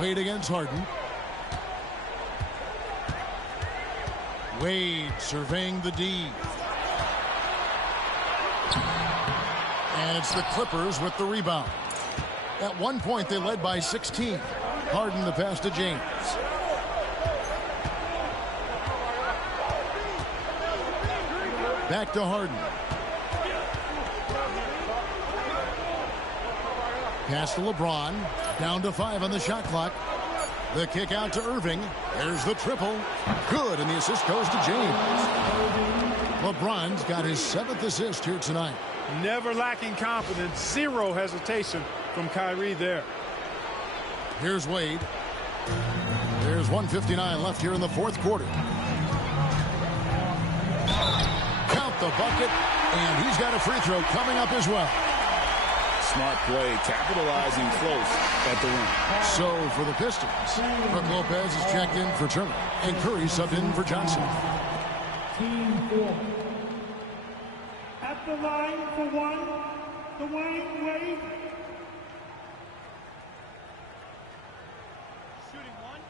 Wade against Harden. Wade surveying the D. And it's the Clippers with the rebound. At one point, they led by 16. Harden the pass to James. Back to Harden. Pass to LeBron. Down to 5 on the shot clock. The kick out to Irving. There's the triple. Good, and the assist goes to James. LeBron's got his 7th assist here tonight. Never lacking confidence. Zero hesitation from Kyrie there. Here's Wade. There's 1:59 left here in the fourth quarter. Count the bucket, and he's got a free throw coming up as well. Smart play, capitalizing close at the rim. So for the Pistons, Brook Lopez is checked in for Turner, and Curry subbed in for Johnson. Team 4. At the line for one, Dwayne Wade. Shooting one.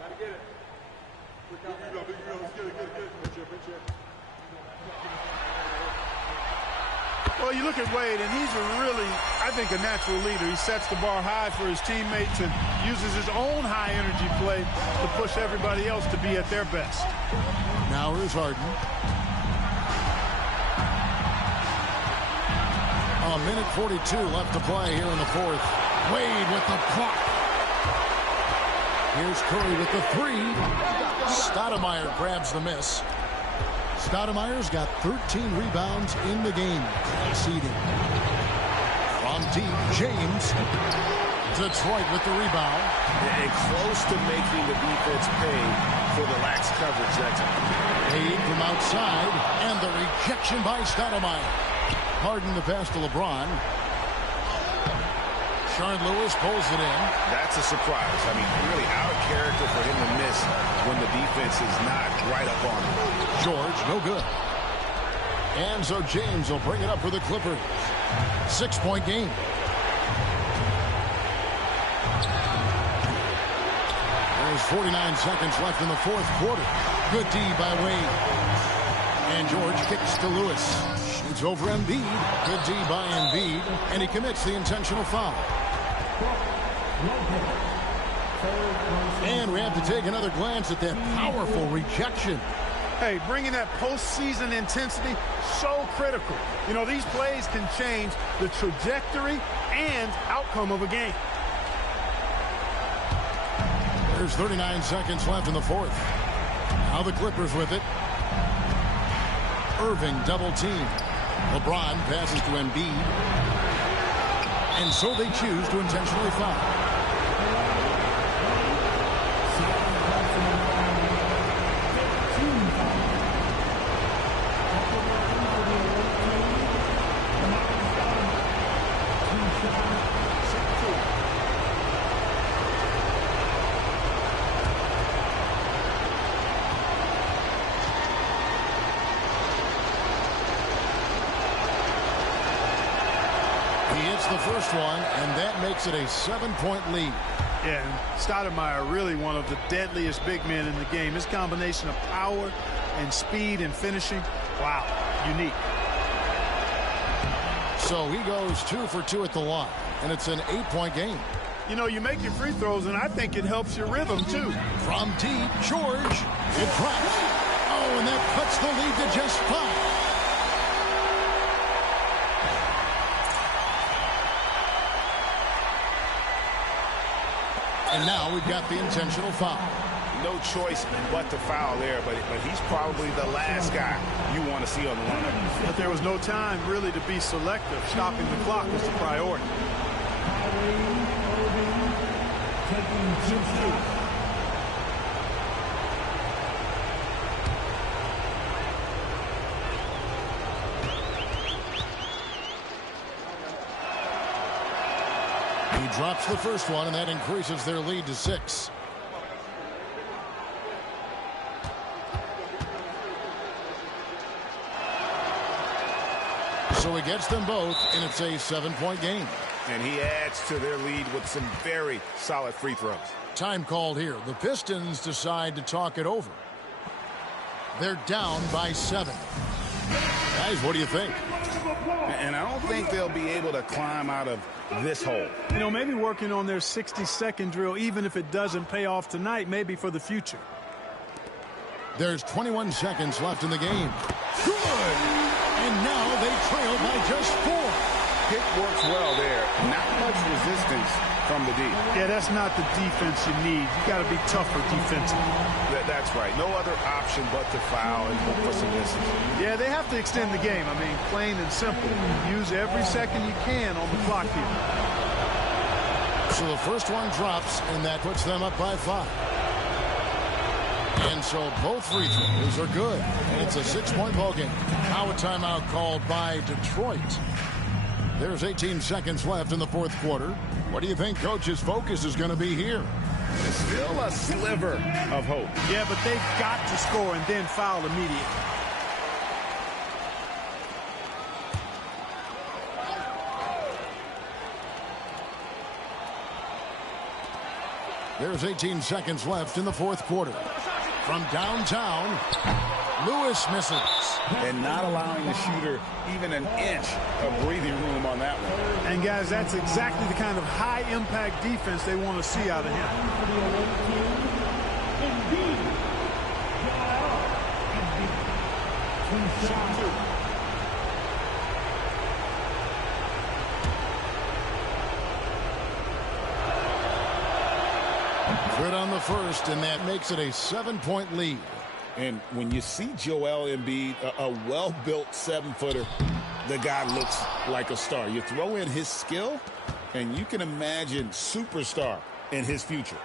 Gotta get it. Big rebound. Let's get it. Well, you look at Wade, and he's really, I think, a natural leader. He sets the bar high for his teammates and uses his own high-energy play to push everybody else to be at their best. Now here's Harden. A minute 42 left to play here in the fourth. Wade with the block. Here's Curry with the 3. Stoudemire grabs the miss. Stoudemire's got 13 rebounds in the game. Conceding. From deep, James. Detroit with the rebound. And close to making the defense pay for the lax coverage that time. Wade from outside, and the rejection by Stoudemire. Harden the pass to LeBron. Sharon Lewis pulls it in. That's a surprise. I mean, really out of character for him to miss when the defense is not right up on him. George, no good. And so James will bring it up for the Clippers. 6-point game. There's 49 seconds left in the fourth quarter. Good D by Wade. And George kicks to Lewis. Shoots over Embiid. Good D by Embiid. And he commits the intentional foul. And we have to take another glance at that powerful rejection. Hey, bringing that postseason intensity, so critical. You know, these plays can change the trajectory and outcome of a game. There's 39 seconds left in the fourth. Now the Clippers with it. Irving double team. LeBron passes to Embiid. And so they choose to intentionally foul. The first one, and that makes it a 7-point lead. Yeah, and Stoudemire really one of the deadliest big men in the game. His combination of power and speed and finishing, wow, unique. So he goes 2 for 2 at the line, and it's an 8-point game. You know, you make your free throws, and I think it helps your rhythm, too. From deep, George, it drops. Oh, and that cuts the lead to just 5. And now we've got the intentional foul. No choice but to foul there, but he's probably the last guy you want to see on the line. But there was no time really to be selective. Stopping the clock was the priority. He drops the first one, and that increases their lead to 6. So he gets them both, and it's a 7-point game. And he adds to their lead with some very solid free throws. Time called here. The Pistons decide to talk it over. They're down by 7. Guys, what do you think? And I don't think they'll be able to climb out of this hole. You know, maybe working on their 60-second drill, even if it doesn't pay off tonight, maybe for the future. There's 21 seconds left in the game. Good! And now they trail by just 4. Pick works well there. Not much resistance from the D. Yeah, that's not the defense you need. You got to be tougher defensively. That's right. No other option but to foul and look for some misses. Yeah, they have to extend the game. I mean, plain and simple. Use every second you can on the clock here. So the first one drops, and that puts them up by 5. And so both free throws are good. And it's a 6-point ball game. Now a timeout called by Detroit. There's 18 seconds left in the fourth quarter. What do you think Coach's focus is going to be here? Still a sliver of hope. Yeah, but they've got to score and then foul immediately. There's 18 seconds left in the fourth quarter. From downtown, Lewis misses. And not allowing the shooter even an inch of breathing room on that one. And, guys, that's exactly the kind of high-impact defense they want to see out of him. Good on the first, and that makes it a 7-point lead. And when you see Joel Embiid, a well-built 7-footer, the guy looks like a star. You throw in his skill, and you can imagine superstar in his future.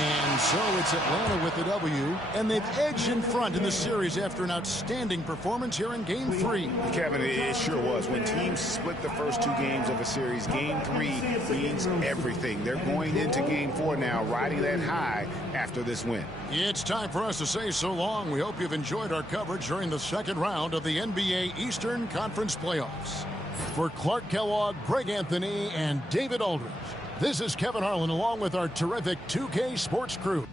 And so it's Atlanta with the W, and they've edged in front in the series after an outstanding performance here in Game 3. Kevin, it sure was. When teams split the first 2 games of a series, Game 3 means everything. They're going into Game 4 now, riding that high after this win. It's time for us to say so long. We hope you've enjoyed our coverage during the second round of the NBA Eastern Conference Playoffs. For Clark Kellogg, Greg Anthony, and David Aldridge, this is Kevin Harlan along with our terrific 2K Sports crew.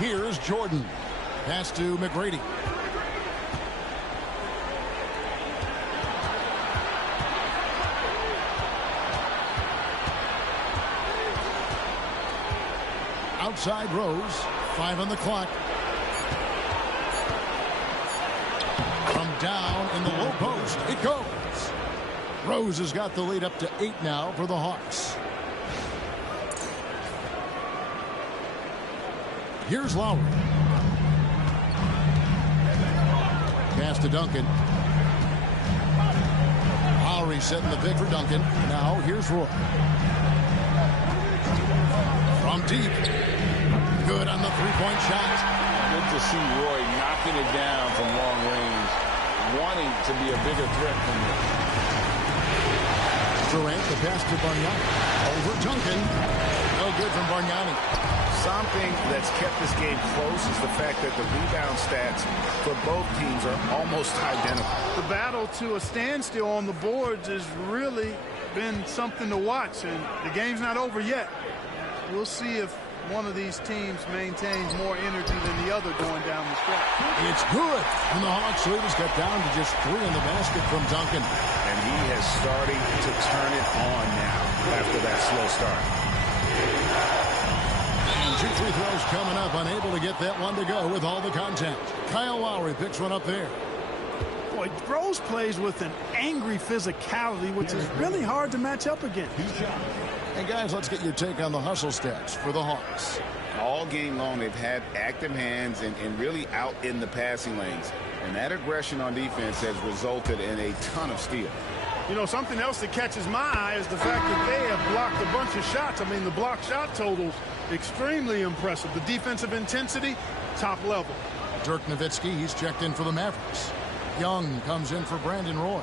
Here's Jordan. Pass to McGrady. Outside Rose. 5 on the clock. From down in the low post, it goes. Rose has got the lead up to 8 now for the Hawks. Here's Lowry. Pass to Duncan. Lowry setting the pick for Duncan. Now here's Roy. From deep. Good on the three-point shot. Good to see Roy knocking it down from long range, wanting to be a bigger threat from this. Durant, the pass to Bargnani. Over Duncan. No good from Bargnani. Something that's kept this game close is the fact that the rebound stats for both teams are almost identical. The battle to a standstill on the boards has really been something to watch, and the game's not over yet. We'll see if one of these teams maintains more energy than the other going down the stretch. It's good. And the Hawks lead has got down to just 3 in the basket from Duncan. And he has started to turn it on now after that slow start. And 2 free throws coming up. Unable to get that one to go with all the contact. Kyle Lowry picks one up there. Boy, Rose plays with an angry physicality, which is really hard to match up against. And guys, let's get your take on the hustle stats for the Hawks. All game long, they've had active hands and really out in the passing lanes. And that aggression on defense has resulted in a ton of steals. You know, something else that catches my eye is the fact that they have blocked a bunch of shots. I mean, the block shot totals, extremely impressive. The defensive intensity, top level. Dirk Nowitzki, he's checked in for the Mavericks. Young comes in for Brandon Roy.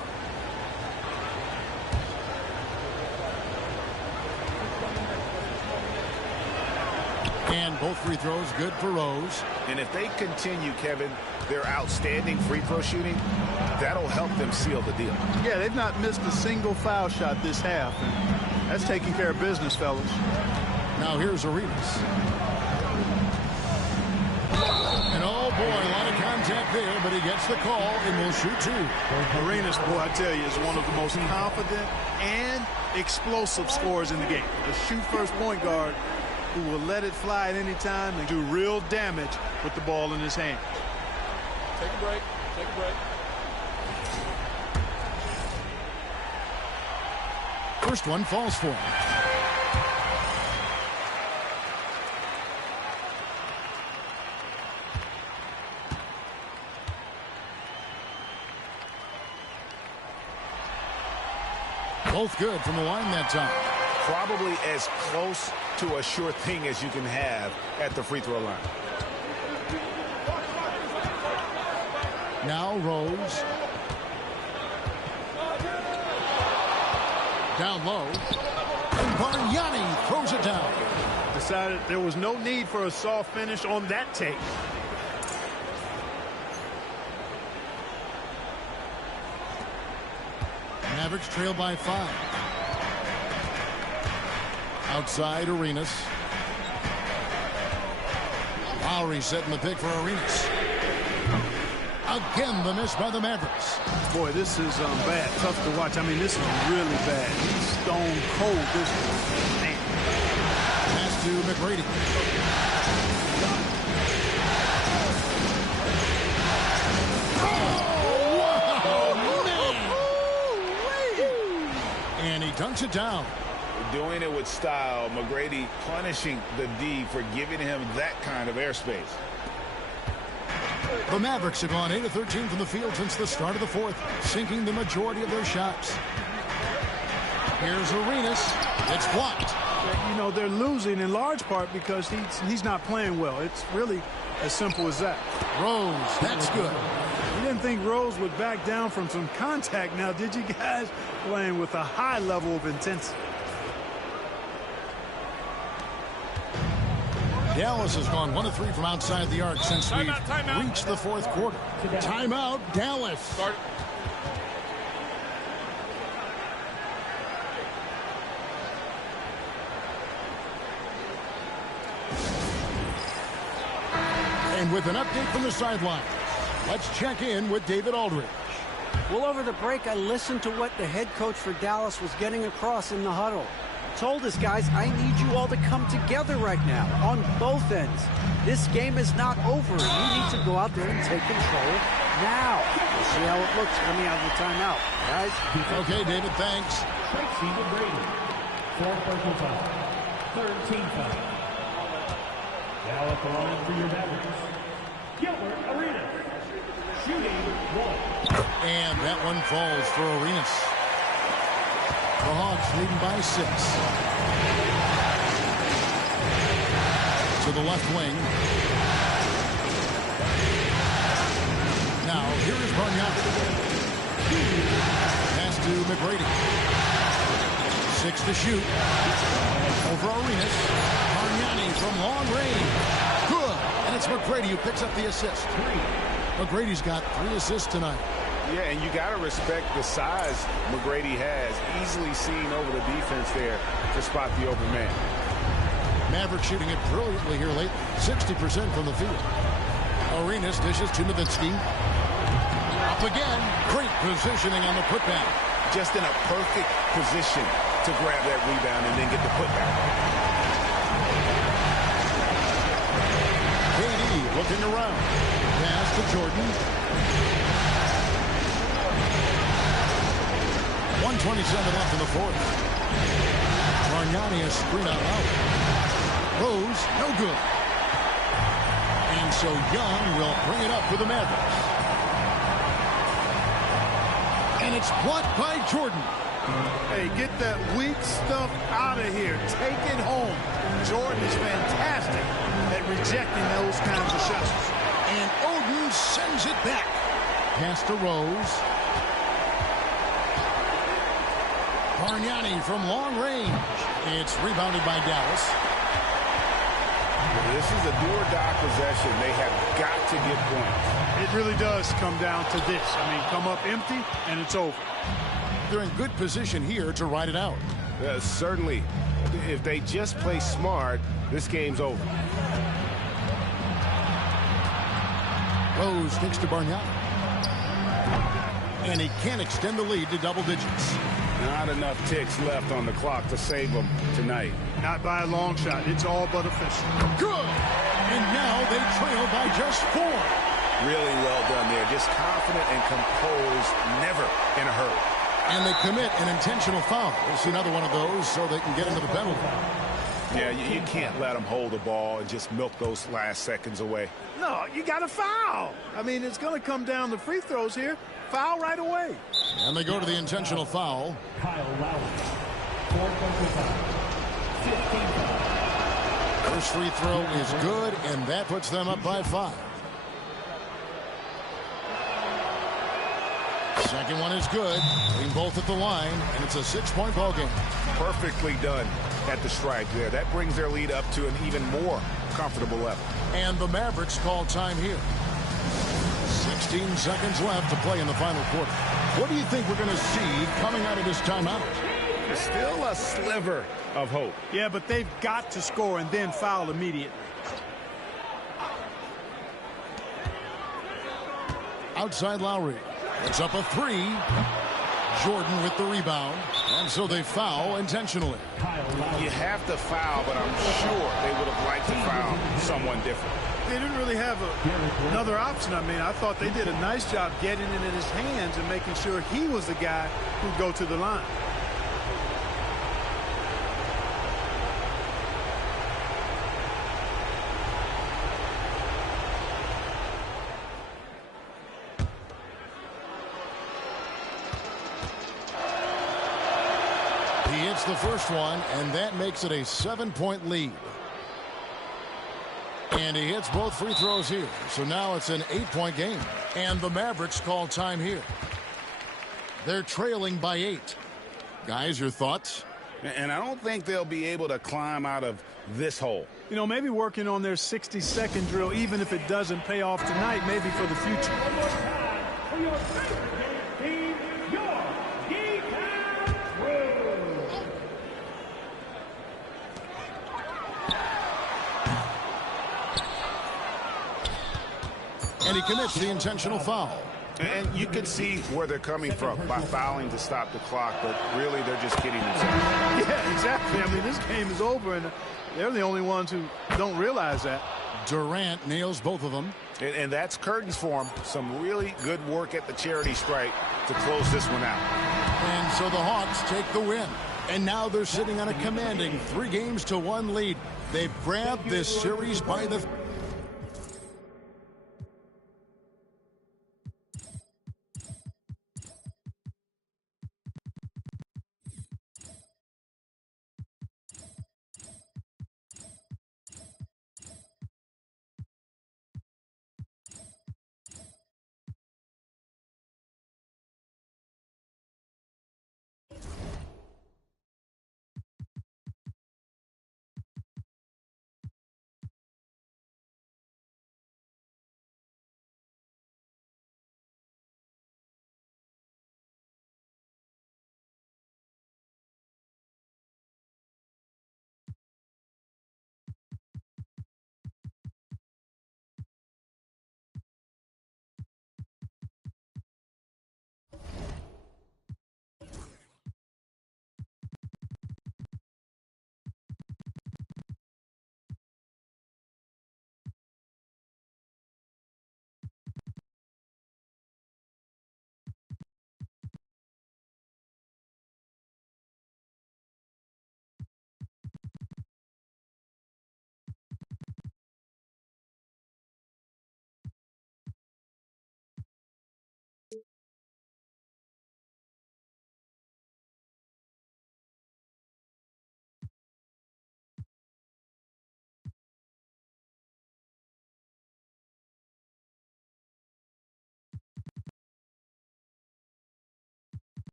And both free throws good for Rose. And if they continue, Kevin, their outstanding free throw shooting, that'll help them seal the deal. Yeah, they've not missed a single foul shot this half. And that's taking care of business, fellas. Now here's Arenas. And oh boy, a lot of contact there, but he gets the call and will shoot 2. Arenas, boy, I tell you, is one of the most confident and explosive scorers in the game. The shoot-first point guard who will let it fly at any time and do real damage with the ball in his hand. Take a break. Take a break. First one falls for him. Both good from the line that time. Probably as close to a sure thing as you can have at the free throw line. Now Rose. Down low. And Bargnani throws it down. Decided there was no need for a soft finish on that take. Mavericks trail by 5. Outside Arenas. Lowry setting the pick for Arenas. Again, the miss by the Mavericks. Boy, this is bad. Tough to watch. I mean, this is really bad. He's stone cold. This is, man. Pass to McGrady. And he dunks it down. Doing it with style. McGrady punishing the D for giving him that kind of airspace. The Mavericks have gone 8 of 13 from the field since the start of the fourth, sinking the majority of their shots. Here's Arenas. It's blocked. You know, they're losing in large part because he's not playing well. It's really as simple as that. Rose, that's good. You didn't think Rose would back down from some contact now, did you guys? Playing with a high level of intensity. Dallas has gone 1 of 3 from outside the arc since we've reached the fourth quarter. Timeout, Dallas. Start. And with an update from the sideline, let's check in with David Aldridge. Well, over the break, I listened to what the head coach for Dallas was getting across in the huddle. Told his guys, I need you all to come together right now on both ends. This game is not over. You need to go out there and take control now. We'll see how it looks coming out of the timeout, guys. Okay, David, thanks. Tracy McGrady. 4th personal foul. 3rd team foul. Now at the line for your Mavericks, Gilbert Arenas. Shooting 1. And that one falls for Arenas. The Hawks leading by 6. To the left wing. Now, here is Bargnani. Pass to McGrady. 6 to shoot. Over Arenas. Bargnani from long range. Good. And it's McGrady who picks up the assist. McGrady's got 3 assists tonight. Yeah, and you got to respect the size McGrady has. Easily seen over the defense there to spot the open man. Maverick shooting it brilliantly here late. 60% from the field. Arenas dishes to Nowitzki. Up again. Great positioning on the putback. Just in a perfect position to grab that rebound and then get the putback. KD looking around. Pass to Jordan. 1:27 left in the 4th. Bargnani a screen out loud. Rose, no good. And so Young will bring it up for the Mavericks. And it's blocked by Jordan. Hey, get that weak stuff out of here. Take it home. Jordan is fantastic at rejecting those kinds of shots. And Oden sends it back. Pass to Rose. Bargnani from long range. It's rebounded by Dallas. This is a do-or-die possession. They have got to get points. It really does come down to this. I mean, come up empty, and it's over. They're in good position here to ride it out. Certainly, if they just play smart, this game's over. Rose kicks to Bargnani. And he can't extend the lead to double digits. Not enough ticks left on the clock to save them tonight. Not by a long shot. It's all but official. Good! And now they trail by just 4. Really well done there. Just confident and composed, never in a hurry. And they commit an intentional foul. We'll see another one of those so they can get into the penalty. Yeah, you can't let them hold the ball and just milk those last seconds away. No, you got to foul. I mean, it's going to come down to free throws here. Foul right away. And they go to the intentional foul. Kyle Lowry. 4th personal foul. 15 foul. First free throw is good, and that puts them up by 5. Second one is good. Being both at the line, and it's a 6-point ball game. Perfectly done at the stripe there. That brings their lead up to an even more comfortable level. And the Mavericks call time here. 16 seconds left to play in the final quarter. What do you think we're going to see coming out of this timeout? There's still a sliver of hope. Yeah, but they've got to score and then foul immediately. Outside Lowry. It's up a 3. Jordan with the rebound. And so they foul intentionally. You have to foul, but I'm sure they would have liked to foul someone different. They didn't really have another option. I mean, I thought they did a nice job getting it in his hands and making sure he was the guy who'd go to the line. He hits the first one, and that makes it a 7-point lead. And he hits both free throws here. So now it's an 8-point game. And the Mavericks call time here. They're trailing by 8. Guys, your thoughts? And I don't think they'll be able to climb out of this hole. You know, maybe working on their 60-second drill, even if it doesn't pay off tonight, maybe for the future. For your favorite team, your D-Town Crew. And he commits the intentional foul. And you can see where they're coming from by fouling to stop the clock, but really they're just kidding themselves. Yeah, exactly. I mean, this game is over, and they're the only ones who don't realize that. Durant nails both of them. And that's curtains for him. Some really good work at the charity stripe to close this one out. And so the Hawks take the win. And now they're sitting on a commanding 3-1 lead. They've grabbed this series by the...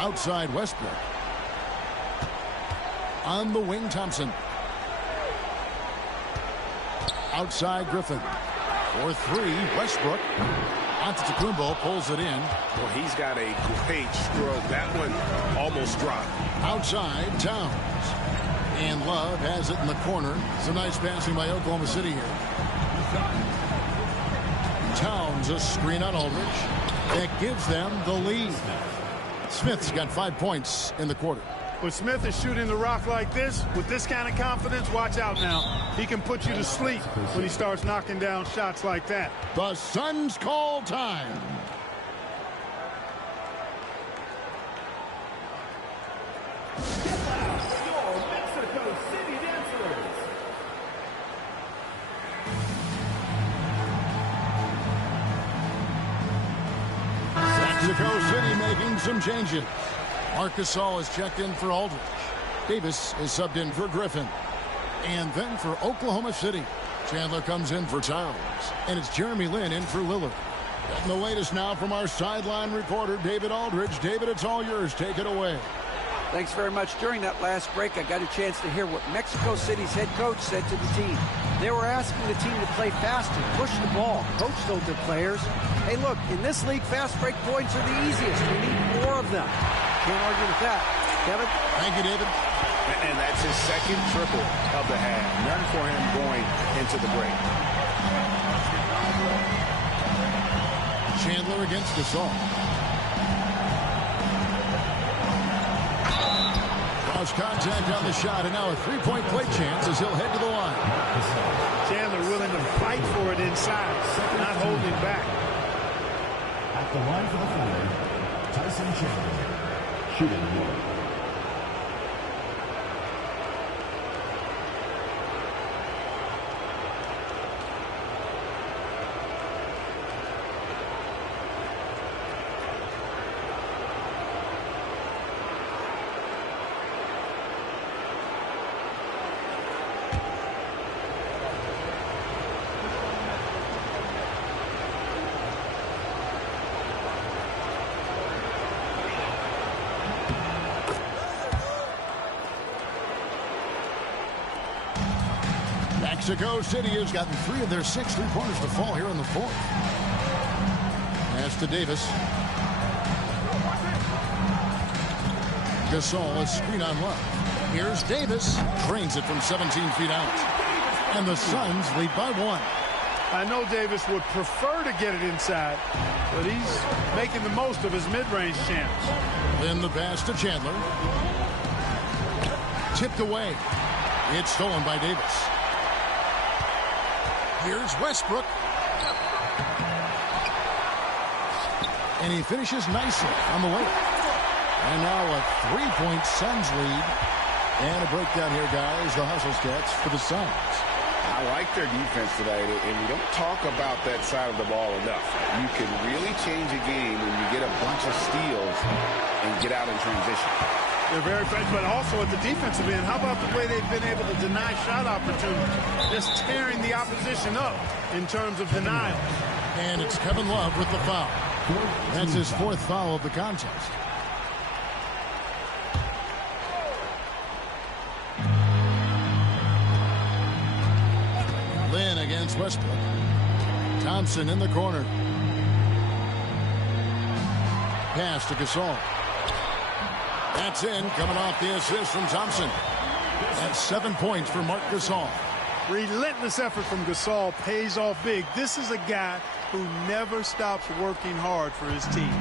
Outside Westbrook. On the wing, Thompson. Outside Griffin. For 3, Westbrook. Antetokounmpo pulls it in. Well, he's got a great stroke. That one almost dropped. Outside Towns. And Love has it in the corner. Some nice passing by Oklahoma City here. Towns, a screen on Aldridge. That gives them the lead. Smith's got 5 points in the quarter. When Smith is shooting the rock like this, with this kind of confidence, watch out now. He can put you to sleep when he starts knocking down shots like that. The Suns call time. Mexico City making some changes. Marcus Gasol is checked in for Aldridge. Davis is subbed in for Griffin. And then for Oklahoma City, Chandler comes in for Towns. And it's Jeremy Lin in for Lillard. Getting the latest now from our sideline reporter, David Aldridge. David, it's all yours. Take it away. Thanks very much. During that last break, I got a chance to hear what Mexico City's head coach said to the team. They were asking the team to play fast and push the ball. Coach told their players, hey, look, in this league, fast break points are the easiest. We need more of them. Can't argue with that. Kevin? Thank you, David. And that's his second triple of the half. None for him going into the break. Chandler against Gasol. Cross contact on the shot, and now a three-point play chance as he'll head to the line. Chandler willing to fight for it inside, not holding back. At the line for the foul, Tyson Chandler, shooting one. Mexico City has gotten 3 of their 6 3-pointers to fall here in the fourth. Pass to Davis. Gasol, a screen on Love. Here's Davis. Drains it from 17 feet out. And the Suns lead by 1. I know Davis would prefer to get it inside, but he's making the most of his mid-range chance. Then the pass to Chandler. Tipped away. It's stolen by Davis. Here's Westbrook. And he finishes nicely on the way. And now a 3-point Suns lead. And a breakdown here, guys. The hustle stats for the Suns. I like their defense today, and we don't talk about that side of the ball enough. You can really change a game when you get a bunch of steals and get out in transition. They're very fast, but also at the defensive end, how about the way they've been able to deny shot opportunities? Just tearing the opposition up in terms of denials. And it's Kevin Love with the foul. That's his 4th foul of the contest. Lynn against Westbrook. Thompson in the corner. Pass to Gasol. That's in, coming off the assist from Thompson. That's 7 points for Marc Gasol. Relentless effort from Gasol pays off big. This is a guy who never stops working hard for his team.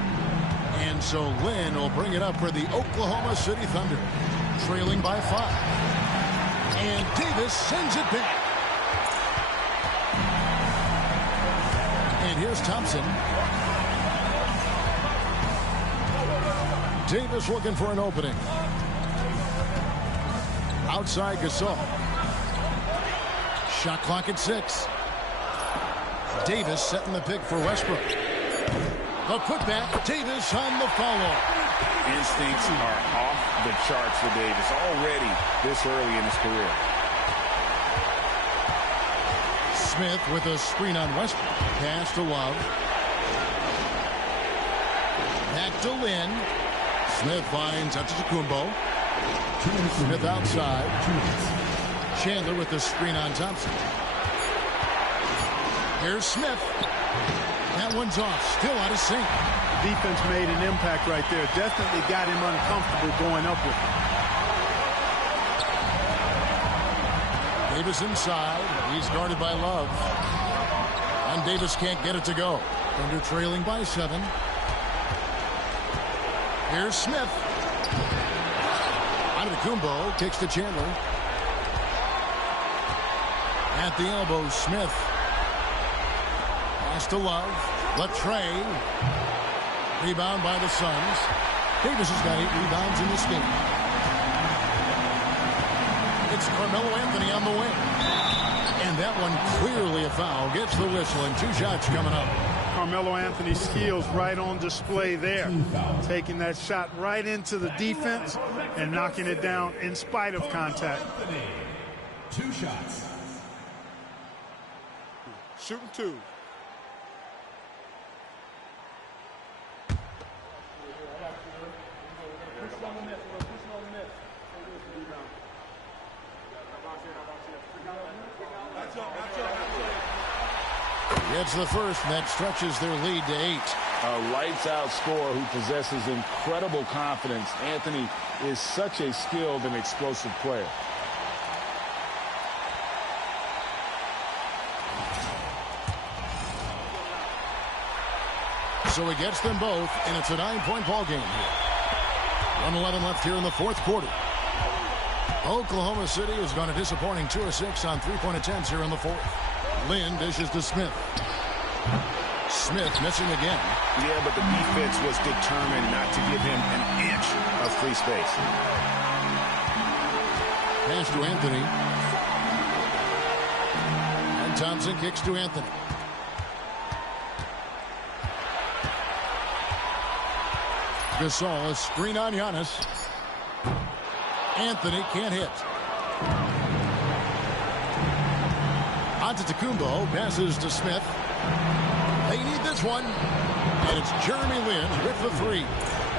And so Lynn will bring it up for the Oklahoma City Thunder, trailing by 5. And Davis sends it back. And here's Thompson. Davis looking for an opening. Outside Gasol. Shot clock at 6. Davis setting the pick for Westbrook. The putback. Davis on the follow. Instincts are off the charts for Davis already this early in his career. Smith with a screen on Westbrook. Pass to Love. Back to Lynn. Smith finds Antetokounmpo. Smith outside. Chandler with the screen on Thompson. Here's Smith. That one's off. Still out of sync. Defense made an impact right there. Definitely got him uncomfortable going up with him. Davis inside. He's guarded by Love. And Davis can't get it to go. Thunder trailing by 7. Here's Smith. Antetokounmpo kicks to Chandler. At the elbow, Smith. Pass to Love. Latrey. Rebound by the Suns. Davis has got 8 rebounds in this game. It's Carmelo Anthony on the wing. And that one clearly a foul. Gets the whistle and 2 shots coming up. Carmelo Anthony's skills right on display there. Taking that shot right into the defense and knocking it down in spite of contact. 2 shots. Shooting 2. Gets the first, and that stretches their lead to 8. A lights-out scorer who possesses incredible confidence. Anthony is such a skilled and explosive player. So he gets them both, and it's a 9-point ball game here. 1:11 left here in the fourth quarter. Oklahoma City has gone a disappointing 2 of 6 on 3-point attempts here in the fourth. Lynn dishes to Smith. Smith missing again. Yeah, but the defense was determined not to give him an inch of free space. Pass to Anthony. And Thompson kicks to Anthony. Gasol, a screen on Giannis. Anthony can't hit. Antetokounmpo passes to Smith. They need this one. And it's Jeremy Lin with the 3.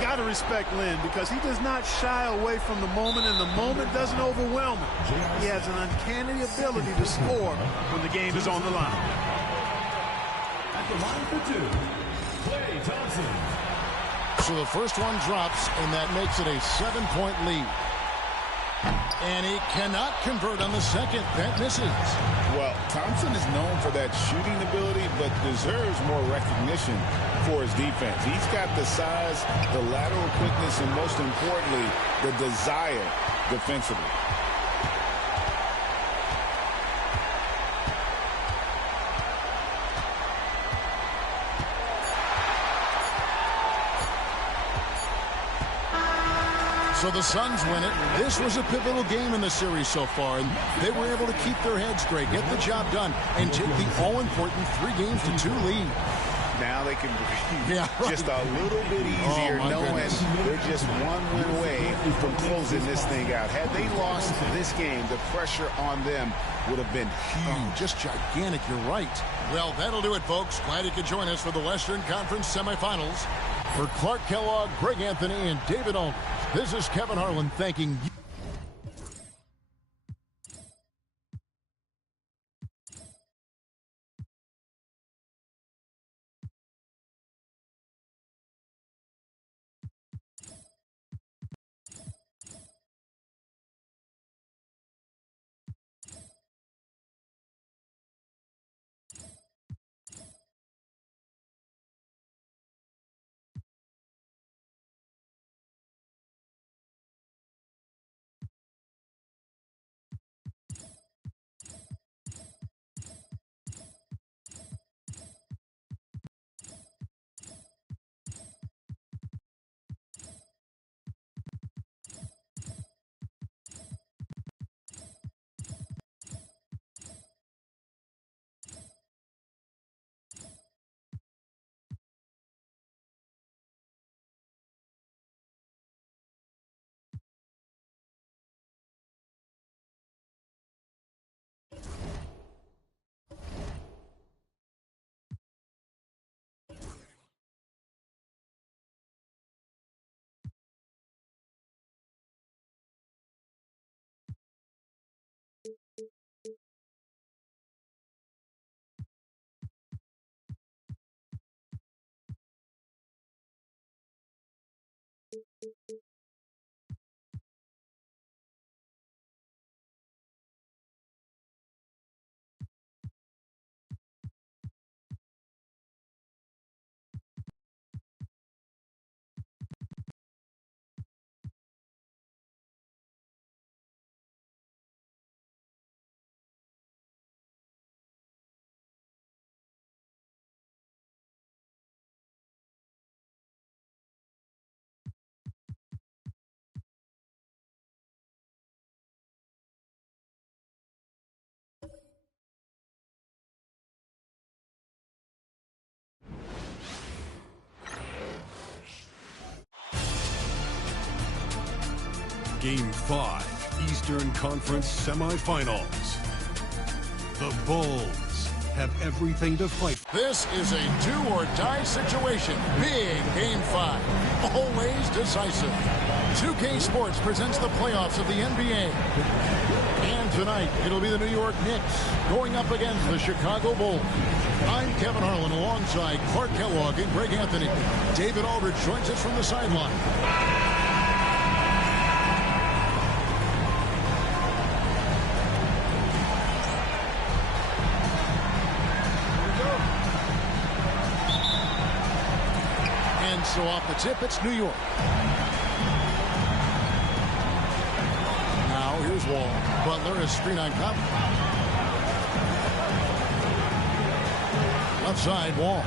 Got to respect Lynn because he does not shy away from the moment, and the moment doesn't overwhelm him. He has an uncanny ability to score when the game is on the line. At the line for two, Klay Thompson. So the first one drops, and that makes it a 7-point lead. And he cannot convert on the second. That misses. Well, Thompson is known for that shooting ability, but deserves more recognition for his defense. He's got the size, the lateral quickness, and most importantly, the desire defensively. So the Suns win it. This was a pivotal game in the series so far, and they were able to keep their heads straight, get the job done, and take the all-important 3-2 lead. Now they can breathe just a little bit easier, knowing they're just one win away from closing this thing out. Had they lost this game, the pressure on them would have been huge. Just gigantic, you're right. Well, that'll do it, folks. Glad you could join us for the Western Conference semifinals. For Clark Kellogg, Greg Anthony, and David Aldridge, this is Kevin Harlan thanking you. Game 5, Eastern Conference Semifinals. The Bulls have everything to fight for. This is a do-or-die situation. Big Game 5. Always decisive. 2K Sports presents the playoffs of the NBA. And tonight, it'll be the New York Knicks going up against the Chicago Bulls. I'm Kevin Harlan alongside Clark Kellogg and Greg Anthony. David Aldridge joins us from the sideline. So off the tip, it's New York. Now here's Wall. Butler is screen on top. Left side, Wall.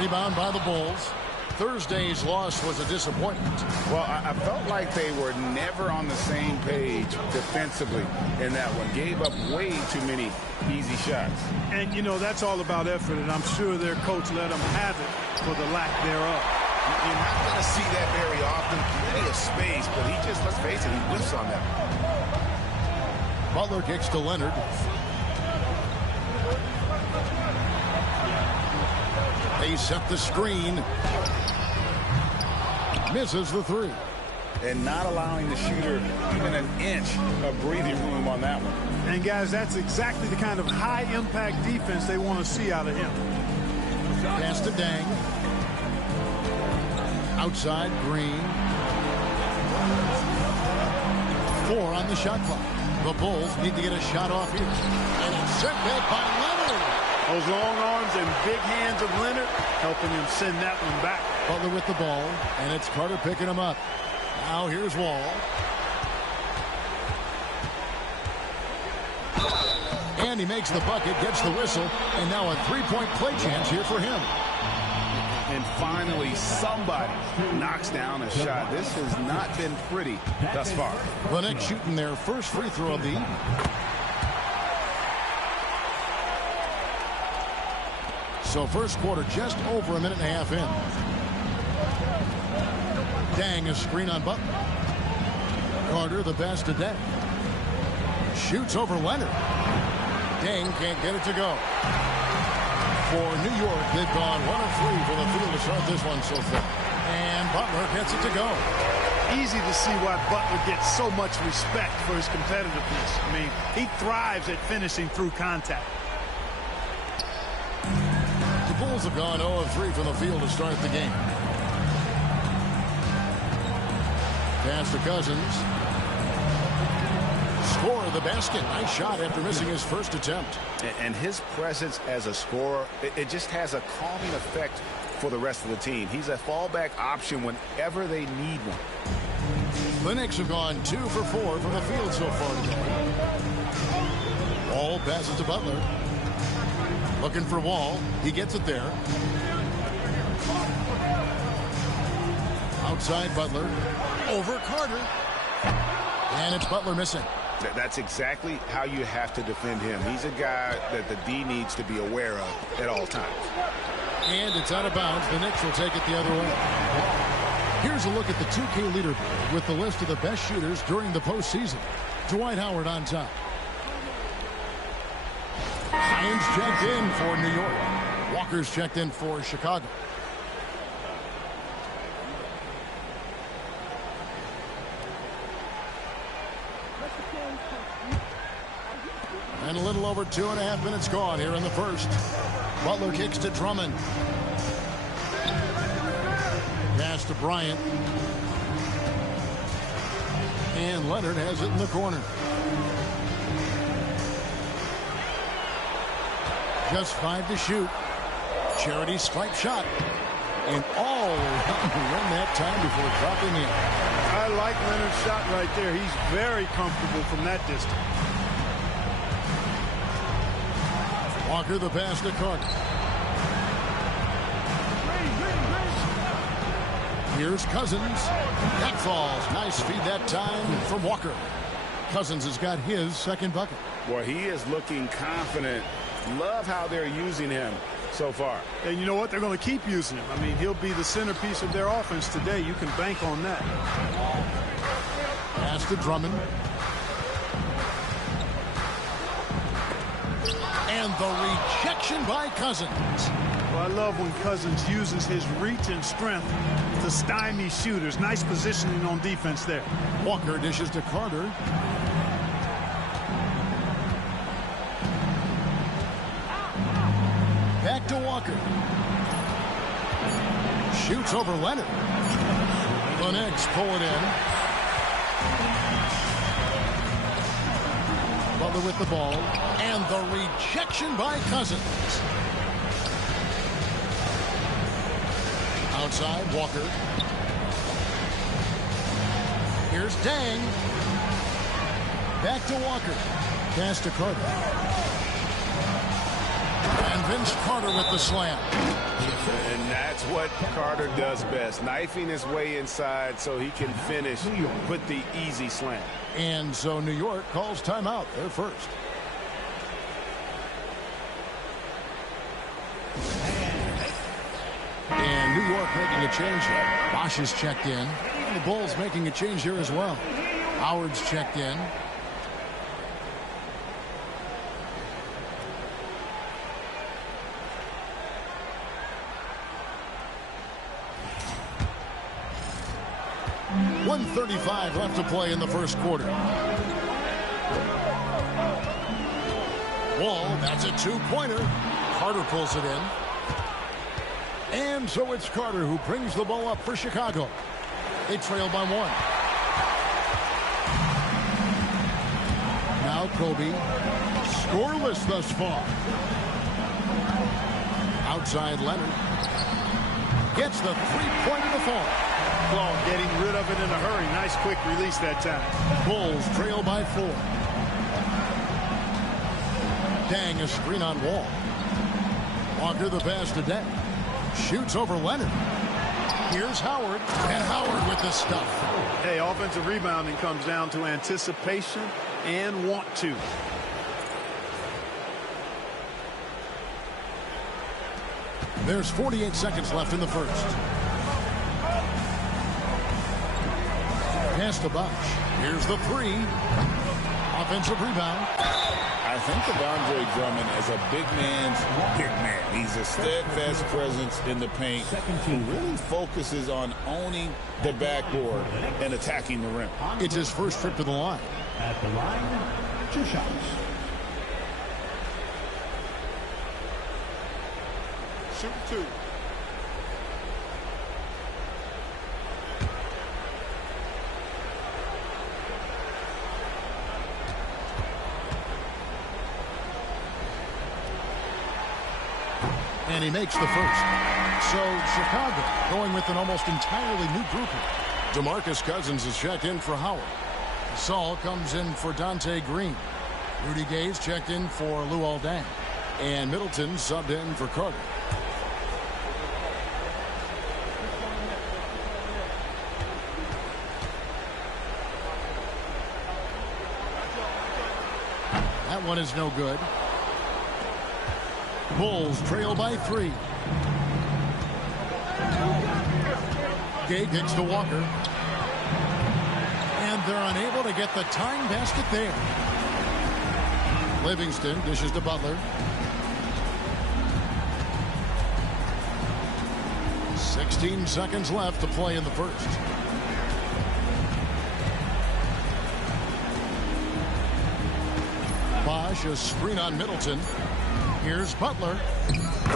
Rebound by the Bulls. Thursday's loss was a disappointment. Well, I felt like they were never on the same page defensively in that one. Gave up way too many easy shots. And, you know, that's all about effort, and I'm sure their coach let them have it for the lack thereof. You're not going to see that very often. Plenty of space, but he just, let's face it, he whiffs on that. Butler kicks to Leonard. They set the screen. Misses the three. And not allowing the shooter even an inch of breathing room on that one. And, guys, that's exactly the kind of high-impact defense they want to see out of him. Pass to Dang. Outside, Green. 4 on the shot clock. The Bulls need to get a shot off here. And it's set back by Leonard. Those long arms and big hands of Leonard helping him send that one back. Butler with the ball, and it's Carter picking him up. Now here's Wall. And he makes the bucket, gets the whistle, and now a three-point play chance here for him. And finally, somebody knocks down a shot. This has not been pretty thus far. The Knicks shooting their first free throw of the evening. So first quarter just over a minute and a half in. Dang, a screen on Butler. Carter, the pass to Dang. Shoots over Leonard. Dang can't get it to go. For New York, they've gone 1 of 3 for the field to start this one so far. And Butler gets it to go. Easy to see why Butler gets so much respect for his competitiveness. I mean, he thrives at finishing through contact. The Bulls have gone 0 of 3 from the field to start the game. Pass to Cousins. Score the basket. Nice shot after missing his first attempt. And his presence as a scorer, it just has a calming effect for the rest of the team. He's a fallback option whenever they need one. The Knicks have gone 2 for 4 from the field so far today. Wall passes to Butler. Looking for Wall. He gets it there. Outside Butler. Over Carter. And it's Butler missing. That's exactly how you have to defend him. He's a guy that the D needs to be aware of at all times. And it's out of bounds. The Knicks will take it the other way. Here's a look at the 2K leaderboard with the list of the best shooters during the postseason. Dwight Howard on top. Hines checked in for New York. Walker's checked in for Chicago. And a little over 2.5 minutes gone here in the first. Butler kicks to Drummond. Pass to Bryant. And Leonard has it in the corner. Just 5 to shoot. Charity stripe shot. And all around to run that time before dropping in. I like Leonard's shot right there. He's very comfortable from that distance. Walker the pass to Carter. Here's Cousins. That falls. Nice feed that time from Walker. Cousins has got his second bucket. Boy, he is looking confident. Love how they're using him so far. And you know what? They're going to keep using him. I mean, he'll be the centerpiece of their offense today. You can bank on that. Pass to Drummond. And the rejection by Cousins. Well, I love when Cousins uses his reach and strength to stymie shooters. Nice positioning on defense there. Walker dishes to Carter. Back to Walker. Shoots over Leonard. The Knicks pull it in. Butler with the ball. And the rejection by Cousins. Outside, Walker. Here's Dang. Back to Walker. Pass to Carter. And Vince Carter with the slam. And that's what Carter does best. Knifing his way inside so he can finish with the easy slam. And so New York calls timeout. They're first. And New York making a change here. Bosch is checked in. And the Bulls making a change here as well. Howard's checked in. 1:35 left to play in the first quarter. Wall, that's a two-pointer. Carter pulls it in. And so it's Carter who brings the ball up for Chicago. They trail by 1. Now Kobe. Scoreless thus far. Outside Leonard. Gets the three-pointer to fall. Ball getting rid of it in a hurry. Nice quick release that time. Bulls trail by 4. Dang, a screen on Wall. Walker the pass to Deng. Shoots over Leonard. Here's Howard. And Howard with the stuff. Hey, offensive rebounding comes down to anticipation and want to. There's 48 seconds left in the first. Pass to Bosh. Here's the 3. Offensive rebound. I think of Andre Drummond as a big man's big man. He's a steadfast presence in the paint who really focuses on owning the backboard and attacking the rim. It's his first trip to the line. At the line, 2 shots. Shoot 2. And he makes the first. So Chicago going with an almost entirely new grouping. DeMarcus Cousins is checked in for Howard. Saul comes in for Dante Green. Rudy Gay's checked in for Luol Deng. And Middleton subbed in for Carter. That one is no good. Bulls trail by 3. Gay kicks to Walker. And they're unable to get the tying basket there. Livingston dishes to Butler. 16 seconds left to play in the first. Bosh, a screen on Middleton. Here's Butler.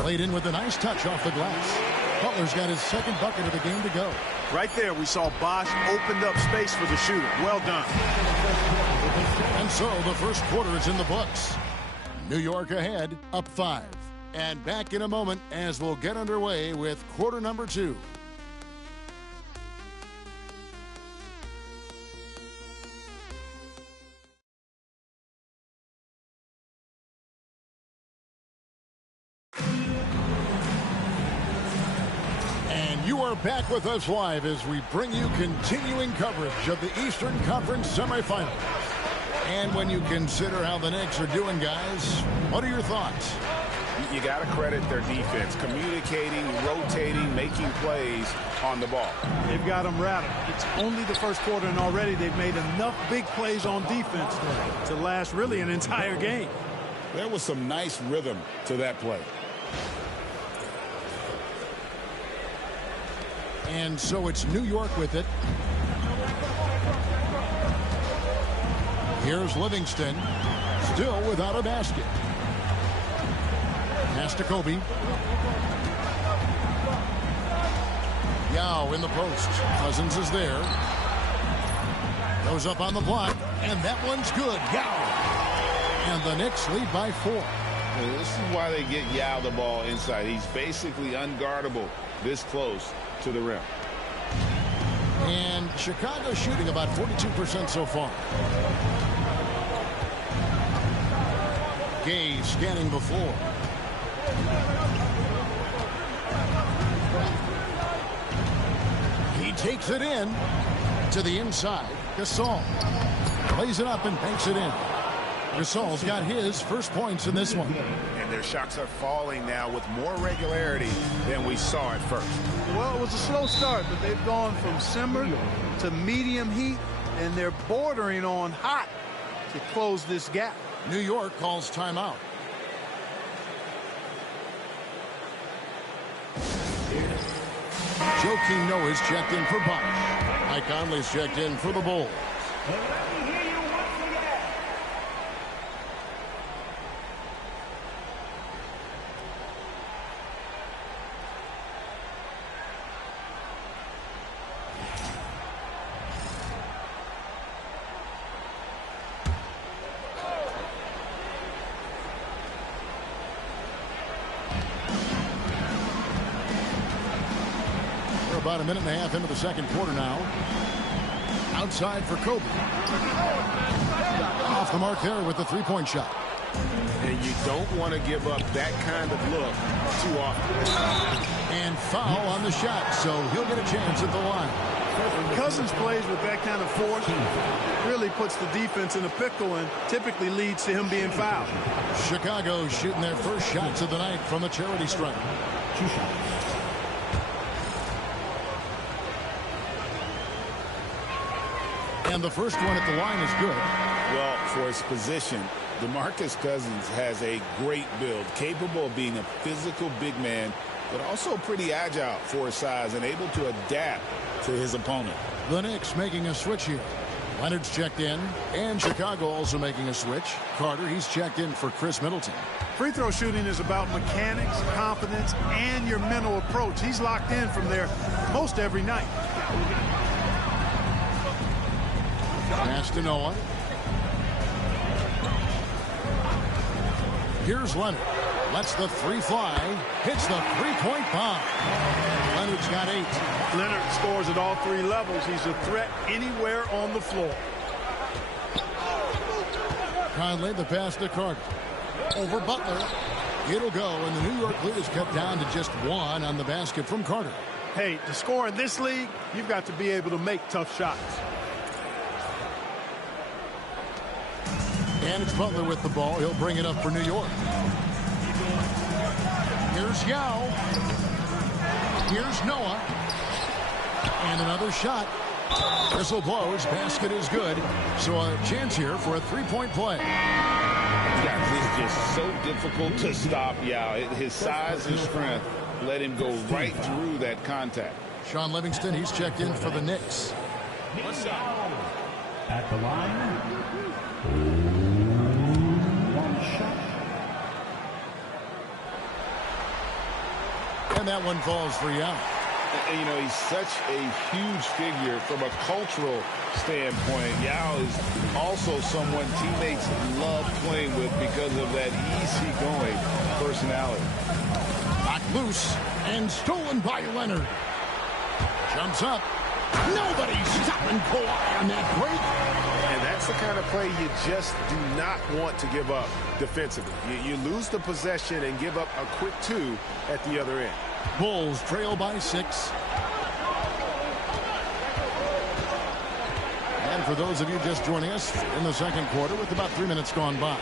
Played in with a nice touch off the glass. Butler's got his second bucket of the game to go. Right there, we saw Bosh opened up space for the shooter. Well done. And so the first quarter is in the books. New York ahead, up 5. And back in a moment as we'll get underway with quarter number 2. You are back with us live as we bring you continuing coverage of the Eastern Conference semifinals. And when you consider how the Knicks are doing, guys, what are your thoughts? You got to credit their defense, communicating, rotating, making plays on the ball. They've got them rattled. It's only the first quarter, and already they've made enough big plays on defense to last really an entire game. There was some nice rhythm to that play. And so it's New York with it. Here's Livingston, still without a basket. Pass to Kobe. Yao in the post. Cousins is there. Goes up on the block, and that one's good. Yao. And the Knicks lead by 4. Well, this is why they get Yao the ball inside. He's basically unguardable this close to the rim. And Chicago shooting about 42% so far. Gay scanning the floor. He takes it in to the inside. Gasol lays it up and banks it in. Gasol's got his first points in this one. And their shots are falling now with more regularity than we saw at first. Well, it was a slow start, but they've gone from simmer to medium heat, and they're bordering on hot to close this gap. New York calls timeout. Joakim Noah is checked in for Bosh. Mike Conley's checked in for the Bulls. About a minute and a half into the second quarter now. Outside for Kobe. Off the mark there with the three-point shot. And you don't want to give up that kind of look too often. And foul on the shot, so he'll get a chance at the line. Cousins plays with that kind of force. Really puts the defense in a pickle and typically leads to him being fouled. Chicago shooting their first shots of the night from the charity stripe. 2 shots. And the first one at the line is good. Well, for his position, DeMarcus Cousins has a great build, capable of being a physical big man, but also pretty agile for his size and able to adapt to his opponent. The Knicks making a switch here. Leonard's checked in, and Chicago also making a switch. Carter, he's checked in for Chris Middleton. Free throw shooting is about mechanics, confidence, and your mental approach. He's locked in from there most every night. Pass to Noah. Here's Leonard. Lets the three fly. Hits the three-point bomb. Leonard's got 8. Leonard scores at all 3 levels. He's a threat anywhere on the floor. Conley, the pass to Carter. Over Butler. It'll go, and the New York lead is cut down to just 1 on the basket from Carter. Hey, to score in this league, you've got to be able to make tough shots. And it's Butler with the ball. He'll bring it up for New York. Here's Yao. Here's Noah. And another shot. Whistle blows. Basket is good. So a chance here for a three-point play. Guys, it's just so difficult to stop Yao. His size and strength let him go right through that contact. Sean Livingston, he's checked in for the Knicks. At the line, 1 shot. And that one falls for Yao. You know, he's such a huge figure from a cultural standpoint. Yao is also someone teammates love playing with because of that easygoing personality. Knocked loose and stolen by Leonard. Jumps up. Nobody's stopping Kawhi on that break. And that's the kind of play you just do not want to give up defensively. You lose the possession and give up a quick 2 at the other end. Bulls trail by 6. And for those of you just joining us in the second quarter with about 3 minutes gone by.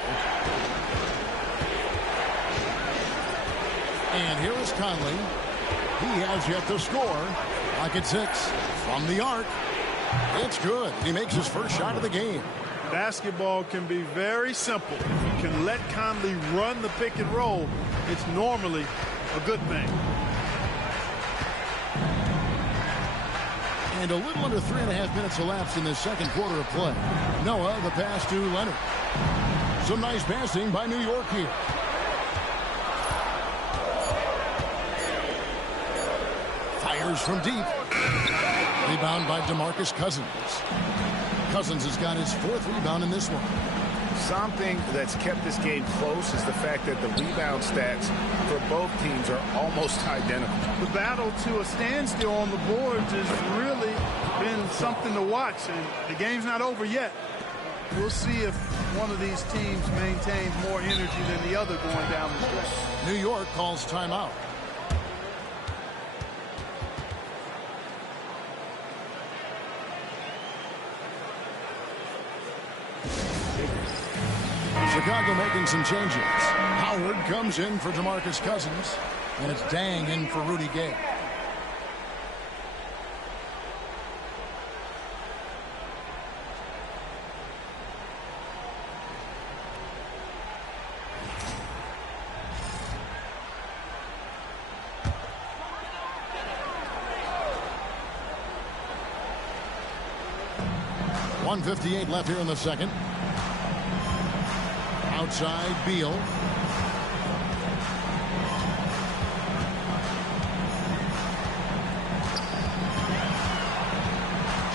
And here is Conley. He has yet to score. Clock at 6 from the arc. It's good. He makes his first shot of the game. Basketball can be very simple. If you can let Conley run the pick and roll, it's normally a good thing. And a little under 3.5 minutes elapsed in this second quarter of play. Noah, the pass to Leonard. Some nice passing by New York here. Fires from deep. Rebound by DeMarcus Cousins. Cousins has got his 4th rebound in this one. Something that's kept this game close is the fact that the rebound stats for both teams are almost identical. The battle to a standstill on the boards has really been something to watch, and the game's not over yet. We'll see if one of these teams maintains more energy than the other going down the stretch. New York calls timeout. Chicago making some changes. Howard comes in for DeMarcus Cousins, and it's Dang in for Rudy Gay. 1:58 left here in the second. Outside, Beal.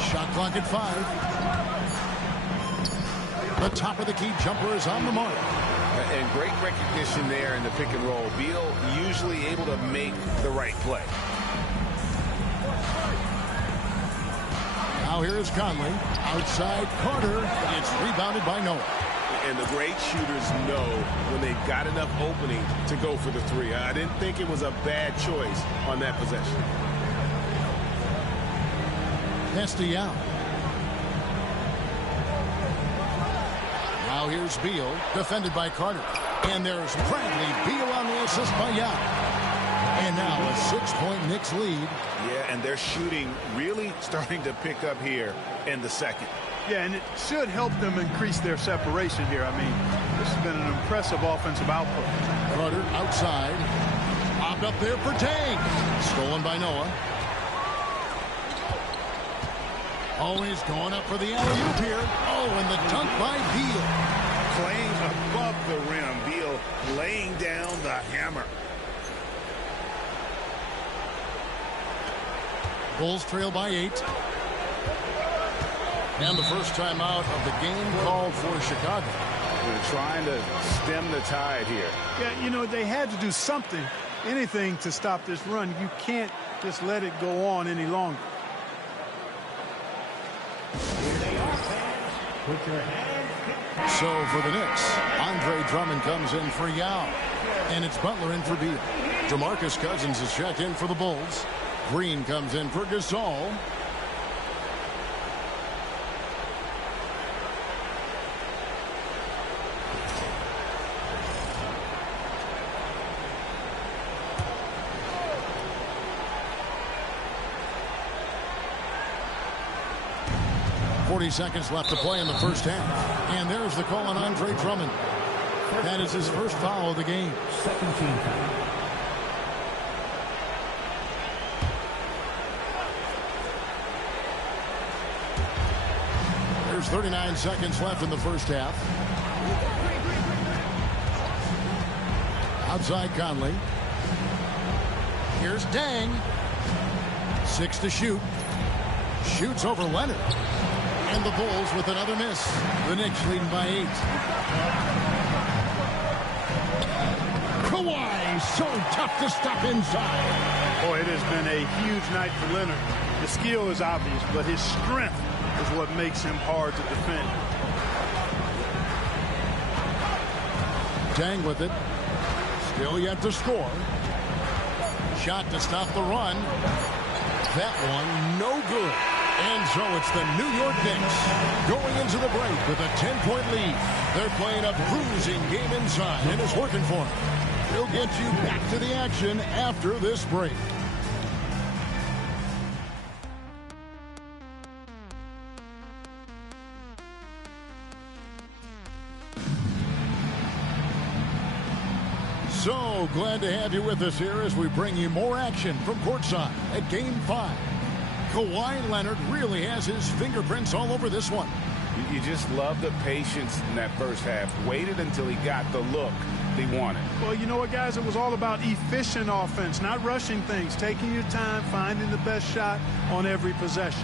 Shot clock at 5. The top of the key jumper is on the mark. And great recognition there in the pick and roll. Beal usually able to make the right play. Now here's Conley. Outside Carter. It's rebounded by Noah. And the great shooters know when they've got enough opening to go for the three. I didn't think it was a bad choice on that possession. Castellano. Now here's Beal, defended by Carter. And there's Bradley Beal on the assist by Young. And now a 6-point Knicks lead. Yeah, and they're shooting really starting to pick up here in the second. Yeah, and it should help them increase their separation here. I mean, this has been an impressive offensive output. Carter outside. Popped up there for Tang. Stolen by Noah. Always going up for the alley-oop here. Oh, and the dunk by Beal. Playing above the rim. Beal laying down the hammer. Bulls trail by 8. And the first timeout of the game called for Chicago. They're trying to stem the tide here. Yeah, you know, they had to do something, anything to stop this run. You can't just let it go on any longer. So for the Knicks, Andre Drummond comes in for Yao. And it's Butler in for Beal. DeMarcus Cousins is checked in for the Bulls. Green comes in for Gasol. Seconds left to play in the first half. And there's the call on Andre Drummond. That is his first foul of the game. Second team foul. There's 39 seconds left in the first half. Outside Conley. Here's Dang. 6 to shoot. Shoots over Leonard. And the Bulls with another miss. The Knicks leading by 8. Kawhi, so tough to stop inside. Boy, it has been a huge night for Leonard. The skill is obvious, but his strength is what makes him hard to defend. Dang with it. Still yet to score. Shot to stop the run. That one, no good. And so it's the New York Knicks going into the break with a 10-point lead. They're playing a bruising game inside, and it's working for them. We'll get you back to the action after this break. So glad to have you with us here as we bring you more action from courtside at Game 5. Kawhi Leonard really has his fingerprints all over this one. You just love the patience in that first half. Waited until he got the look he wanted. Well, you know what, guys? It was all about efficient offense, not rushing things, taking your time, finding the best shot on every possession.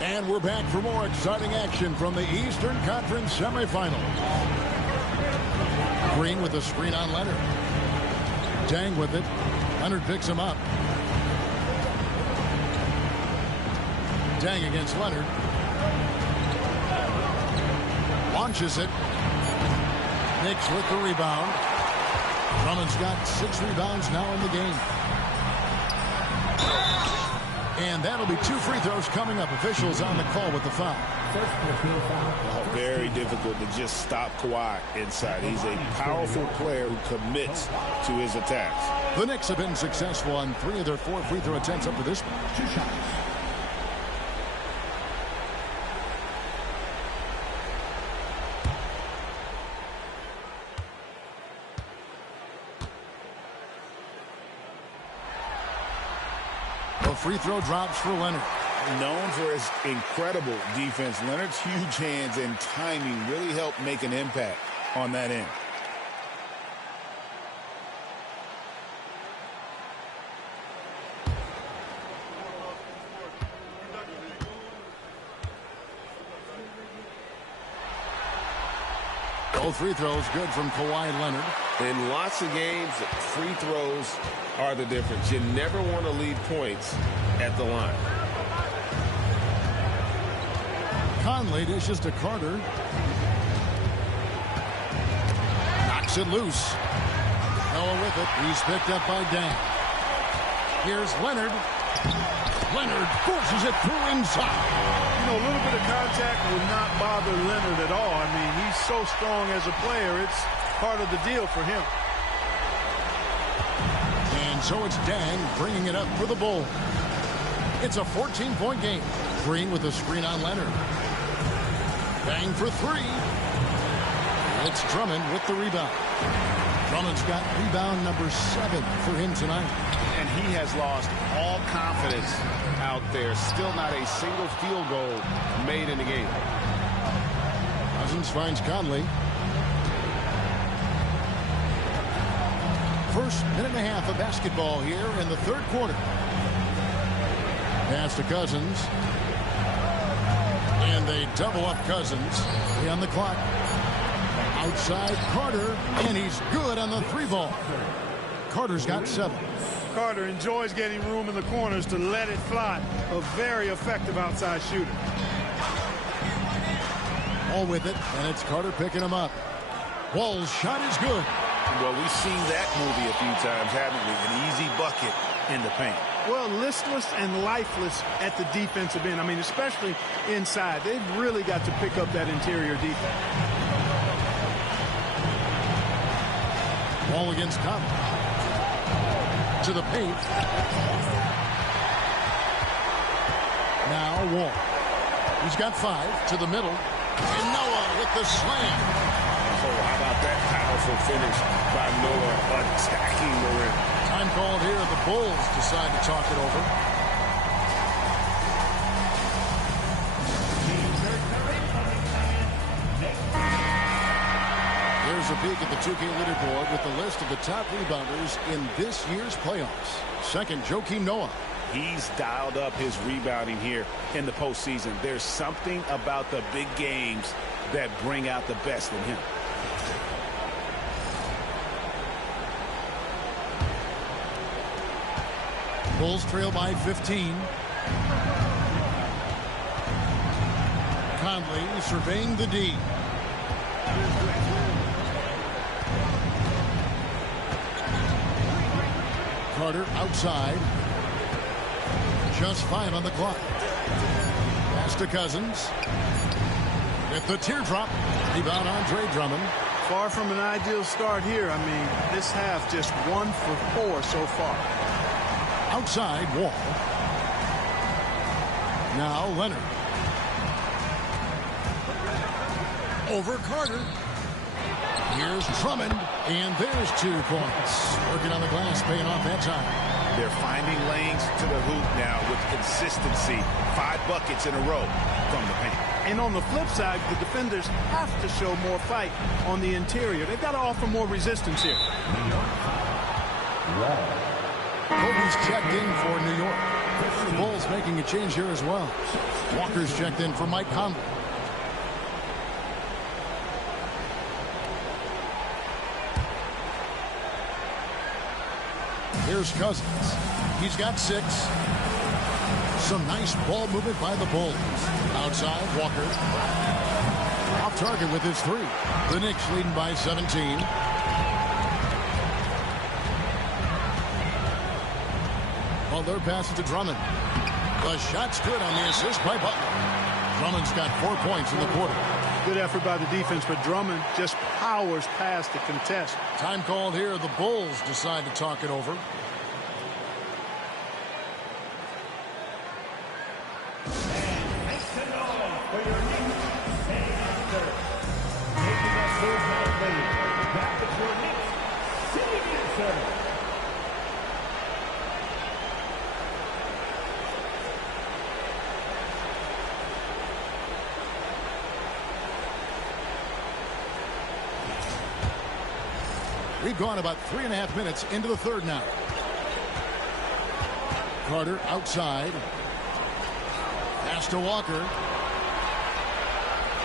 And we're back for more exciting action from the Eastern Conference semifinals. Green with a screen on Leonard. Dang with it. Leonard picks him up. Dang against Leonard. Launches it. Knicks with the rebound. Drummond's got 6 rebounds now in the game. And that'll be 2 free throws coming up. Officials on the call with the foul. Very difficult to just stop Kawhi inside. He's a powerful player who commits to his attacks. The Knicks have been successful on 3 of their 4 free throw attempts up to this point. 2 shots. So free throw drops for Leonard. Known for his incredible defense, Leonard's huge hands and timing really helped make an impact on that end. Both free throws good from Kawhi Leonard. In lots of games, free throws are the difference. You never want to leave points at the line. Conley dishes to Carter. Knocks it loose. Noah with it. He's picked up by Dan. Here's Leonard. Leonard forces it through inside. You know, a little bit of contact will not bother Leonard at all. I mean, he's so strong as a player. It's part of the deal for him. And so it's Dan bringing it up for the Bulls. It's a 14-point game. Green with a screen on Leonard. Bang for three. It's Drummond with the rebound. Drummond's got rebound number 7 for him tonight. And he has lost all confidence out there. Still not a single field goal made in the game. Cousins finds Conley. First minute and a half of basketball here in the third quarter. Pass to Cousins. And they double up Cousins. 3 on the clock. Outside Carter, and he's good on the 3-ball. Carter's got 7. Carter enjoys getting room in the corners to let it fly. A very effective outside shooter. All with it, and it's Carter picking him up. Wall's shot is good. Well, we've seen that movie a few times, haven't we? An easy bucket in the paint. Well, listless and lifeless at the defensive end. I mean, especially inside. They've really got to pick up that interior defense. Ball against Conley. To the paint. Now Wall. He's got 5 to the middle. And Noah with the slam. Oh, how about that powerful finish by Noah attacking the rim. Time called here. The Bulls decide to talk it over. Here's a peek at the 2K leaderboard with the list of the top rebounders in this year's playoffs. Second, Joakim Noah. He's dialed up his rebounding here in the postseason. There's something about the big games that bring out the best in him. Bulls trail by 15. Conley surveying the D. Carter outside. Just 5 on the clock. Pass to Cousins. At the teardrop. Rebound Andre Drummond. Far from an ideal start here. I mean, this half just 1 for 4 so far. Outside Wall. Now Leonard. Over Carter. Here's Drummond, and there's 2 points. Working on the glass, paying off that time. They're finding lanes to the hoop now with consistency. 5 buckets in a row from the paint. And on the flip side, the defenders have to show more fight on the interior. They've got to offer more resistance here. Kobe's checked in for New York. The Bulls making a change here as well. Walker's checked in for Mike Conley. Here's Cousins. He's got 6. Some nice ball movement by the Bulls. Outside, Walker. Off target with his 3. The Knicks leading by 17. Well, they're passing to Drummond. The shot's good on the assist by Butler. Drummond's got 4 points in the quarter. Good effort by the defense, but Drummond just powers past the contest. Time called here. The Bulls decide to talk it over. We've gone about 3.5 minutes into the third now. Carter outside. Pass to Walker.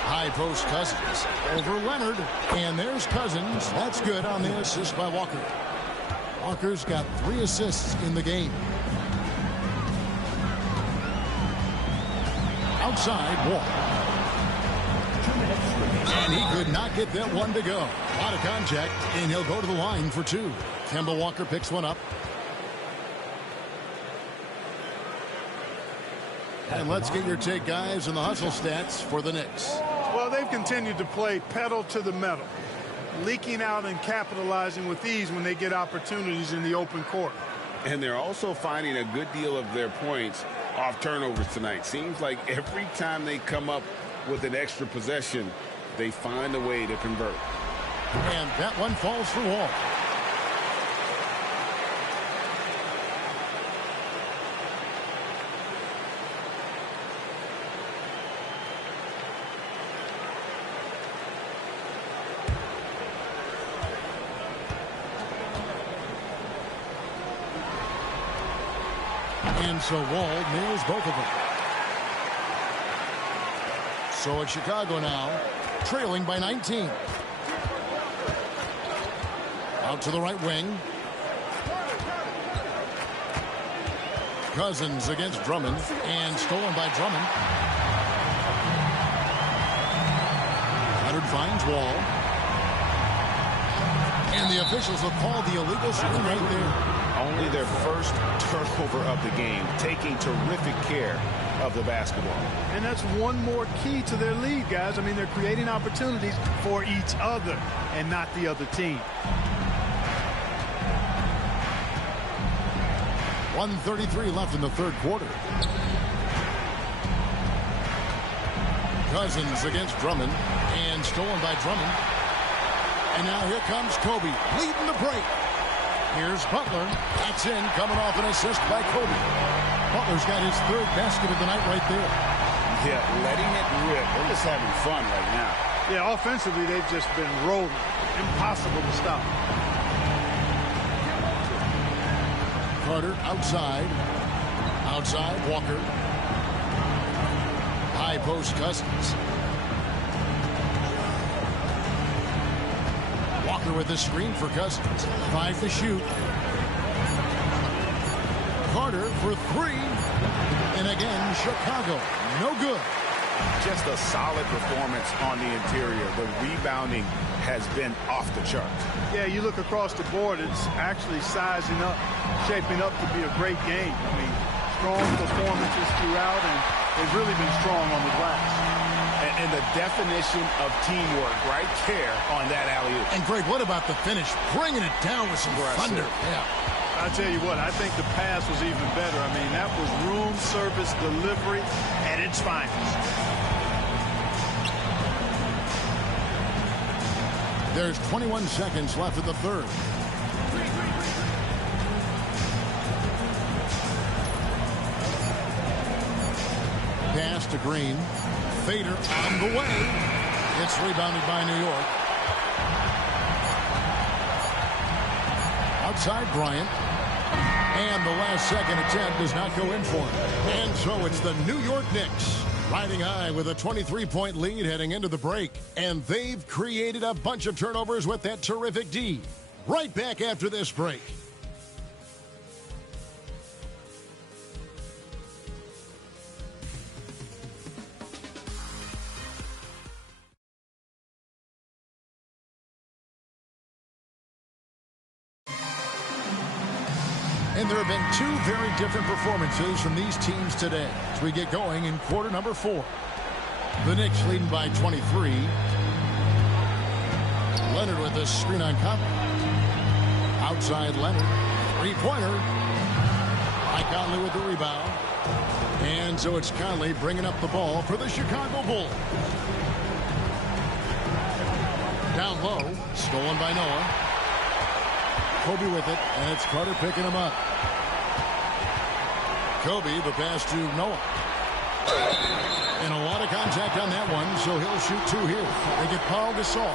High post Cousins. Over Leonard. And there's Cousins. That's good on the assist by Walker. Walker's got 3 assists in the game. Outside, Wall. And he could not get that one to go. A lot of contact, and he'll go to the line for 2. Kemba Walker picks one up. And let's get your take, guys, on the hustle stats for the Knicks. Well, they've continued to play pedal to the metal, leaking out and capitalizing with ease when they get opportunities in the open court. And they're also finding a good deal of their points off turnovers tonight. Seems like every time they come up with an extra possession, they find a way to convert. And that one falls for Wall. And so Wall nails both of them. So it's Chicago now, trailing by 19. Out to the right wing. Cousins against Drummond, and stolen by Drummond. Leonard finds Wall. And the officials have called the illegal screen right there. Only their first turnover of the game, taking terrific care of the basketball. And that's one more key to their lead, guys. I mean, they're creating opportunities for each other and not the other team. 1:33 left in the third quarter. Cousins against Drummond, and stolen by Drummond. And now here comes Kobe, leading the break. Here's Butler. That's in, coming off an assist by Kobe. Butler's got his 3rd basket of the night right there. Yeah, letting it rip. They're just having fun right now. Yeah, offensively, they've just been rolling. Impossible to stop. Carter outside. Outside, Walker. High post, Cousins. Walker with the screen for Cousins. 5 to shoot. Carter for 3. And again, Chicago. No good. Just a solid performance on the interior. The rebounding has been off the charts. Yeah, you look across the board, it's actually sizing up, shaping up to be a great game. I mean, strong performances throughout, and they've really been strong on the glass. And the definition of teamwork right there on that alley-oop. And, Greg, what about the finish? Bringing it down with some thunder. Yeah. I tell you what, I think the pass was even better. I mean, that was room service delivery at its finest. There's 21 seconds left in the third. Pass to Green. Fader on the way. It's rebounded by New York. Outside Bryant. And the last second attempt does not go in for him. And so it's the New York Knicks riding high with a 23-point lead heading into the break. And they've created a bunch of turnovers with that terrific D. Right back after this break. And there have been 2 very different performances from these teams today as we get going in quarter number 4. The Knicks leading by 23. Leonard with the screen on Conley. Outside Leonard. 3-pointer. Mike Conley with the rebound. And so it's Conley bringing up the ball for the Chicago Bulls. Down low. Stolen by Noah. Kobe with it, and it's Carter picking him up. Kobe, the pass to Noah. And a lot of contact on that one, so he'll shoot 2 here. They get Paul Gasol.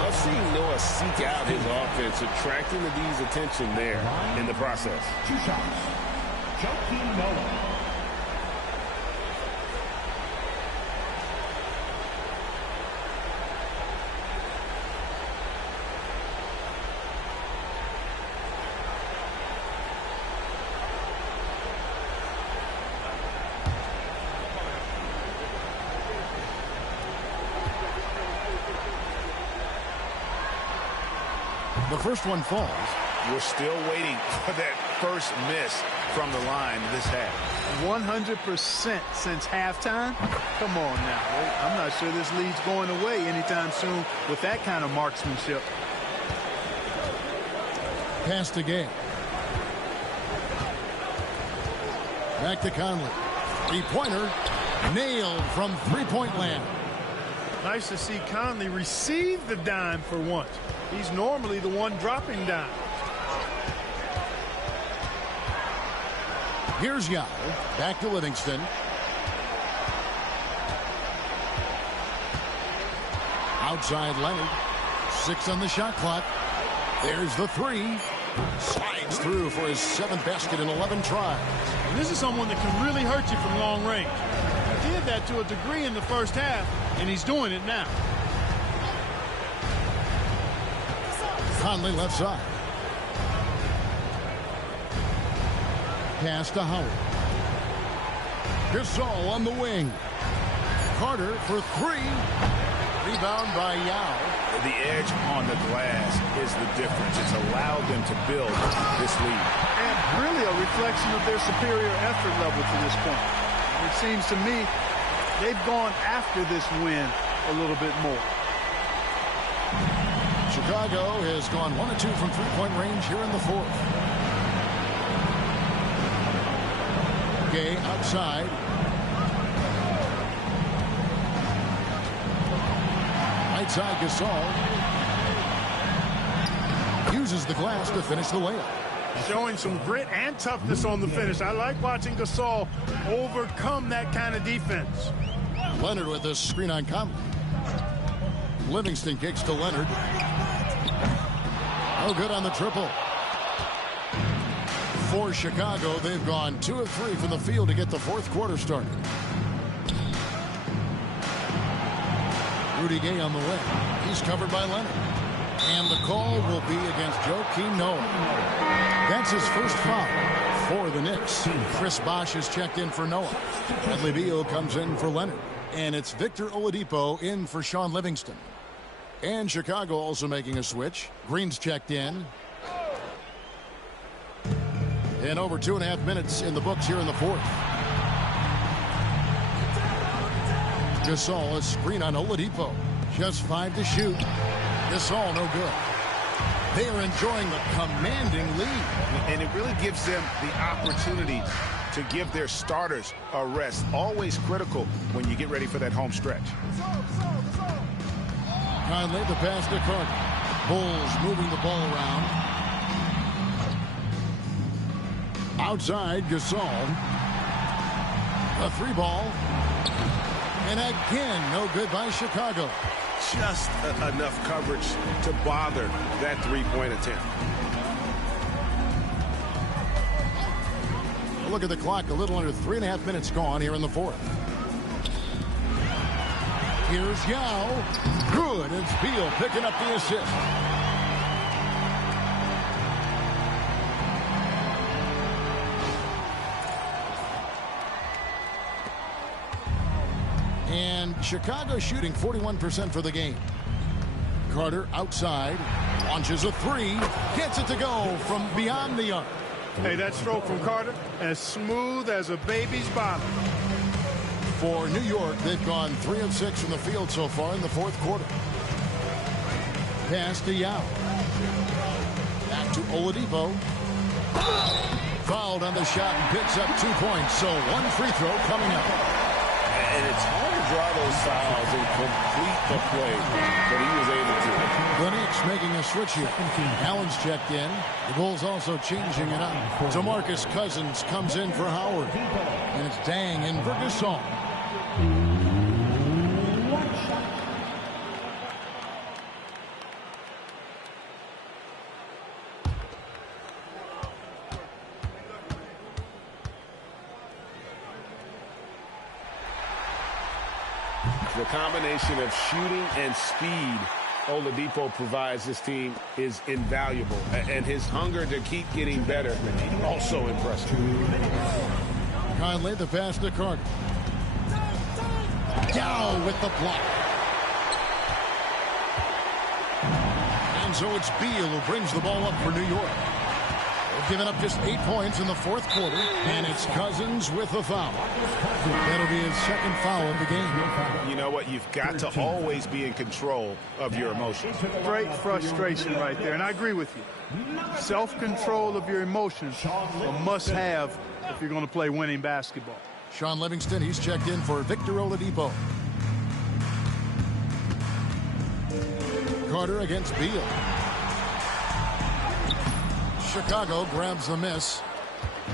Love seeing Noah seek out his offense, attracting the D's attention there in the process. 2 shots. Joakim Noah. The first one falls. We're still waiting for that first miss from the line this half. 100% since halftime. Come on now. I'm not sure this lead's going away anytime soon with that kind of marksmanship. Pass to Gay. Back to Conley. 3-pointer. Nailed from three-point land. Nice to see Conley receive the dime for once. He's normally the one dropping dimes. Here's Yao. Back to Livingston. Outside Leonard. 6 on the shot clock. There's the 3. Slides through for his 7th basket in 11 tries. And this is someone that can really hurt you from long range. He did that to a degree in the first half, and he's doing it now. Conley left side. Pass to Howard. Gasol on the wing. Carter for 3. Rebound by Yao. The edge on the glass is the difference. It's allowed them to build this lead. And really a reflection of their superior effort level to this point. It seems to me they've gone after this win a little bit more. Chicago has gone 1 of 2 from three-point range here in the 4th. Gay outside. Right side Gasol. Uses the glass to finish the layup. Showing some grit and toughness on the finish. I like watching Gasol overcome that kind of defense. Leonard with a screen on Conley. Livingston kicks to Leonard. No good on the triple. For Chicago, they've gone 2 of 3 from the field to get the 4th quarter started. Rudy Gay on the wing. He's covered by Leonard. And the call will be against Joakim Noah. That's his first foul for the Knicks. Chris Bosh is checked in for Noah. Bradley Beal comes in for Leonard. And it's Victor Oladipo in for Sean Livingston. And Chicago also making a switch. Green's checked in. And over 2.5 minutes in the books here in the 4th. Gasol, a screen on Oladipo. Just 5 to shoot. Gasol, no good. They are enjoying the commanding lead. And it really gives them the opportunity to give their starters a rest. Always critical when you get ready for that home stretch. Conley, the pass to Carter. Bulls moving the ball around. Outside, Gasol. A 3-ball. And again, no good by Chicago. Just enough coverage to bother that 3-point attempt. Look at the clock, a little under 3.5 minutes gone here in the 4th. Here's Yao. Good. It's Beal picking up the assist. And Chicago shooting 41% for the game. Carter outside. Launches a 3. Gets it to go from beyond the arc. Hey, that stroke from Carter, as smooth as a baby's bottom. For New York, they've gone 3 of 6 from the field so far in the 4th quarter. Pass to Yao. Back to Oladipo. Fouled on the shot and picks up 2 points. So 1 free throw coming up. And it's hard to draw those fouls and complete the play, but he was able to. The Knicks making a switch here. Allen's checked in. The Bulls also changing it up. DeMarcus Cousins comes in for Howard. And it's Dang in for Gasol. The combination of shooting and speed Oladipo provides this team is invaluable. And his hunger to keep getting better, also impressive. Conley, the pass to Carter. Down with the block. And so it's Beal who brings the ball up for New York. They've given up just 8 points in the fourth quarter, and it's Cousins with a foul. That'll be his second foul of the game. You know what? You've got to always be in control of your emotions. Great frustration right there, and I agree with you. Self-control of your emotions a must-have if you're going to play winning basketball. Sean Livingston, he's checked in for Victor Oladipo. Carter against Beal. Chicago grabs the miss.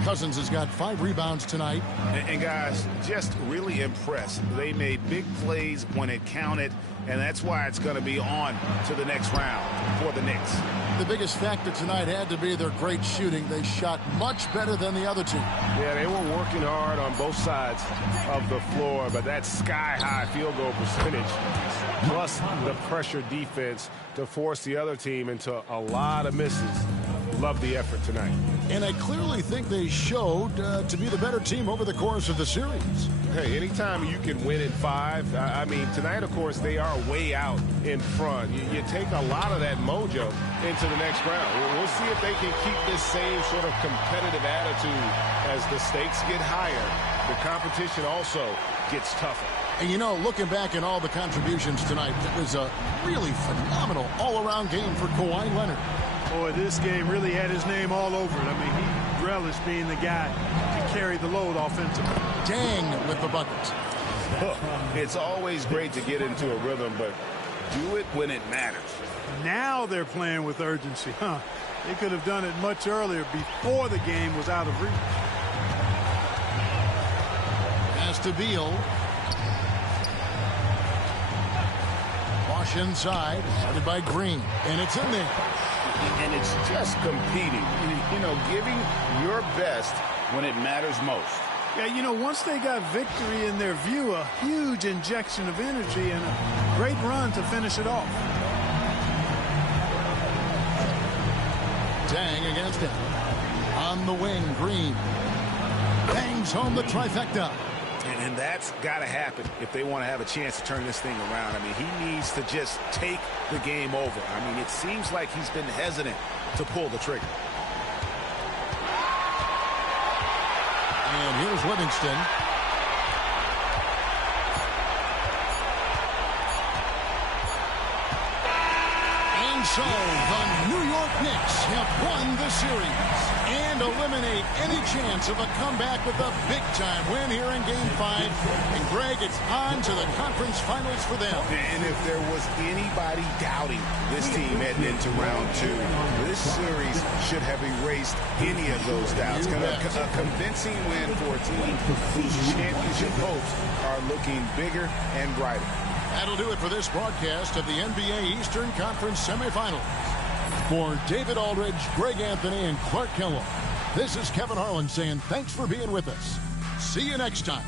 Cousins has got 5 rebounds tonight. And guys, just really impressed. They made big plays when it counted, and that's why it's going to be on to the next round for the Knicks. The biggest factor tonight had to be their great shooting. They shot much better than the other team. Yeah, they were working hard on both sides of the floor, but that sky-high field goal percentage, plus the pressure defense to force the other team into a lot of misses. Love the effort tonight. And I clearly think they showed to be the better team over the course of the series. Hey, anytime you can win in 5, I mean, tonight, of course, they are way out in front. You take a lot of that mojo into the next round. We'll see if they can keep this same sort of competitive attitude as the stakes get higher. The competition also gets tougher. And, you know, looking back at all the contributions tonight, it was a really phenomenal all-around game for Kawhi Leonard. Boy, this game really had his name all over it. I mean, he relished being the guy to carry the load offensively. Dang with the buckets. It's always great to get into a rhythm, but do it when it matters. Now they're playing with urgency, huh? They could have done it much earlier before the game was out of reach. Pass to Beal. Wash inside, headed by Green, and it's in there. And it's just competing, you know, giving your best when it matters most. Yeah, you know, once they got victory in their view, a huge injection of energy and a great run to finish it off. Dang against it. On the wing, Green bangs home the trifecta. And that's got to happen if they want to have a chance to turn this thing around. I mean, he needs to just take the game over. I mean, it seems like he's been hesitant to pull the trigger. And here's Livingston. And so the New York Knicks have won the series and eliminate any chance of a comeback with a big-time win here in Game 5. And, Greg, it's on to the conference finals for them. And if there was anybody doubting this team heading into round 2, this series should have erased any of those doubts. A convincing win for a team whose championship hopes are looking bigger and brighter. That'll do it for this broadcast of the NBA Eastern Conference semifinals. For David Aldridge, Greg Anthony, and Clark Kellogg, this is Kevin Harlan saying thanks for being with us. See you next time.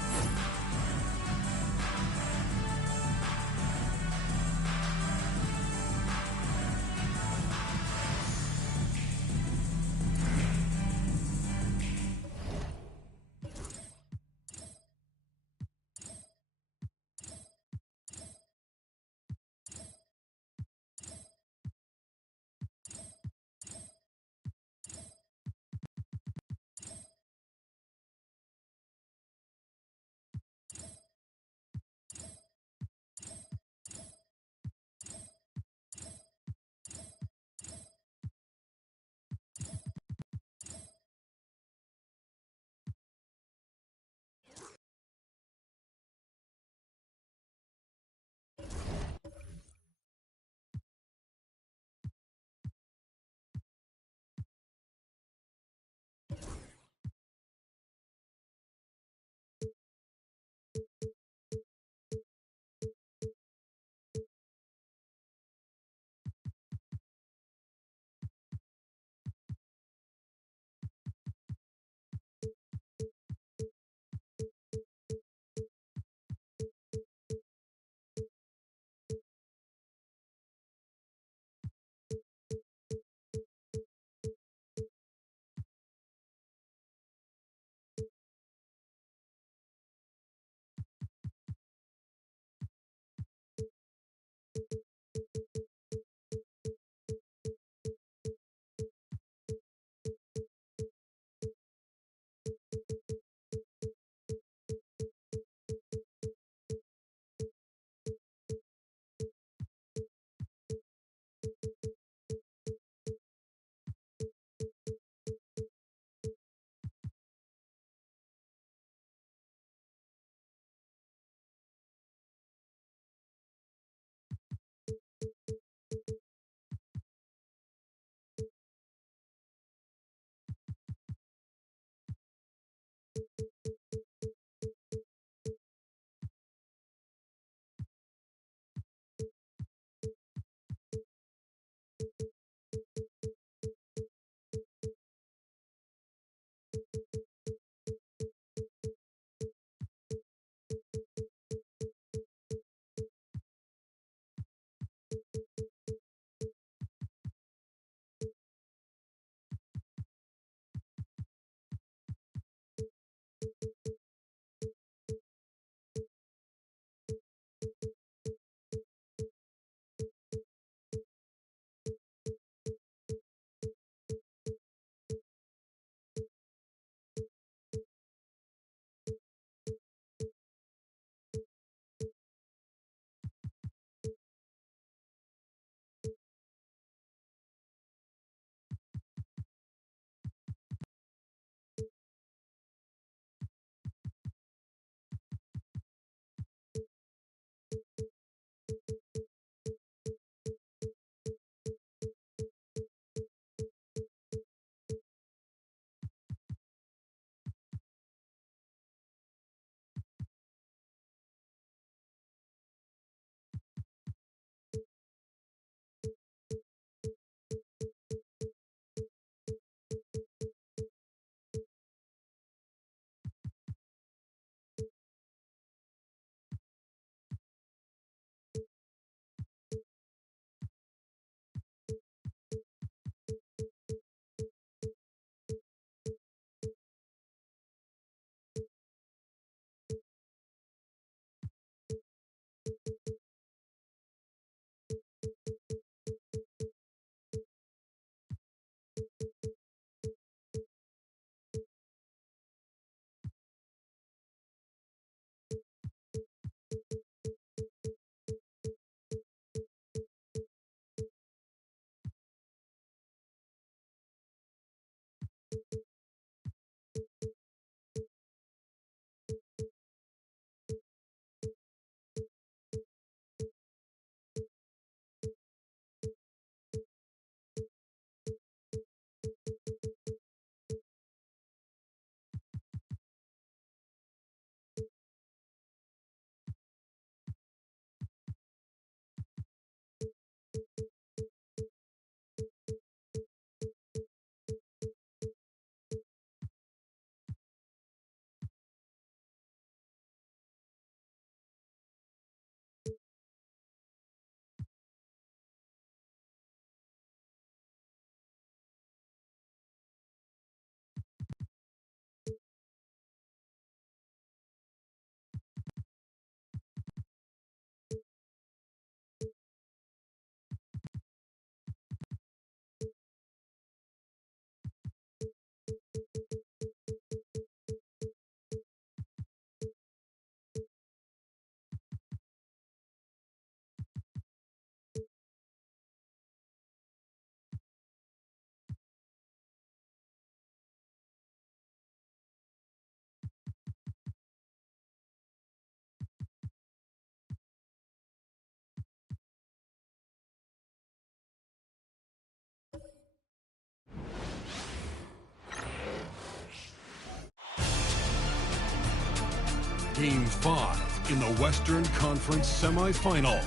Game 5 in the Western Conference semifinals.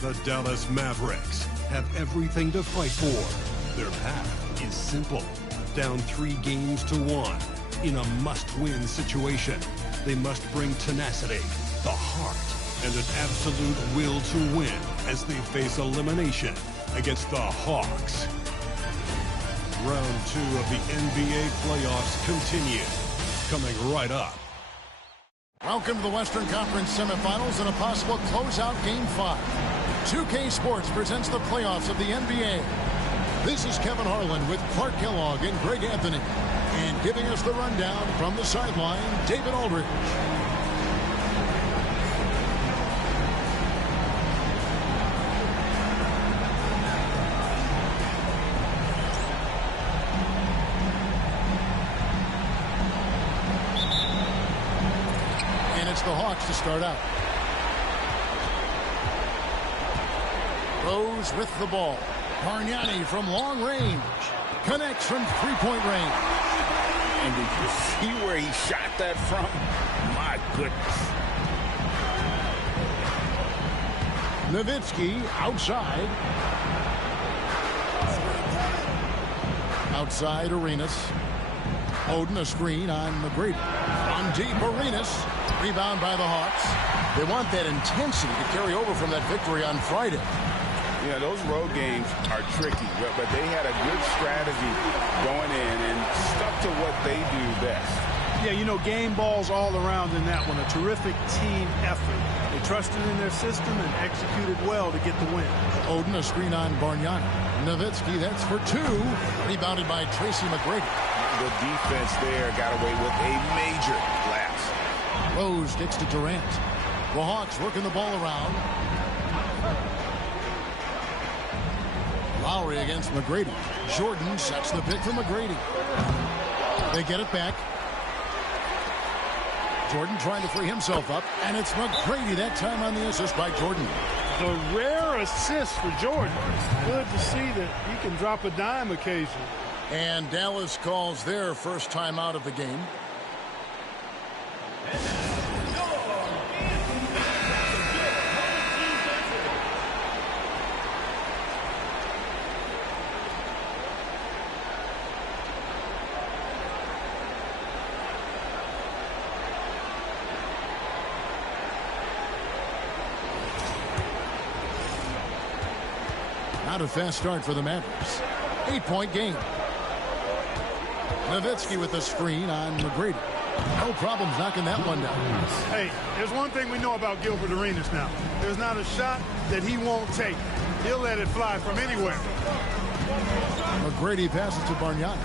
The Dallas Mavericks have everything to fight for. Their path is simple. Down 3 games to 1 in a must-win situation. They must bring tenacity, the heart, and an absolute will to win as they face elimination against the Hawks. Round 2 of the NBA playoffs continue. Coming right up. Welcome to the Western Conference semifinals and a possible closeout Game 5. 2K Sports presents the playoffs of the NBA. This is Kevin Harlan with Clark Kellogg and Greg Anthony. And giving us the rundown from the sideline, David Aldridge. And it's the Hawks to start out. Rose with the ball. Bargnani from long range. Connects from three-point range. And did you see where he shot that from? My goodness. Nowitzki outside. Outside Arenas. Oden a screen on McGrady. On deep Arenas. Rebound by the Hawks. They want that intensity to carry over from that victory on Friday. Yeah, those road games are tricky, but they had a good strategy going in and stuck to what they do best. Yeah, you know, game balls all around in that one. A terrific team effort. They trusted in their system and executed well to get the win. Oden a screen on Bargnani. Nowitzki, that's for 2. Rebounded by Tracy McGrady. The defense there got away with a major lapse. Rose kicks to Durant. The Hawks working the ball around. Lowry against McGrady. Jordan sets the pick for McGrady. They get it back. Jordan trying to free himself up, and it's McGrady that time on the assist by Jordan. The rare assist for Jordan. Good to see that he can drop a dime occasionally. And Dallas calls their first time out of the game. Not a fast start for the Mavericks. 8-point game. Nowitzki with the screen on McGrady. No problems knocking that one down. Hey, there's one thing we know about Gilbert Arenas now. There's not a shot that he won't take. He'll let it fly from anywhere. McGrady passes to Bargnani.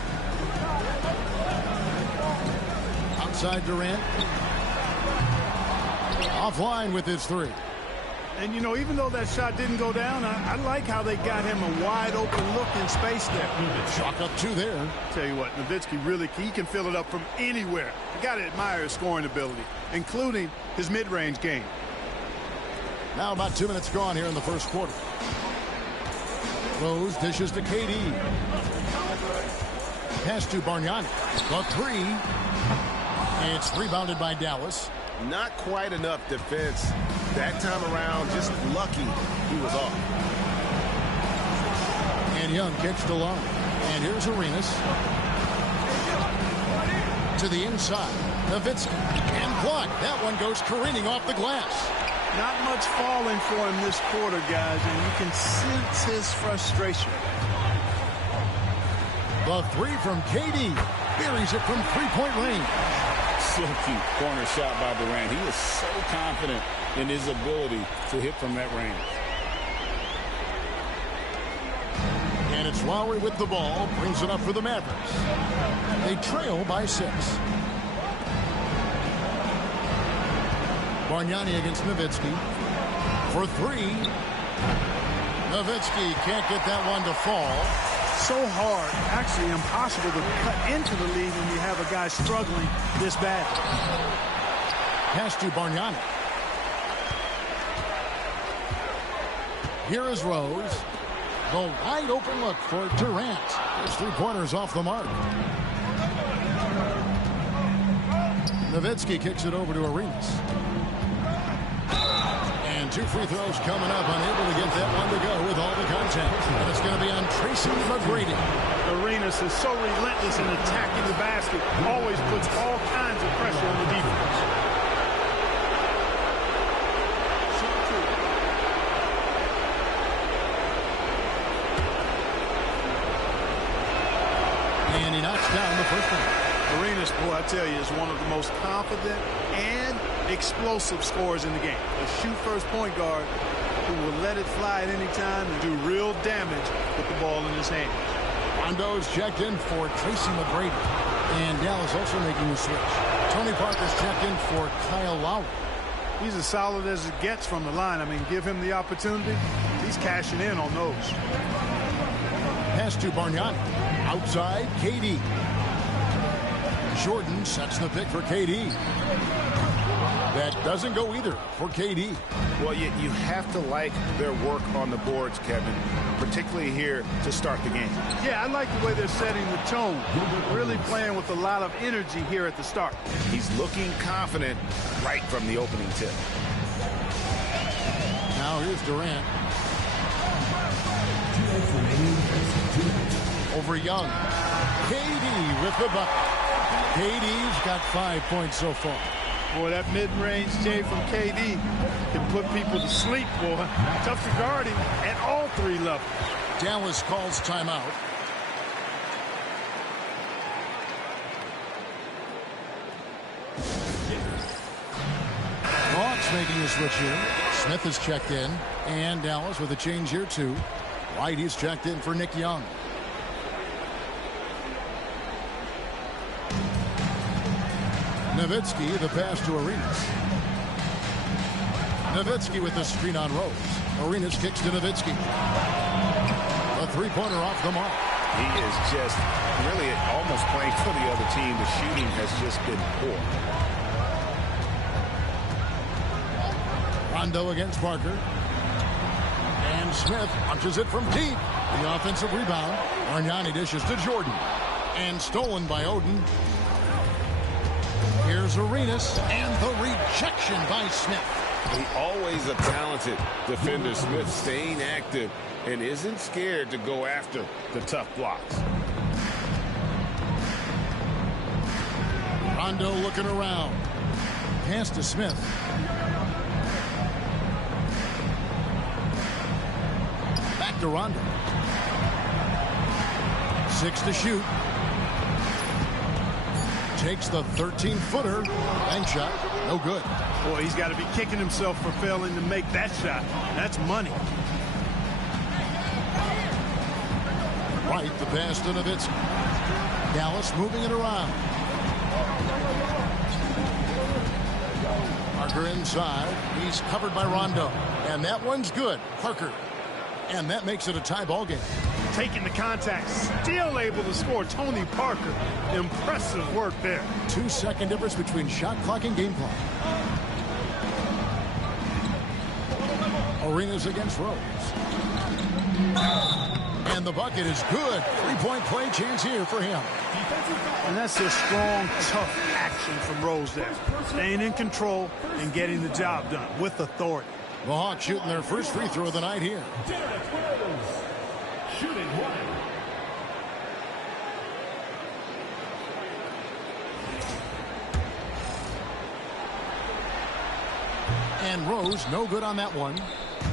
Outside Durant. Offline with his 3. And, you know, even though that shot didn't go down, I like how they got him a wide-open look in space there. Chalk up 2 there. Tell you what, Nowitzki really, he can fill it up from anywhere. You got to admire his scoring ability, including his mid-range game. Now about 2 minutes gone here in the first quarter. Rose dishes to KD. Pass to Bargnani. The 3. It's rebounded by Dallas. Not quite enough defense that time around. Just lucky he was off. And Young kicks to Lowry. And here's Arenas. To the inside. Nowitzki. And blocked. That one goes careening off the glass. Not much falling for him this quarter, guys, and you can sense his frustration. The 3 from KD. Buries it from three-point range. Silky corner shot by Durant. He is so confident in his ability to hit from that range. And it's Lowry with the ball. Brings it up for the Mavericks. They trail by 6. Bargnani against Nowitzki. For 3. Nowitzki can't get that one to fall. So hard, actually impossible to cut into the lead when you have a guy struggling this bad. Pass to Bargnani. Here is Rose. The wide open look for Durant. His 3-pointers off the mark. Nowitzki kicks it over to Arenas. And 2 free throws coming up, unable to get that one to go with all the contact. And it's going to be on Tracy McGrady. Arenas is so relentless in attacking the basket, always puts all kinds of pressure on the defense. And he knocks down the first one. Arenas, boy, I tell you, is one of the most confident and explosive scorers in the game. A shoot-first point guard who will let it fly at any time and do real damage with the ball in his hand. Rondo's checked in for Tracy McGrady. And Dallas also making the switch. Tony Parker's checked in for Kyle Lowry. He's as solid as it gets from the line. I mean, give him the opportunity. He's cashing in on those. Pass to Bargnani. Outside, KD. Jordan sets the pick for KD. That doesn't go either for KD. Well, you have to like their work on the boards, Kevin, particularly here to start the game. Yeah, I like the way they're setting the tone. Really playing with a lot of energy here at the start. He's looking confident right from the opening tip. Now here's Durant. Over Young. KD with the bucket. KD's got 5 points so far. Boy, that mid-range J from KD can put people to sleep, boy. Tough to guard him at all 3 levels. Dallas calls timeout. Hawks making a switch here. Smith is checked in. And Dallas with a change here, too. White is checked in for Nick Young. Nowitzki, the pass to Arenas. Nowitzki with the screen on Rose. Arenas kicks to Nowitzki. A three-pointer off the mark. He is just really almost playing for the other team. The shooting has just been poor. Rondo against Parker. And Smith punches it from deep. The offensive rebound. Bargnani dishes to Jordan. And stolen by Oden. Here's Arenas, and the rejection by Smith. He always a talented defender. Smith staying active and isn't scared to go after the tough blocks. Rondo looking around. Pass to Smith. Back to Rondo. 6 to shoot. Takes the 13-footer. Bank shot. No good. Boy, he's got to be kicking himself for failing to make that shot. That's money. White, the pass to Nowitzki. Dallas moving it around. Parker inside. He's covered by Rondo. And that one's good. Parker. And that makes it a tie ball game. Taking the contact, still able to score. Tony Parker, impressive work there. 2-second difference between shot clock and game clock. Arenas against Rose. And the bucket is good. 3-point play chance here for him. And that's a strong, tough action from Rose there. Staying in control and getting the job done with authority. The Hawks shooting their first free throw of the night here. Shooting one. And Rose, no good on that one.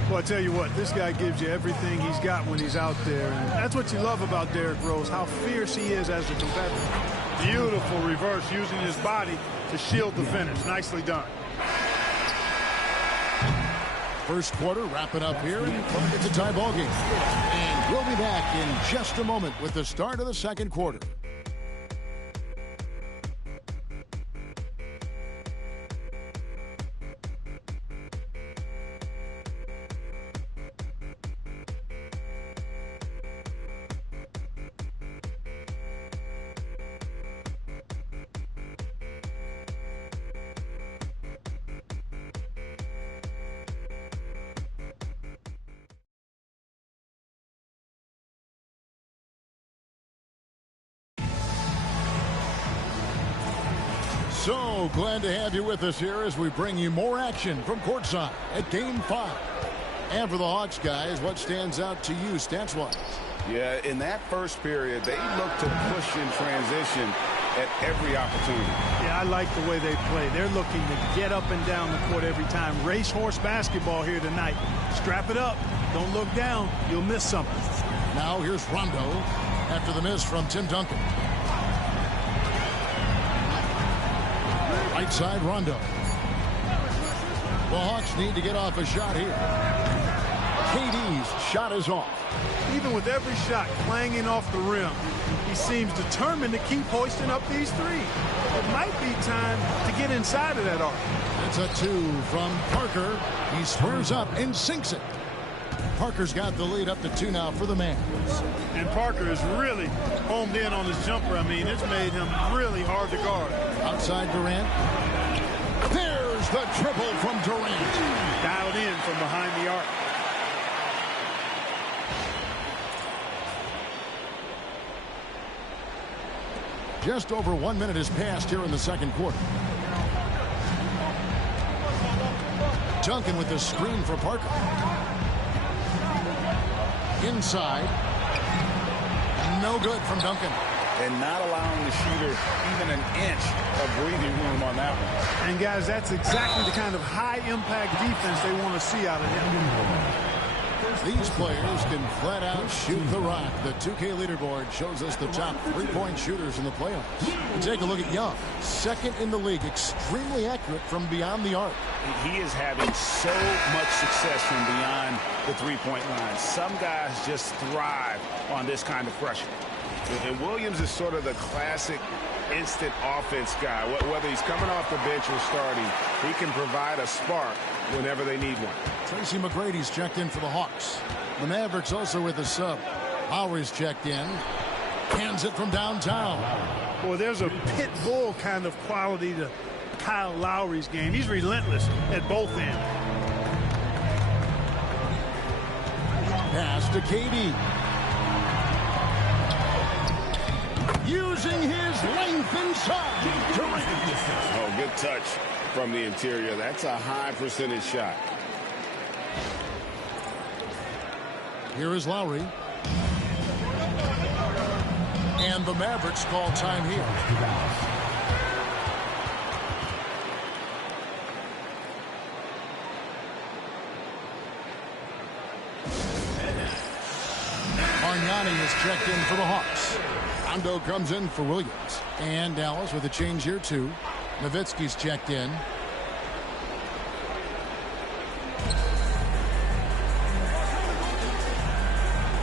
Well, I tell you what, this guy gives you everything he's got when he's out there. And that's what you love about Derrick Rose, how fierce he is as a competitor. Beautiful reverse using his body to shield the finish. Nicely done. First quarter wrapping up here, and it's a tie ball game. And we'll be back in just a moment with the start of the second quarter. So glad to have you with us here as we bring you more action from courtside at Game 5. And for the Hawks, guys, what stands out to you stats-wise? Yeah, in that first period, they looked to push in transition at every opportunity. Yeah, I like the way they play. They're looking to get up and down the court every time. Racehorse basketball here tonight. Strap it up. Don't look down. You'll miss something. Now here's Rondo after the miss from Tim Duncan. Right side, Rondo. The Hawks need to get off a shot here. KD's shot is off. Even with every shot clanging off the rim, he seems determined to keep hoisting up these threes. It might be time to get inside of that arc. It's a 2 from Parker. He squares up and sinks it. Parker's got the lead up to 2 now for the Mavs. And Parker is really homed in on his jumper. I mean, it's made him really hard to guard. Outside Durant. There's the triple from Durant. Dialed in from behind the arc. Just over 1 minute has passed here in the second quarter. Duncan with the screen for Parker. Inside. No good from Duncan. And not allowing the shooter even an inch of breathing room on that one. And, guys, that's exactly the kind of high-impact defense they want to see out of him. These players can flat out shoot the rock. The 2K leaderboard shows us the top three-point shooters in the playoffs. And take a look at Young, second in the league, extremely accurate from beyond the arc. He is having so much success from beyond the three-point line. Some guys just thrive on this kind of pressure. And Williams is sort of the classic instant offense guy. Whether he's coming off the bench or starting, he can provide a spark whenever they need one. Tracy McGrady's checked in for the Hawks. The Mavericks also with a sub. Lowry's checked in. Hands it from downtown. Boy, there's a pit bull kind of quality to Kyle Lowry's game. He's relentless at both ends. Pass to KD. Using his length inside. Oh, good touch from the interior. That's a high percentage shot. Here is Lowry. And the Mavericks call time here. Bargnani is checked in for the Hawks. Rondo comes in for Williams. And Dallas with a change here too. Nowitzki's checked in.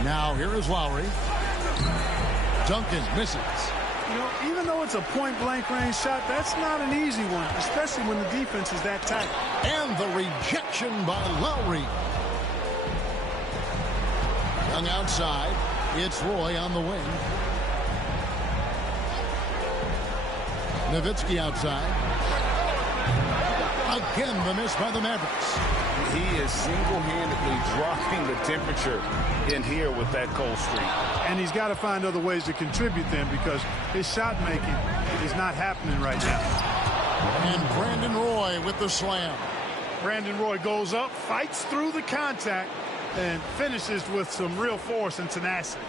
Now here is Lowry. Duncan misses. You know, even though it's a point-blank range shot, that's not an easy one, especially when the defense is that tight. And the rejection by Lowry. Young outside. It's Roy on the wing. Nowitzki outside. Again, the miss by the Mavericks. He is single-handedly dropping the temperature in here with that cold streak. And he's got to find other ways to contribute then, because his shot making is not happening right now. And Brandon Roy with the slam. Brandon Roy goes up, fights through the contact, and finishes with some real force and tenacity.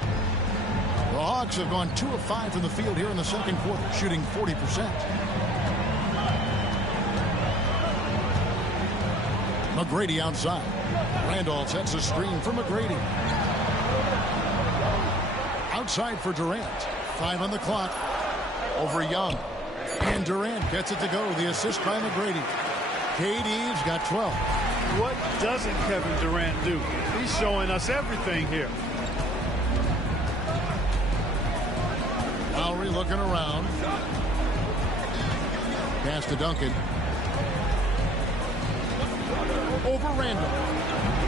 The Hawks have gone 2 of 5 from the field here in the second quarter, shooting 40%. McGrady outside. Randolph sets a screen for McGrady. Outside for Durant. 5 on the clock. Over Young. And Durant gets it to go. The assist by McGrady. KD's got 12. What doesn't Kevin Durant do? He's showing us everything here. Lowry looking around. Pass to Duncan. Over Randall.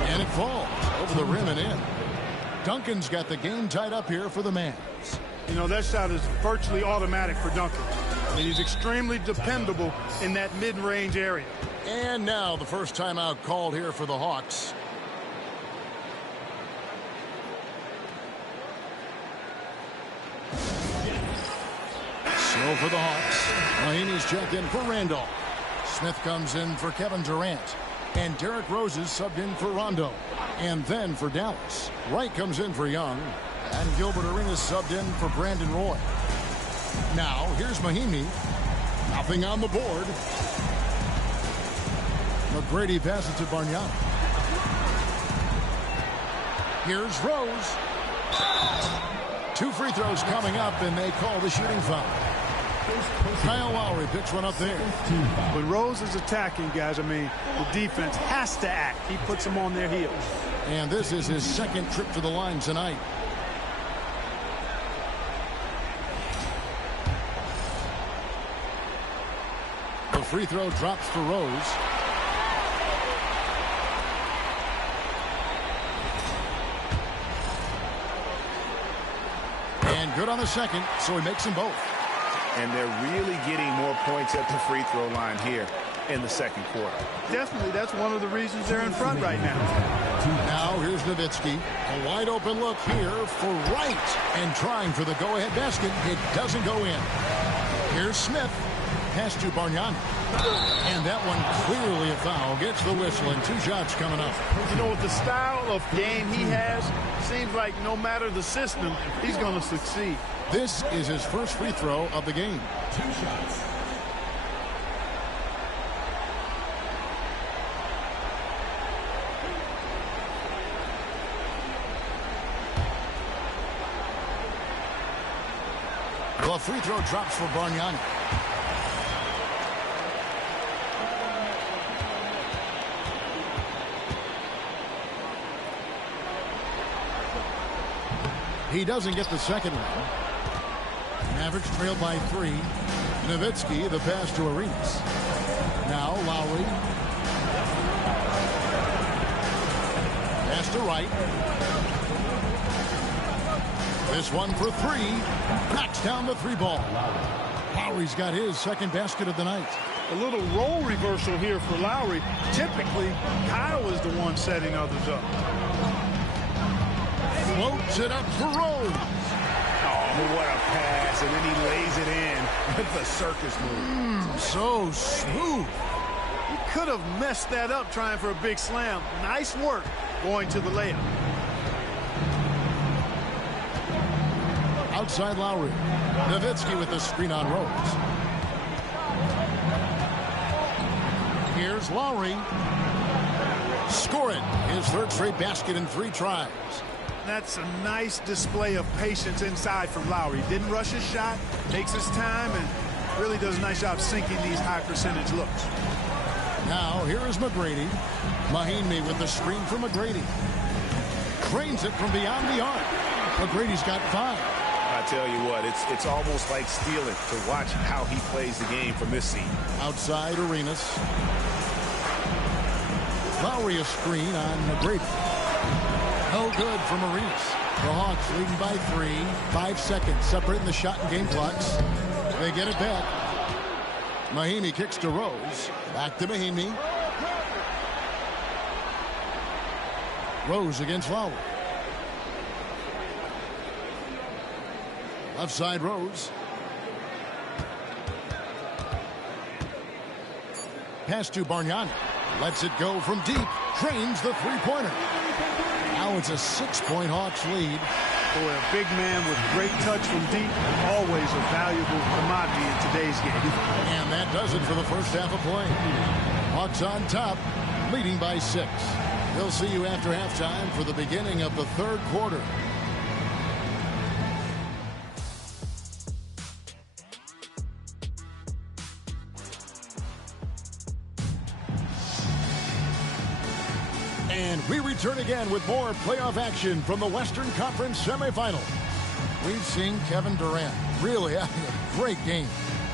And it falls over the rim and in. Duncan's got the game tied up here for the Mavs. You know, that shot is virtually automatic for Duncan. And he's extremely dependable in that mid-range area. And now the first timeout called here for the Hawks. Go for the Hawks. Mahinmi's checked in for Randolph. Smith comes in for Kevin Durant. And Derrick Rose is subbed in for Rondo. And then for Dallas, Wright comes in for Young. And Gilbert Arenas subbed in for Brandon Roy. Now, here's Mahinmi. Nothing on the board. McGrady passes to Bargnani. Here's Rose. 2 free throws coming up, and they call the shooting foul. Kyle Lowry picks one up there. When Rose is attacking, guys, I mean, the defense has to act. He puts them on their heels. And this is his second trip to the line tonight. The free throw drops for Rose. And good on the second, so he makes them both. And they're really getting more points at the free throw line here in the second quarter. Definitely, that's one of the reasons they're in front right now. Now here's Nowitzki. A wide open look here for Wright. And trying for the go-ahead basket. It doesn't go in. Here's Smith. Pass to Bargnani. And that one clearly a foul. Gets the whistle and 2 shots coming up. You know, with the style of game he has, seems like no matter the system, he's going to succeed. This is his first free throw of the game. 2 shots. The free throw drops for Bargnani. He doesn't get the second one. Mavericks trail by 3. Nowitzki, the pass to Arenas. Now Lowry. Pass to Wright. This one for 3. Knocks down the 3 ball. Lowry's got his second basket of the night. A little role reversal here for Lowry. Typically, Kyle is the one setting others up. Floats it up for Rose. Oh, what a pass, and then he lays it in with the circus move. So smooth. He could have messed that up trying for a big slam. Nice work going to the layup. Outside Lowry. Nowitzki with the screen on Rose. Here's Lowry. Score it. His third straight basket in 3 tries. That's a nice display of patience inside from Lowry. Didn't rush his shot, takes his time, and really does a nice job sinking these high percentage looks. Now here is McGrady. Mahinmi with the screen for McGrady. Cranes it from beyond the arc. McGrady's got 5. I tell you what, it's almost like stealing to watch how he plays the game from this seat. Outside Arenas. Lowry a screen on McGrady. No good from Arenas. The Hawks leading by 3. 5 seconds separating the shot and game clocks. They get it back. Mahinmi kicks to Rose. Back to Mahinmi. Rose against Lowry. Left side Rose. Pass to Bargnani. Lets it go from deep. Trains the 3-pointer. Now it's a 6-point Hawks lead. Boy, a big man with great touch from deep, always a valuable commodity in today's game. And that does it for the first half of play. Hawks on top, leading by 6. We'll see you after halftime for the beginning of the third quarter. And we return again with more playoff action from the Western Conference semifinal. We've seen Kevin Durant really having a great game.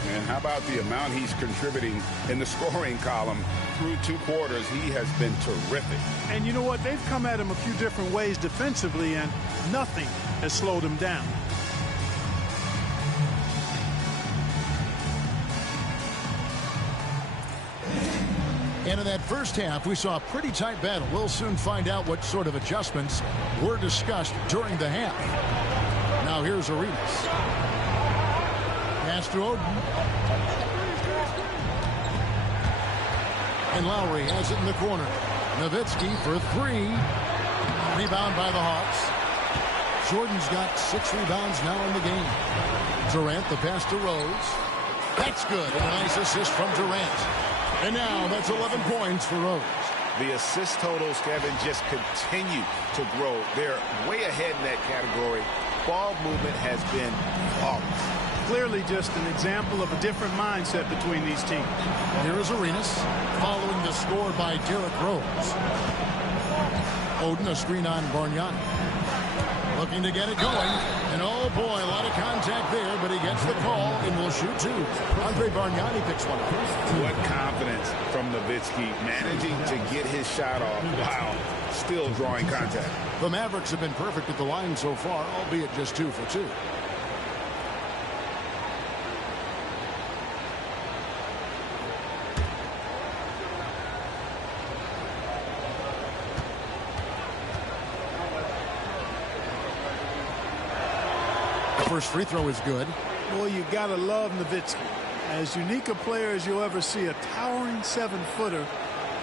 And how about the amount he's contributing in the scoring column through 2 quarters? He has been terrific. And you know what? They've come at him a few different ways defensively, and nothing has slowed him down. And in that first half, we saw a pretty tight battle. We'll soon find out what sort of adjustments were discussed during the half. Now here's Arenas. Pass to Oden. And Lowry has it in the corner. Nowitzki for three. Rebound by the Hawks. Jordan's got 6 rebounds now in the game. Durant, the pass to Rose. That's good. And a nice assist from Durant. And now that's 11 points for Rose. The assist totals, Kevin, just continue to grow. They're way ahead in that category. Ball movement has been flawless. Clearly just an example of a different mindset between these teams. Here is Arenas following the score by Derrick Rose. Oden, a screen on Bargnani. Looking to get it going. And oh boy, a lot of contact there, but he gets the call and will shoot 2. Andre Bargnani picks one up. What confidence from Nowitzki, managing to get his shot off while still drawing contact. The Mavericks have been perfect at the line so far, albeit just 2 for 2. First free throw is good. Boy, you gotta love Nowitzki. As unique a player as you'll ever see, a towering 7-footer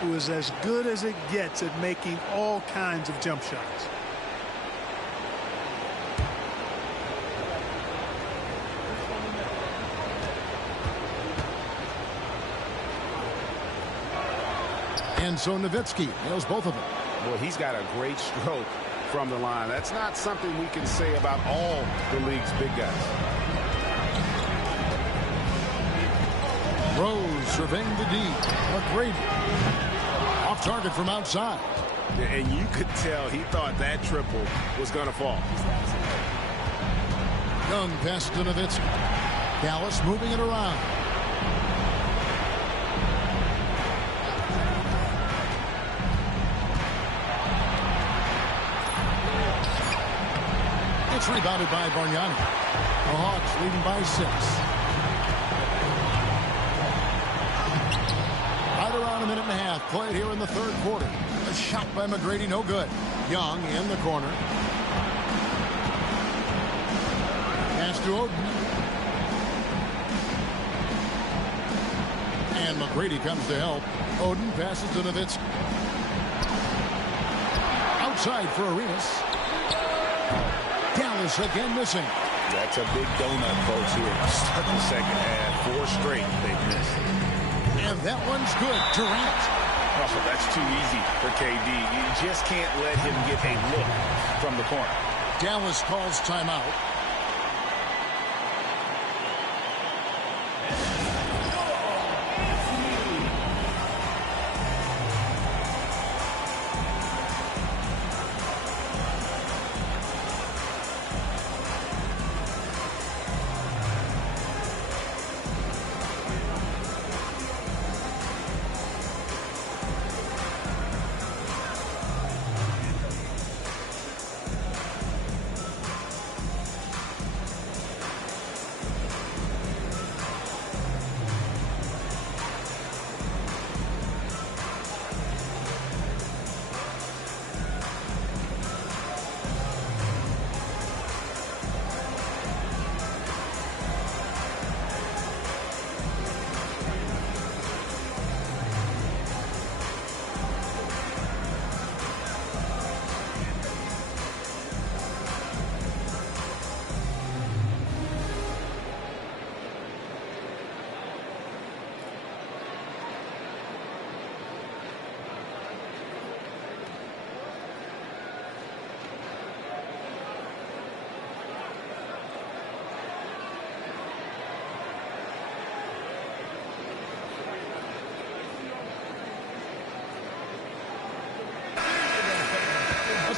who is as good as it gets at making all kinds of jump shots. And so Nowitzki nails both of them. Well, he's got a great stroke from the line. That's not something we can say about all the league's big guys. Rose surveying the D. McGrady off target from outside. And you could tell he thought that triple was going to fall. Young pass to Nowitzki. Dallas moving it around. It's rebounded by Bargnani. The Hawks leading by 6. Right around a minute and a half played here in the third quarter. A shot by McGrady, no good. Young in the corner. Pass to Oden. And McGrady comes to help. Oden passes to Nowitzki. Outside for Arenas. Dallas again missing. That's a big donut, folks, here. Start the second half. 4 straight they've missed. And that one's good. Durant. Oh, that's too easy for KD. You just can't let him get a look from the corner. Dallas calls timeout.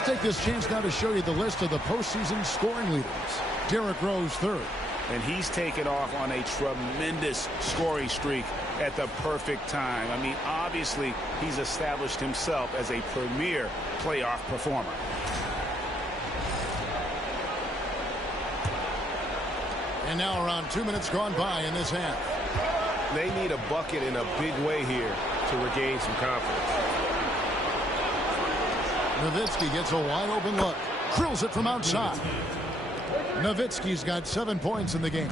Take this chance now to show you the list of the postseason scoring leaders. Derrick Rose, 3rd. And he's taken off on a tremendous scoring streak at the perfect time. I mean, obviously, he's established himself as a premier playoff performer. And now around 2 minutes gone by in this half. They need a bucket in a big way here to regain some confidence. Nowitzki gets a wide open look. Drills it from outside. Nowitzki's got 7 points in the game.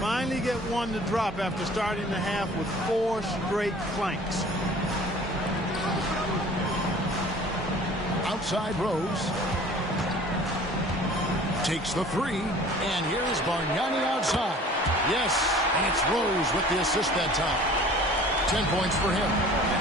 Finally get one to drop after starting the half with 4 straight flanks. Outside Rose. Takes the 3. And here's Bargnani outside. Yes, and it's Rose with the assist that time. 10 points for him.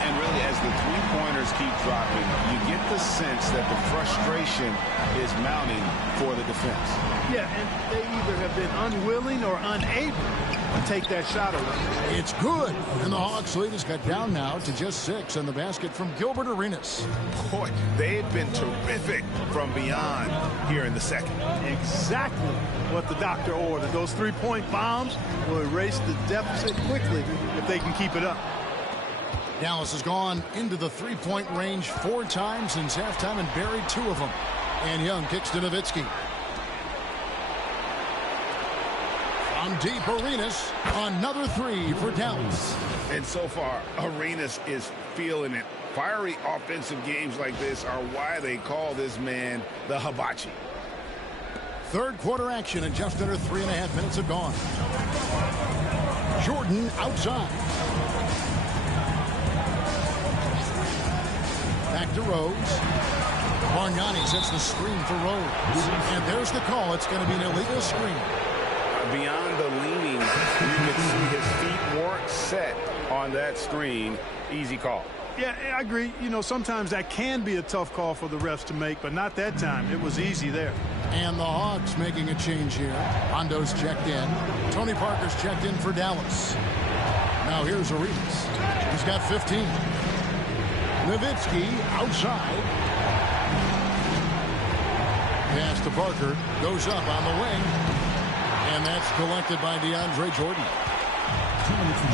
And really, as the three-pointers keep dropping, you get the sense that the frustration is mounting for the defense. Yeah, and they either have been unwilling or unable to take that shot away. It's good. And the Hawks lead has got down now to just 6 in the basket from Gilbert Arenas. Boy, they've been terrific from beyond here in the second. Exactly what the doctor ordered. Those three-point bombs will erase the deficit quickly if they can keep it up. Dallas has gone into the three-point range 4 times since halftime and buried 2 of them. And Young kicks to Nowitzki. From deep, Arenas. Another 3 for Dallas. And so far, Arenas is feeling it. Fiery offensive games like this are why they call this man the Hibachi. Third quarter action and just under 3.5 minutes have gone. Jordan outside. Back to Rose. Bargnani sets the screen for Rose. And there's the call. It's going to be an illegal screen. Beyond the leaning, you can see his feet weren't set on that screen. Easy call. Yeah, I agree. You know, sometimes that can be a tough call for the refs to make, but not that time. It was easy there. And the Hawks making a change here. Hondo's checked in. Tony Parker's checked in for Dallas. Now here's Arenas. He's got 15. Nowitzki outside. Pass to Parker. Goes up on the wing. And that's collected by DeAndre Jordan.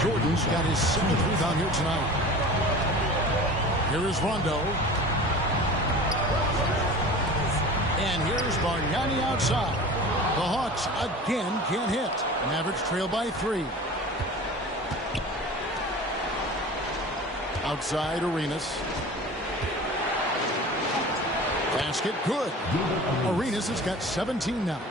Jordan's got his 7th rebound here tonight. Here is Rondo. And here's Bargnani outside. The Hawks again can't hit. Mavericks trail by 3. Outside Arenas. Basket good. Arenas has got 17 now.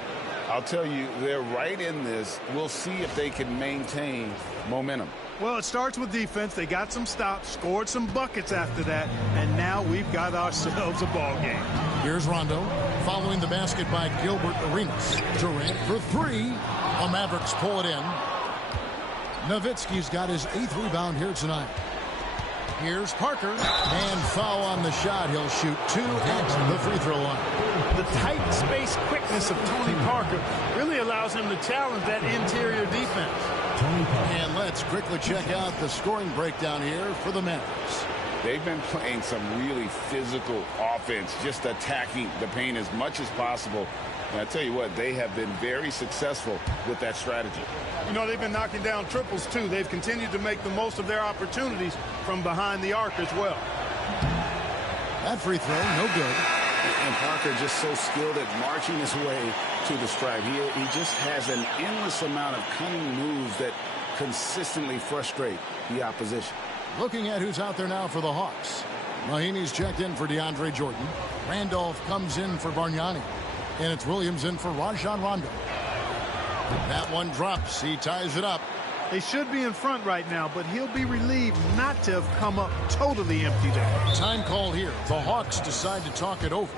I'll tell you, they're right in this. We'll see if they can maintain momentum. Well, it starts with defense. They got some stops, scored some buckets after that, and now we've got ourselves a ball game. Here's Rondo, following the basket by Gilbert Arenas. Durant for 3. The Mavericks pull it in. Nowitzki's got his 8th rebound here tonight. Here's Parker, and foul on the shot. He'll shoot 2 at the free throw line. The tight space quickness of Tony Parker really allows him to challenge that interior defense. And let's quickly check out the scoring breakdown here for the Mavericks. They've been playing some really physical offense, just attacking the paint as much as possible. And I tell you what, they have been very successful with that strategy. You know, they've been knocking down triples, too. They've continued to make the most of their opportunities from behind the arc as well. That free throw, no good. And Parker just so skilled at marching his way to the stripe. He just has an endless amount of cunning moves that consistently frustrate the opposition. Looking at who's out there now for the Hawks. Mahinmi's checked in for DeAndre Jordan. Randolph comes in for Bargnani. And it's Williams in for Rajon Rondo. That one drops. He ties it up. They should be in front right now, but he'll be relieved not to have come up totally empty there. Time call here. The Hawks decide to talk it over.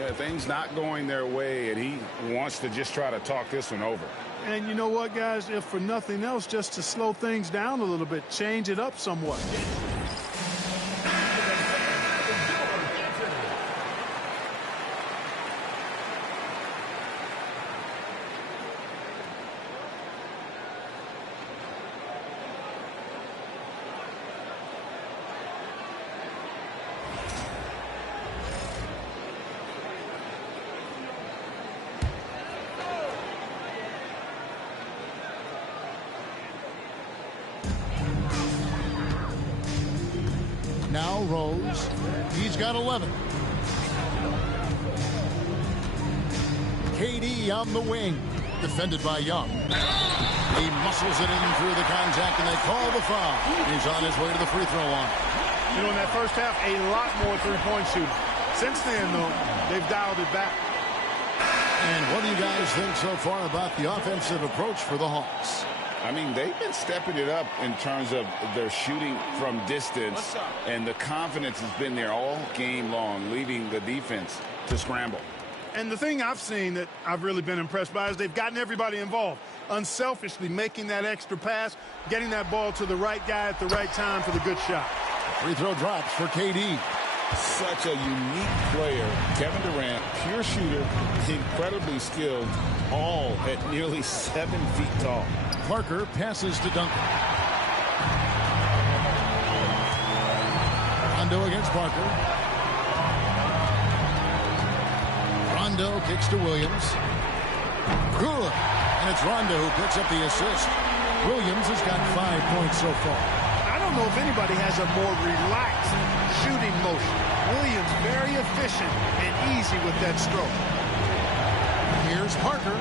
Yeah, things not going their way, and he wants to just try to talk this one over. And you know what, guys? If for nothing else, just to slow things down a little bit, change it up somewhat. Now Rose. He's got 11. KD on the wing. Defended by Young. He muscles it in through the contact, and they call the foul. He's on his way to the free throw line. You know, in that first half, a lot more three-point shooting. Since then, though, they've dialed it back. And what do you guys think so far about the offensive approach for the Hawks? I mean, they've been stepping it up in terms of their shooting from distance, and the confidence has been there all game long, leaving the defense to scramble. And the thing I've seen that I've really been impressed by is they've gotten everybody involved, unselfishly making that extra pass, getting that ball to the right guy at the right time for the good shot. Free throw drops for KD. Such a unique player. Kevin Durant, pure shooter, incredibly skilled, all at nearly 7 feet tall. Parker passes to Duncan. Rondo against Parker. Rondo kicks to Williams. Good. And it's Rondo who picks up the assist. Williams has got 5 points so far. I don't know if anybody has a more relaxed shooting motion. Williams very efficient and easy with that stroke. Here's Parker.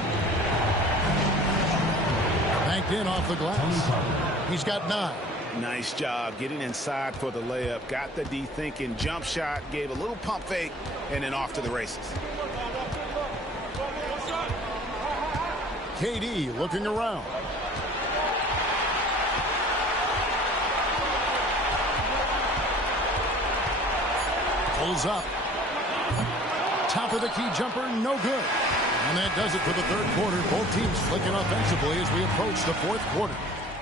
Banked in off the glass. He's got 9. Nice job getting inside for the layup. Got the D thinking. Jump shot. Gave a little pump fake. And then off to the races. KD looking around. Pulls up. Top of the key jumper, no good. And that does it for the third quarter. Both teams flicking offensively as we approach the fourth quarter.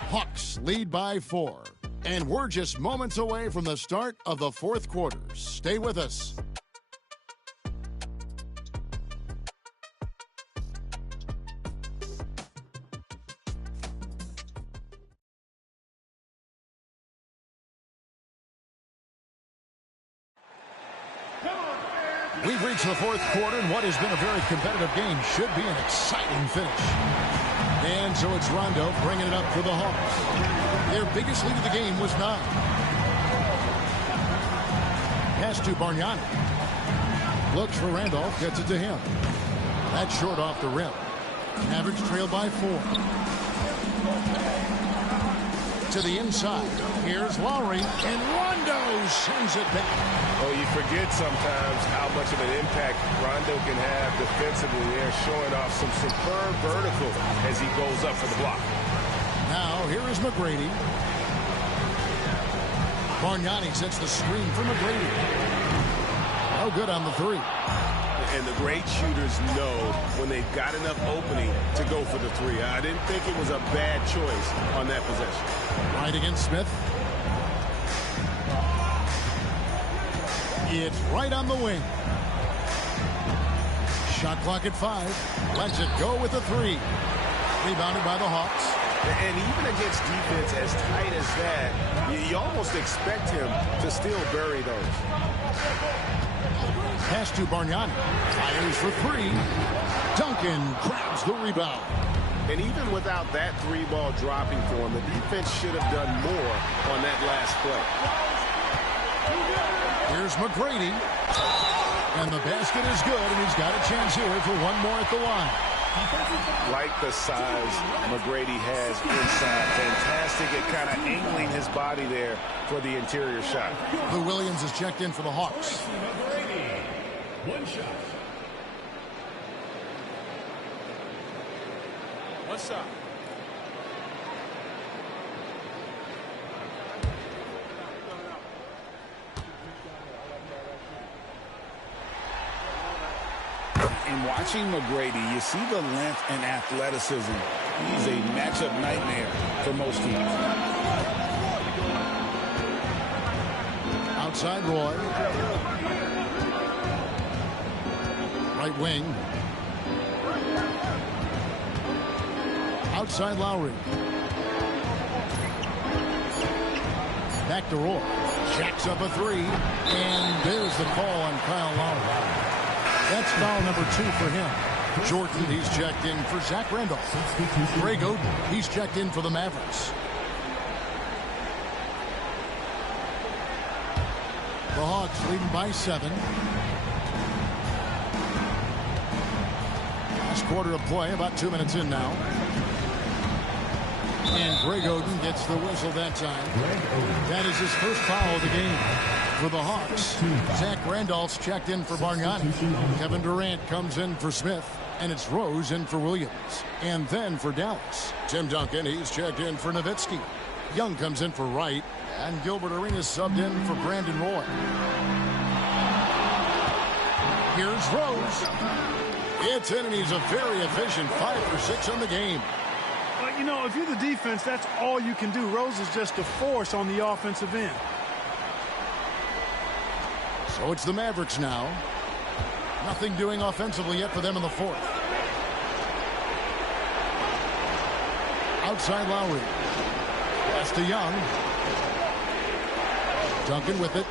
Hawks lead by 4. And we're just moments away from the start of the fourth quarter. Stay with us. We've reached the fourth quarter, and what has been a very competitive game should be an exciting finish. And so it's Rondo bringing it up for the Hawks. Their biggest lead of the game was 9. Pass to Bargnani. Looks for Randolph, gets it to him. That's short off the rim. Mavericks trail by 4. To the inside. Here's Lowry, and Rondo sends it back. Oh, you forget sometimes how much of an impact Rondo can have defensively. They're showing off some superb vertical as he goes up for the block. Now, here is McGrady. Bargnani sets the screen for McGrady. No good on the 3. And the great shooters know when they've got enough opening to go for the 3. I didn't think it was a bad choice on that possession. Right against Smith. It's right on the wing. Shot clock at 5. Lets it go with the 3. Rebounded by the Hawks. And even against defense as tight as that, you almost expect him to still bury those. Pass to Bargnani. Fires for 3. Duncan grabs the rebound. And even without that 3-ball dropping for him, the defense should have done more on that last play. Here's McGrady. And the basket is good, and he's got a chance here for one more at the line. Like the size McGrady has inside. Fantastic at kind of angling his body there for the interior shot. Lou Williams is checked in for the Hawks. One shot. What's up? In watching McGrady, you see the length and athleticism. He's a matchup nightmare for most teams. Outside Roy. Right wing. Outside Lowry. Back to Roy. Jacks up a 3. And there's the call on Kyle Lowry. That's foul number 2 for him. Jordan, he's checked in for Zach Randolph. Greg Oden, he's checked in for the Mavericks. The Hawks leading by 7. Last quarter of play, about 2 minutes in now. And Greg Oden gets the whistle that time. That is his first foul of the game for the Hawks. Zach Randolph's checked in for Bargnani. Kevin Durant comes in for Smith. And it's Rose in for Williams. And then for Dallas, Tim Duncan, he's checked in for Nowitzki. Young comes in for Wright. And Gilbert Arenas subbed in for Brandon Roy. Here's Rose. It's in, and he's a very efficient 5 for 6 on the game. But, you know, if you're the defense, that's all you can do. Rose is just a force on the offensive end. So it's the Mavericks now. Nothing doing offensively yet for them in the fourth. Outside Lowry. Pass to Young. Duncan with it.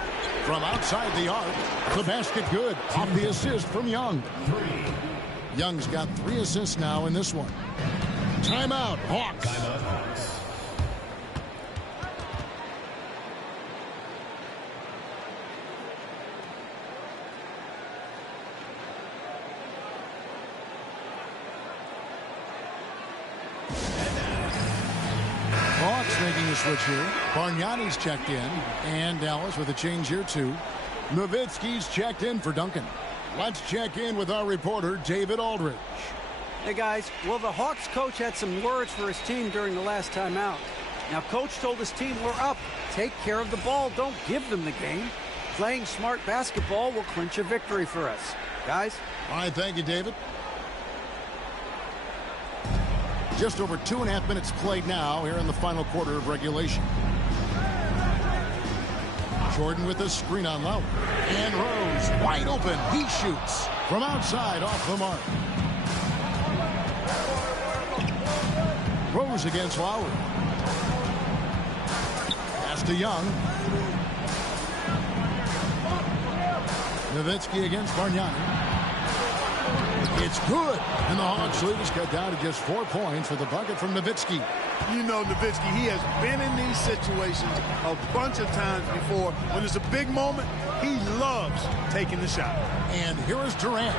From outside the arc. The basket good. Off the assist from Young. Young's got 3 assists now in this one. Timeout, Hawks. Hawks making a switch here. Bargnani's checked in. And Dallas with a change here too. Nowitzki's checked in for Duncan. Let's check in with our reporter, David Aldridge. Hey, guys. Well, the Hawks coach had some words for his team during the last timeout. Now, coach told his team, we're up. Take care of the ball. Don't give them the game. Playing smart basketball will clinch a victory for us. Guys? All right, thank you, David. Just over 2.5 minutes played now here in the final quarter of regulation. Jordan with a screen on Lowry. And Rose wide open. He shoots from outside off the mark. Rose against Lowry. Pass to Young. Nowitzki against Bargnani. It's good. And the Hawks lead is cut down to just 4 points for the bucket from Nowitzki. You know Nowitzki, he has been in these situations a bunch of times before. When it's a big moment, he loves taking the shot. And here is Durant.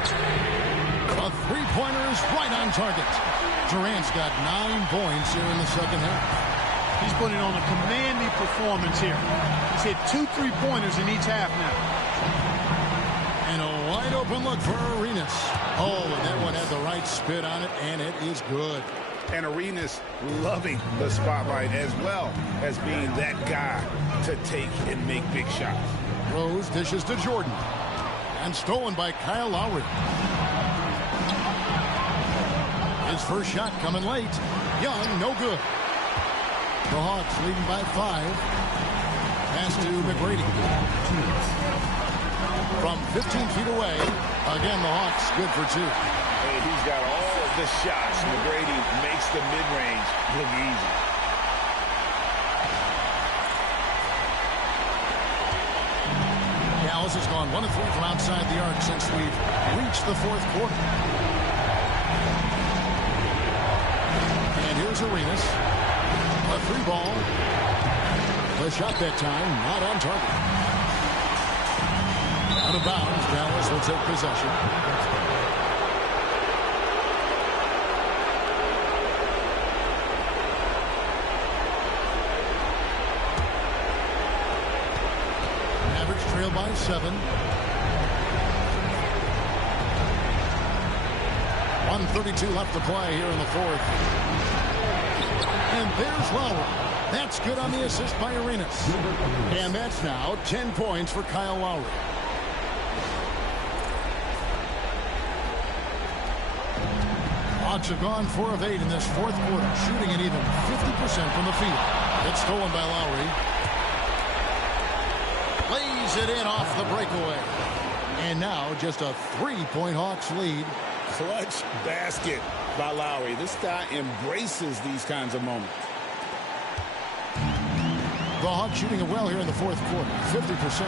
A three-pointer is right on target. Durant's got 9 points here in the second half. He's putting on a commanding performance here. He's hit 2 3-pointers in each half now. And a wide open look for Arenas. Oh, and that one had the right spit on it, and it is good. And Arenas loving the spotlight as well as being that guy to take and make big shots. Rose dishes to Jordan. And stolen by Kyle Lowry. His first shot coming late. Young, no good. The Hawks leading by 5. Pass to McGrady. From 15 feet away. Again, the Hawks good for 2. Hey, he's got all of the shots. McGrady makes the mid-range look easy. Dallas has gone 1 of 3 from outside the arc since we've reached the fourth quarter. And here's Arenas. A 3-ball. The shot that time, not on target. Out of bounds, Dallas will take possession. Mavericks trail by 7. 1:32 left to play here in the fourth. And there's Lowry. That's good on the assist by Arenas. And that's now 10 points for Kyle Lowry. Hawks have gone 4 of 8 in this fourth quarter, shooting at even 50% from the field. It's stolen by Lowry. Lays it in off the breakaway. And now just a 3-point Hawks lead. Clutch basket by Lowry. This guy embraces these kinds of moments. The Hawks shooting it well here in the fourth quarter, 50%.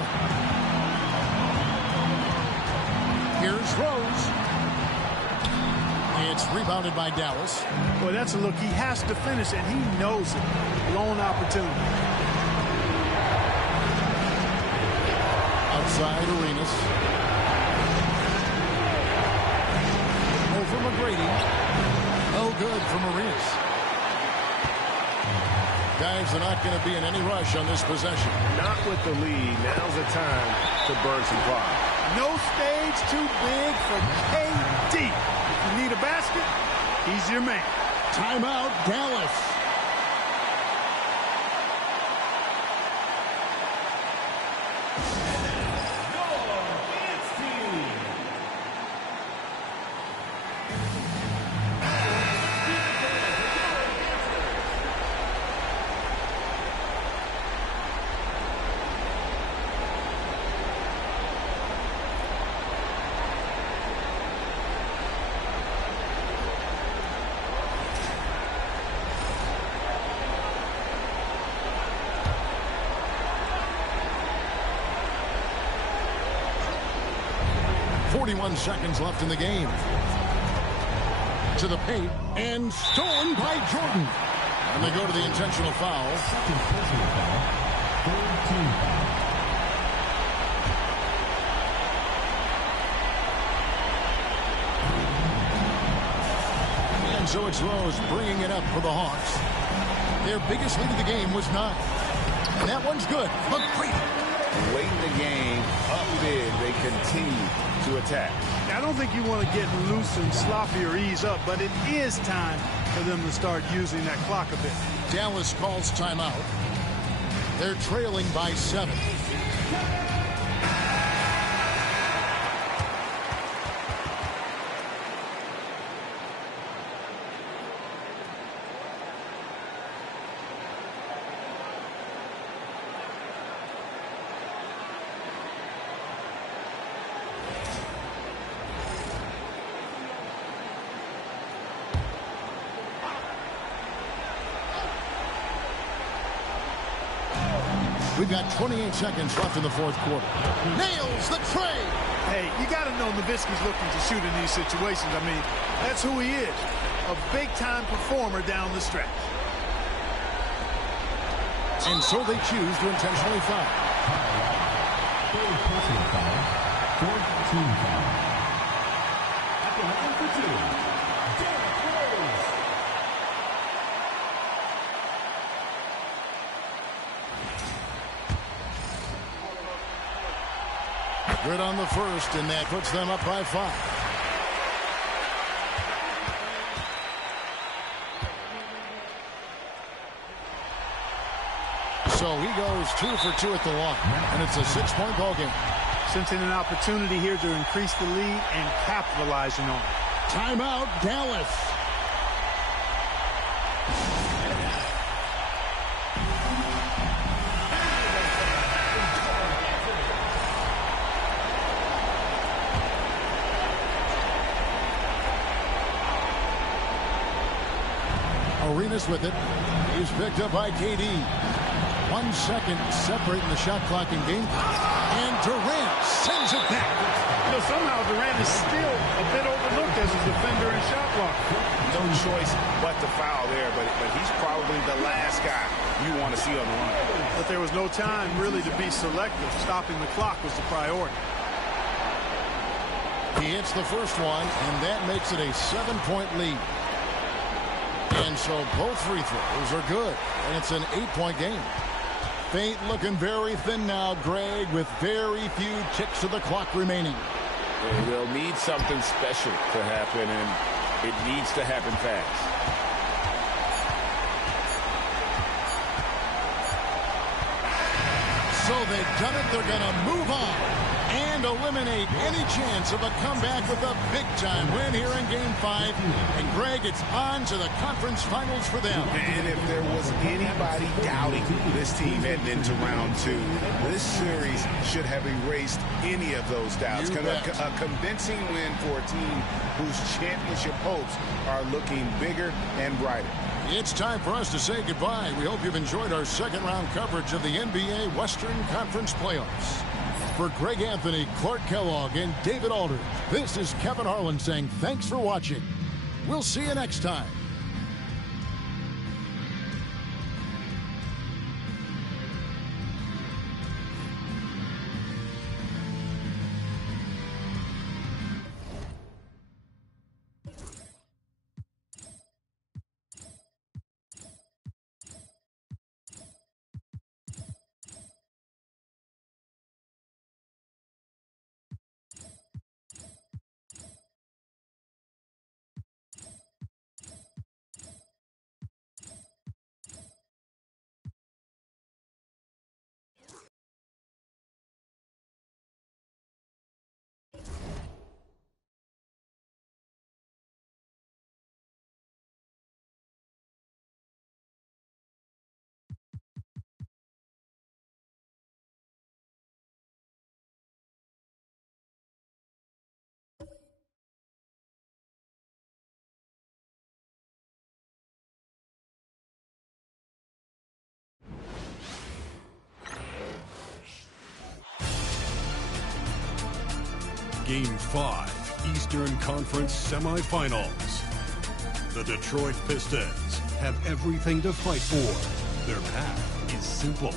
Here's Rose. It's rebounded by Dallas. Boy, that's a look he has to finish, and he knows it. Lone opportunity. Outside Arenas. Over McGrady. Oh, good from Arenas. Guys are not going to be in any rush on this possession. Not with the lead. Now's the time to burn some clock. No stage too big for KD. you need a basket, he's your man. Timeout, Dallas. Seconds left in the game. To the paint and stolen by Jordan. And they go to the intentional foul. And so it's Rose bringing it up for the Hawks. Their biggest lead of the game was 9. And that one's good. McGrady. Late in the game, up big, they continue to attack. I don't think you want to get loose and sloppy or ease up, but it is time for them to start using that clock a bit. Dallas calls timeout. They're trailing by 7. We've got 28 seconds left in the fourth quarter. Nails the tray. Hey, you got to know Nowitzki's looking to shoot in these situations. I mean, that's who he is. A big-time performer down the stretch. And so they choose to intentionally foul. At the line for 2, Derrick Rose. Good on the first, and that puts them up by 5. So he goes 2 for 2 at the line, and it's a 6-point ball game. Sensing an opportunity here to increase the lead and capitalizing on it. Timeout, Dallas. Arenas with it. He's picked up by KD. 1 second separating the shot clock in game. And Durant sends it back. You know, somehow Durant is still a bit overlooked as a defender and shot blocker. No choice but to foul there, but he's probably the last guy you want to see on the run. But there was no time really to be selective. Stopping the clock was the priority. He hits the first one, and that makes it a 7-point lead. And so both free throws are good, and it's an 8-point game. Fate looking very thin now, Greg, with very few ticks of the clock remaining. They'll need something special to happen, and it needs to happen fast. So they've done it. They're going to move on and eliminate any chance of a comeback with a big-time win here in Game 5. And, Greg, it's on to the conference finals for them. And if there was anybody doubting this team heading into round 2, this series should have erased any of those doubts. A convincing win for a team whose championship hopes are looking bigger and brighter. It's time for us to say goodbye. We hope you've enjoyed our second-round coverage of the NBA Western Conference Playoffs. For Greg Anthony, Clark Kellogg, and David Aldridge, this is Kevin Harlan saying thanks for watching. We'll see you next time. Game 5, Eastern Conference Semifinals. The Detroit Pistons have everything to fight for. Their path is simple.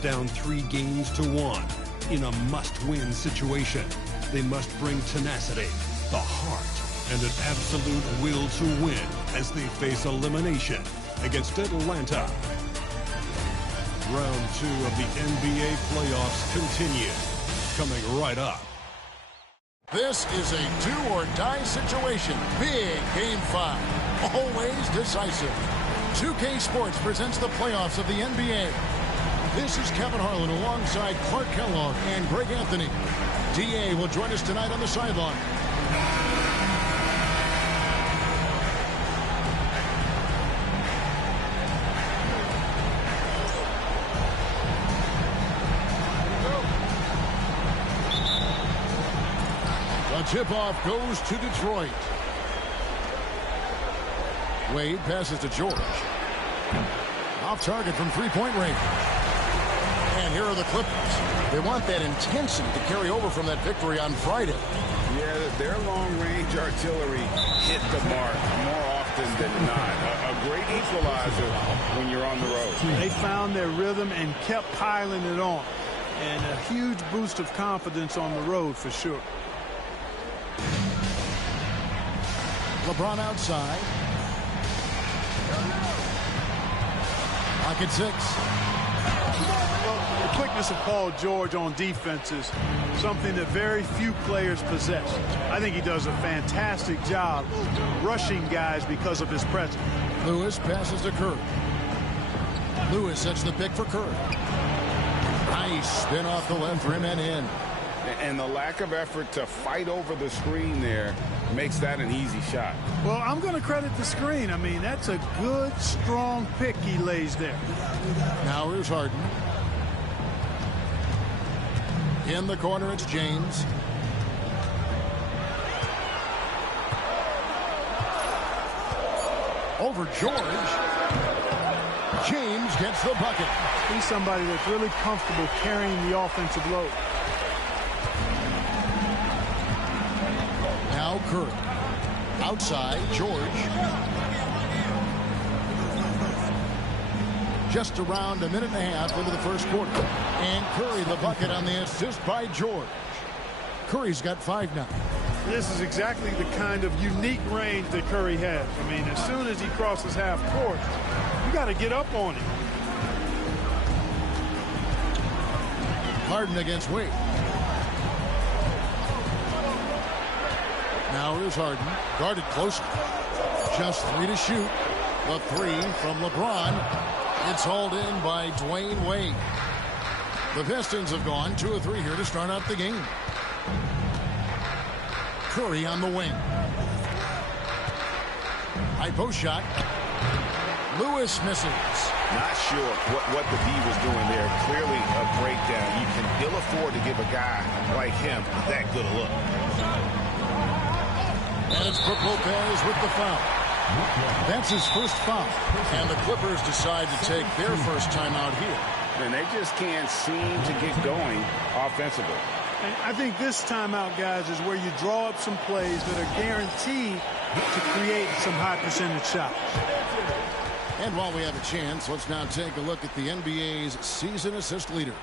Down 3 games to 1 in a must-win situation. They must bring tenacity, the heart, and an absolute will to win as they face elimination against Atlanta. Round 2 of the NBA playoffs continue. Coming right up. This is a do-or-die situation. Big Game 5. Always decisive. 2K Sports presents the playoffs of the NBA. This is Kevin Harlan alongside Clark Kellogg and Greg Anthony. DA will join us tonight on the sideline. Tip-off goes to Detroit. Wade passes to George. Off target from three-point range. And here are the Clippers. They want that intensity to carry over from that victory on Friday. Yeah, their long-range artillery hit the mark more often than not. A great equalizer when you're on the road. They found their rhythm and kept piling it on. And a huge boost of confidence on the road for sure. LeBron outside. Pocket 6. Well, the quickness of Paul George on defense is something that very few players possess. I think he does a fantastic job rushing guys because of his presence. Lewis passes to Curry. Lewis sets the pick for Curry. Nice spin off the left rim and in. And the lack of effort to fight over the screen there makes that an easy shot. Well, I'm going to credit the screen. I mean, that's a good, strong pick he lays there. Now here's Harden. In the corner, it's James. Over George. James gets the bucket. He's somebody that's really comfortable carrying the offensive load. Now Curry. Outside, George. Just around a minute and a half into the first quarter. And Curry the bucket on the assist by George. Curry's got 5 now. This is exactly the kind of unique range that Curry has. I mean, as soon as he crosses half court, you got to get up on him. Harden against Wade. Now here's Harden, guarded closely. Just 3 to shoot. The 3 from LeBron. It's hauled in by Dwayne Wade. The Pistons have gone 2 of 3 here to start out the game. Curry on the wing. High post shot. Lewis misses. Not sure what the D was doing there. Clearly a breakdown. You can ill afford to give a guy like him that good a look. And it's Brook Lopez with the foul. That's his first foul. And the Clippers decide to take their first timeout here. And they just can't seem to get going offensively. And I think this timeout, guys, is where you draw up some plays that are guaranteed to create some high percentage shots. And while we have a chance, let's now take a look at the NBA's season assist leaders.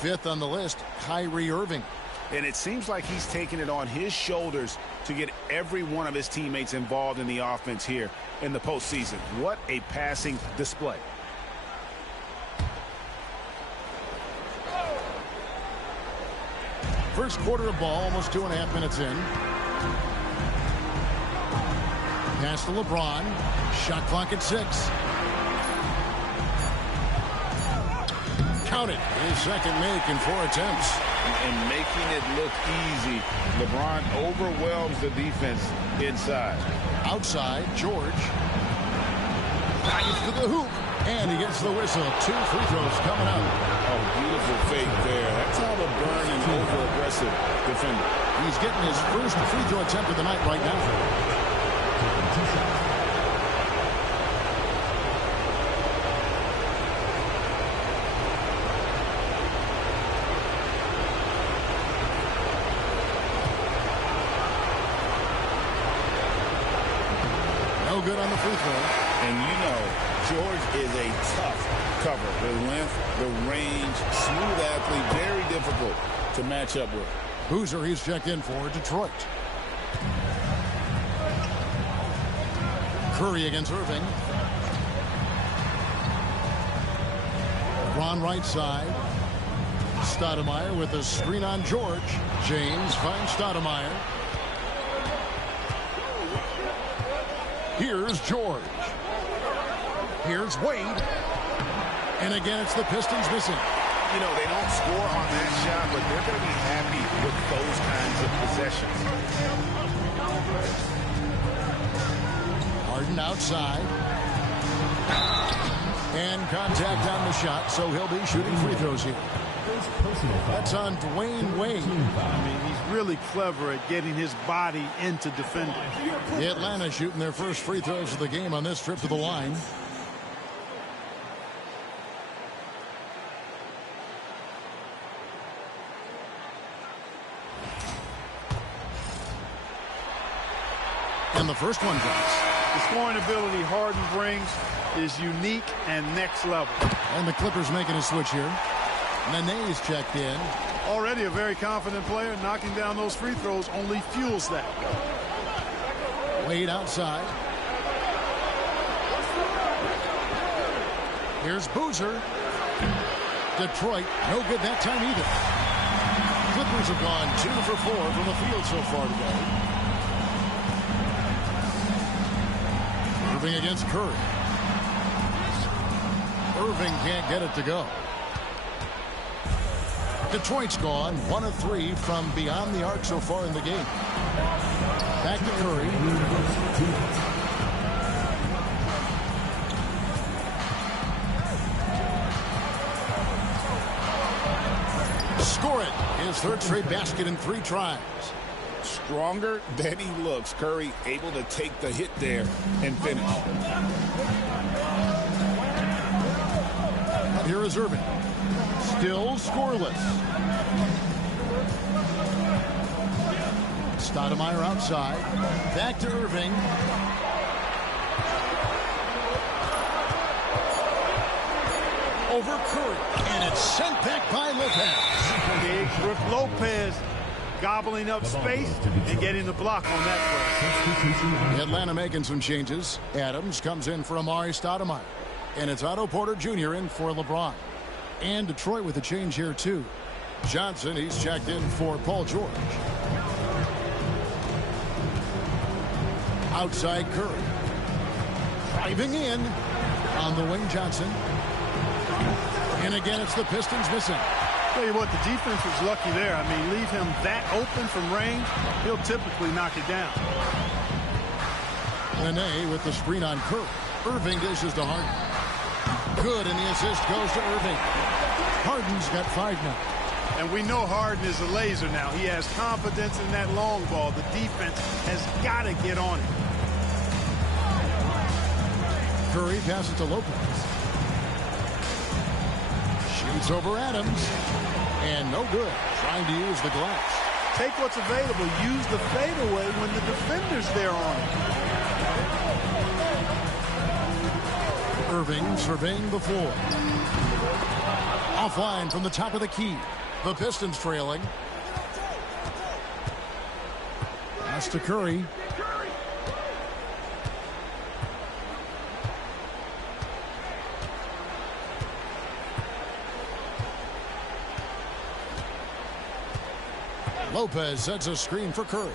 5th on the list, Kyrie Irving. And it seems like he's taking it on his shoulders to get every one of his teammates involved in the offense here in the postseason. What a passing display. First quarter of ball, almost 2.5 minutes in. Pass to LeBron. Shot clock at 6. Count it. His second make in 4 attempts. And making it look easy. LeBron overwhelms the defense inside. Outside, George. Dives to the hoop. And he gets the whistle. 2 free throws coming out. Oh, beautiful fake there. That's how to burn an over-aggressive defender. He's getting his first free throw attempt of the night right now. good on the free throw. And you know, George is a tough cover. The length, the range, smooth athlete, very difficult to match up with. Boozer, he's checked in for Detroit. Curry against Irving. LeBron right side. Stoudemire with a screen on George. James finds Stoudemire. Here's George. Here's Wade. And again, it's the Pistons missing. You know, they don't score on that shot, but they're going to be happy with those kinds of possessions. Harden outside. And contact on the shot, so he'll be shooting free throws here. That's on Dwayne Wade. I mean, he's really clever at getting his body into defenders. The Atlanta shooting their first free throws of the game on this trip to the line. And the first one goes. The scoring ability Harden brings is unique and next level. And the Clippers making a switch here. Nene's checked in. Already a very confident player. Knocking down those free throws only fuels that. Wade outside. Here's Boozer. Detroit, no good that time either. Clippers have gone 2 for 4 from the field so far today. Irving against Curry. Irving can't get it to go. Detroit's gone 1 of 3 from beyond the arc so far in the game. Back to Curry. Score it. His third straight basket in 3 tries. Stronger than he looks. Curry able to take the hit there and finish. Here is Irving. Still scoreless. Stoudemire outside. Back to Irving. Over Curry. And it's sent back by Lopez. Big Brook Lopez gobbling up space and getting the block on that play. Atlanta making some changes. Adams comes in for Amari Stoudemire. And it's Otto Porter Jr. in for LeBron. And Detroit with a change here, too. Johnson, he's checked in for Paul George. Outside Curry. Driving in on the wing, Johnson. And again, it's the Pistons missing. Tell you what, the defense was lucky there. I mean, leave him that open from range, he'll typically knock it down. Nene with the screen on Curry. Irving dishes to Harden. Good, and the assist goes to Irving. Harden's got 5 now. And we know Harden is a laser now. He has confidence in that long ball. The defense has got to get on it. Curry passes to Lopez. Shoots over Adams. And no good. Trying to use the glass. Take what's available. Use the fadeaway when the defender's there on it. Irving surveying the floor. Offline from the top of the key. The Pistons trailing. Pass to Curry. Lopez sets a screen for Curry.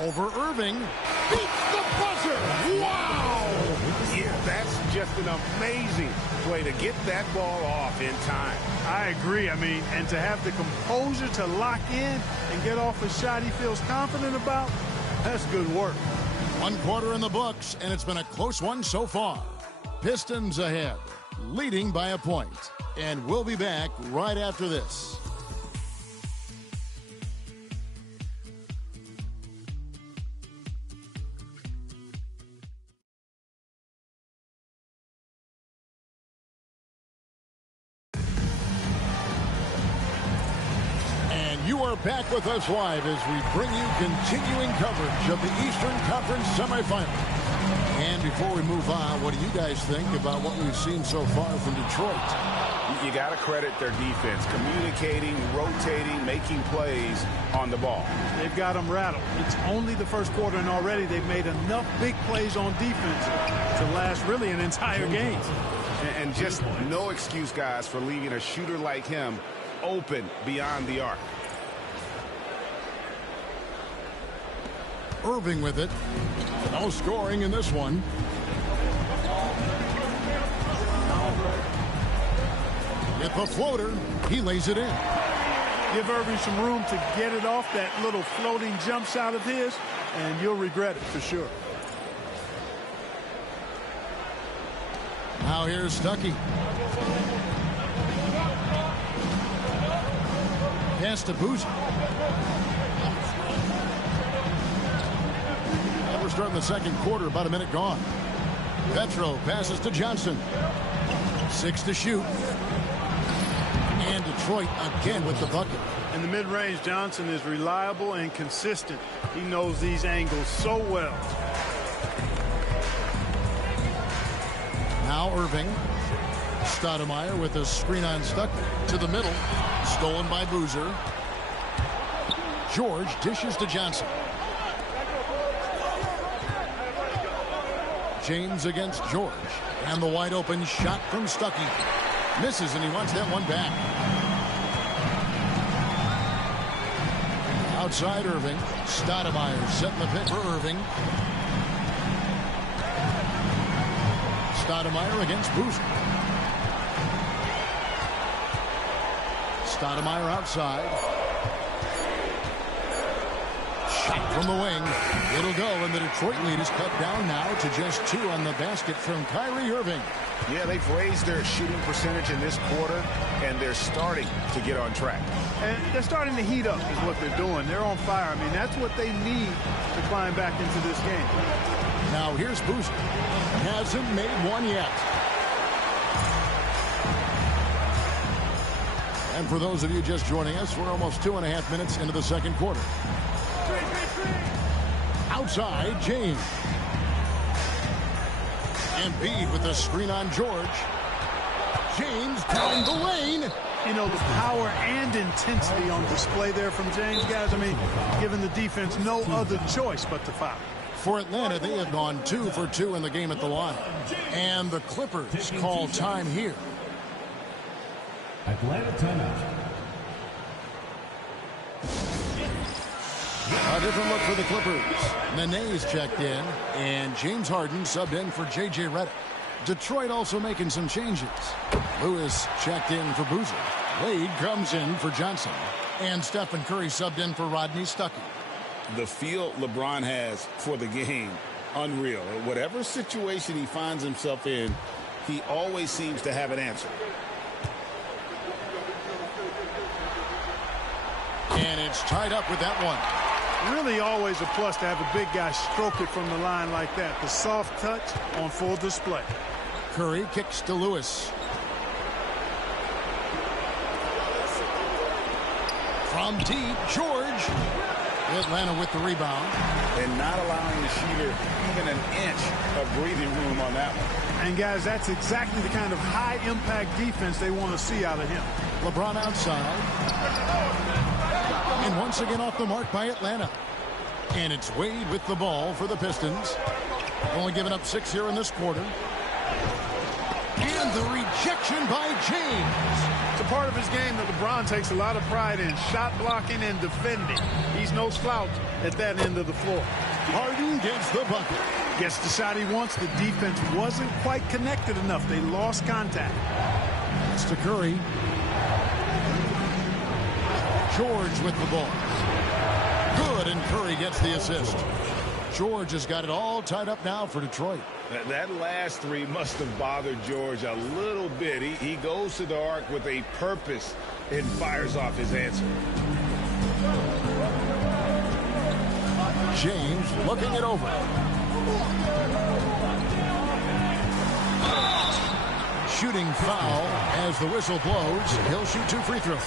Over Irving. Beats the buzzer. Wow! Yeah, that's just an amazing play to get that ball off in time. I agree. I mean, and to have the composure to lock in and get off a shot he feels confident about, that's good work. 1 quarter in the books, and it's been a close one so far. Pistons ahead, leading by a point. And we'll be back right after this. You are back with us live as we bring you continuing coverage of the Eastern Conference semifinals. And before we move on, what do you guys think about what we've seen so far from Detroit? You got to credit their defense, communicating, rotating, making plays on the ball. They've got them rattled. It's only the first quarter, and already they've made enough big plays on defense to last really an entire game. And just no excuse, guys, for leaving a shooter like him open beyond the arc. Irving with it. No scoring in this one. With the floater, he lays it in. Give Irving some room to get it off that little floating jump shot of his, and you'll regret it for sure. Now here's Stuckey. Pass to Boozer. We're starting the second quarter, about a minute gone. Petro passes to Johnson. 6 to shoot. And Detroit again with the bucket. In the mid-range, Johnson is reliable and consistent. He knows these angles so well. Now Irving. Stoudemire with a screen on Stuckey. To the middle. Stolen by Boozer. George dishes to Johnson. James against George. And the wide open shot from Stuckey. Misses, and he wants that one back. Outside Irving. Stoudemire setting the pick for Irving. Stoudemire against Boozer. Stoudemire outside. Shot from the wing. It'll go, and the Detroit lead is cut down now to just 2 on the basket from Kyrie Irving. Yeah, they've raised their shooting percentage in this quarter, and they're starting to get on track. And they're starting to heat up is what they're doing. They're on fire. I mean, that's what they need to climb back into this game. Now here's Boozer. Hasn't made one yet. And for those of you just joining us, we're almost 2.5 minutes into the second quarter. Outside, James. Embiid with a screen on George. James down the lane. You know, the power and intensity on display there from James, guys. I mean, giving the defense no other choice but to foul. For Atlanta, they have gone 2 for 2 in the game at the line. And the Clippers call time here. Atlanta timeout. A different look for the Clippers. Nene's checked in, and James Harden subbed in for J.J. Redick. Detroit also making some changes. Lewis checked in for Boozer. Wade comes in for Johnson. And Stephen Curry subbed in for Rodney Stuckey. The feel LeBron has for the game, unreal. Whatever situation he finds himself in, he always seems to have an answer. And it's tied up with that one. Really always a plus to have a big guy stroke it from the line like that. The soft touch on full display. Curry kicks to Lewis. From deep, George. Atlanta with the rebound. And not allowing the shooter even an inch of breathing room on that one. And, guys, that's exactly the kind of high-impact defense they want to see out of him. LeBron outside. And once again off the mark by Atlanta. And it's Wade with the ball for the Pistons. Only giving up 6 here in this quarter. And the rejection by James. It's a part of his game that LeBron takes a lot of pride in. Shot blocking and defending. He's no slouch at that end of the floor. Harden gets the bucket. Gets the shot he wants. The defense wasn't quite connected enough. They lost contact. It's to Curry. George with the ball. Good, and Curry gets the assist. George has got it all tied up now for Detroit. That last three must have bothered George a little bit. He goes to the arc with a purpose and fires off his answer. James looking it over. shooting foul as the whistle blows. He'll shoot 2 free throws.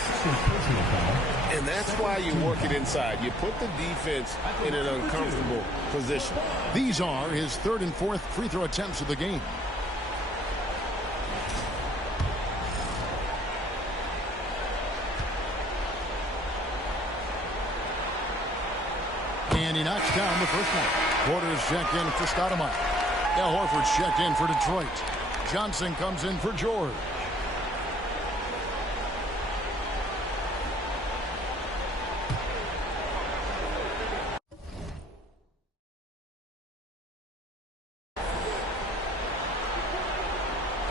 And that's why you work it inside. You put the defense in an uncomfortable position. These are his 3rd and 4th free throw attempts of the game. And he knocks down the first one. Porter's checked in for Stoudemire. Al Horford's checked in for Detroit. Johnson comes in for George.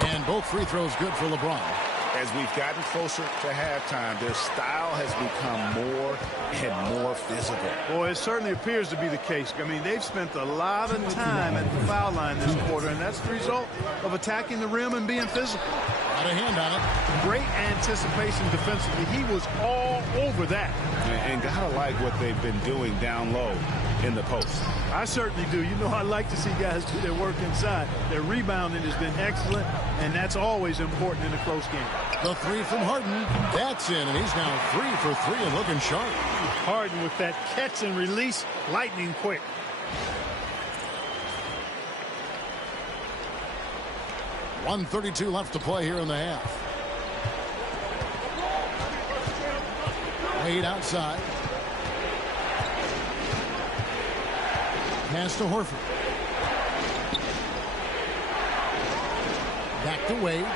And both free throws good for LeBron. As we've gotten closer to halftime, their style has become more and more physical. Boy, it certainly appears to be the case. I mean, they've spent a lot of time at the foul line this quarter, and that's the result of attacking the rim and being physical. Got a hand on it. Great anticipation defensively. He was all over that. And gotta like what they've been doing down low in the post. I certainly do. You know, I like to see guys do their work inside. Their rebounding has been excellent, and that's always important in a close game. The 3 from Harden. That's in, and he's now 3 for 3 and looking sharp. Harden with that catch and release, lightning quick. .132 left to play here in the half. Wade outside. Pass to Horford. Back to Wade.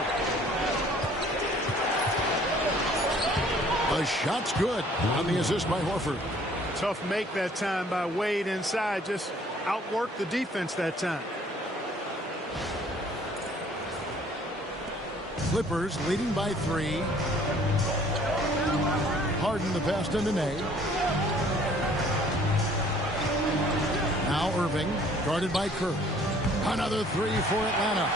The shot's good on the assist by Horford. Tough make that time by Wade inside. Just outworked the defense that time. Clippers leading by 3. Harden the pass to Nene. Now Irving guarded by Kerr. Another 3 for Atlanta.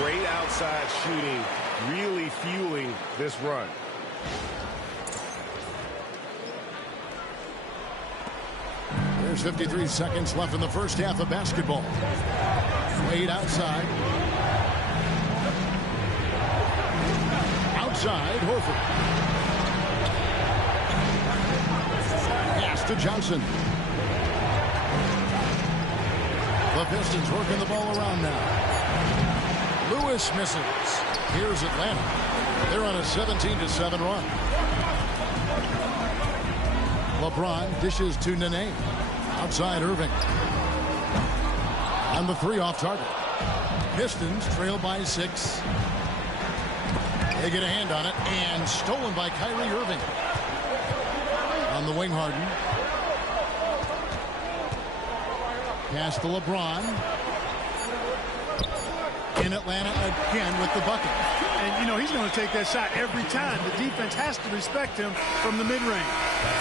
Great outside shooting, really fueling this run. There's 53 seconds left in the first half of basketball. Wade outside. Outside, Horford. Pass to Johnson. The Pistons working the ball around now. Lewis misses. Here's Atlanta. They're on a 17-7 run. LeBron dishes to Nene. Outside Irving. On the 3 off target. Pistons trail by 6. They get a hand on it and stolen by Kyrie Irving. On the wing, Harden. Pass to LeBron. In Atlanta again with the bucket. And, you know, he's going to take that shot every time. The defense has to respect him from the mid-range.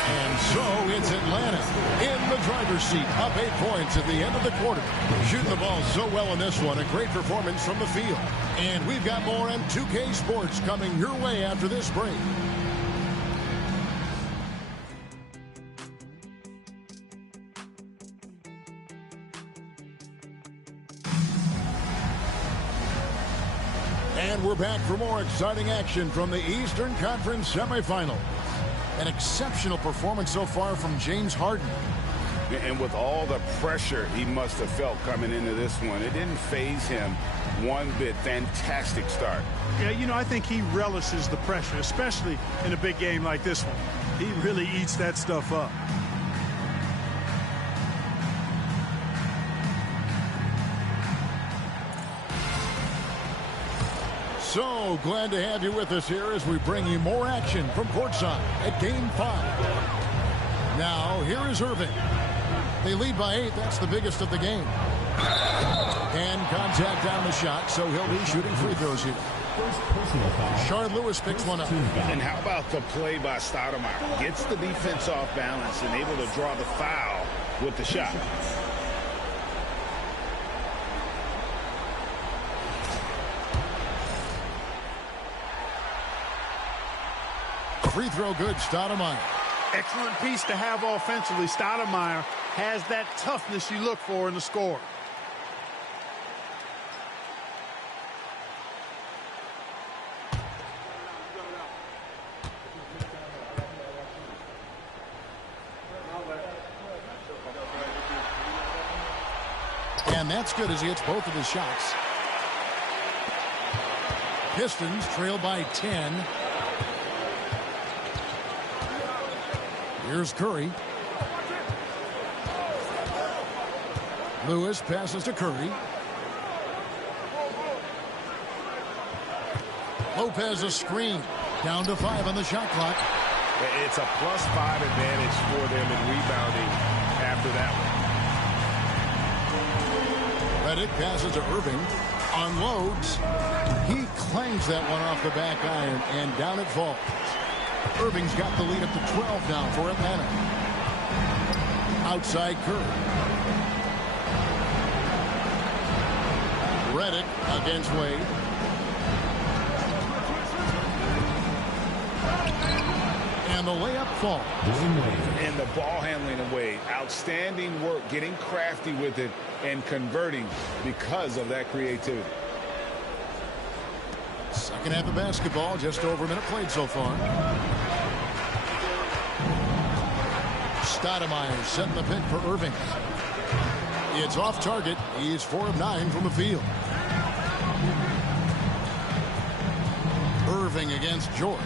And so it's Atlanta in the driver's seat, up 8 points at the end of the quarter. Shooting the ball so well in this one. A great performance from the field. And we've got more M2K Sports coming your way after this break. And we're back for more exciting action from the Eastern Conference semifinals. An exceptional performance so far from James Harden. And with all the pressure he must have felt coming into this one, it didn't faze him one bit. Fantastic start. Yeah, you know, I think he relishes the pressure, especially in a big game like this one. He really eats that stuff up. So glad to have you with us here as we bring you more action from courtside at Game 5. Now, here is Irving. They lead by 8. That's the biggest of the game. And contact on the shot, so he'll be shooting free throws here. Shard Lewis picks one up. And how about the play by Stoudemire? Gets the defense off balance and able to draw the foul with the shot. Free throw good, Stoudemire. Excellent piece to have offensively. Stoudemire has that toughness you look for in the score. That's good as he hits both of his shots. Pistons trail by 10. Here's Curry. Lewis passes to Curry. Lopez a screen. Down to 5 on the shot clock. It's a +5 advantage for them in rebounding after that one. Redick passes to Irving. Unloads. He clangs that one off the back iron, and down it falls. Irving's got the lead up to 12 now for Atlanta. Outside Curry. Redick against Wade. And the layup falls. And the ball handling of Wade. Outstanding work getting crafty with it and converting because of that creativity. Second half of basketball, just over a minute played so far. Stoudemire setting the pick for Irving. It's off target. He's 4 of 9 from the field. Irving against George.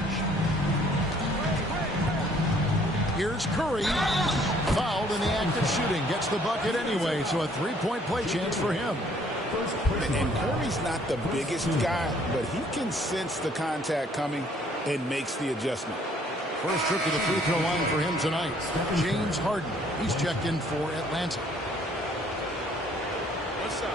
Here's Curry. Fouled in the act of shooting. Gets the bucket anyway, so a 3-point play chance for him. And Curry's not the biggest guy, but he can sense the contact coming and makes the adjustment. First trip to the free throw line for him tonight. James Harden. He's checked in for Atlanta. What's up?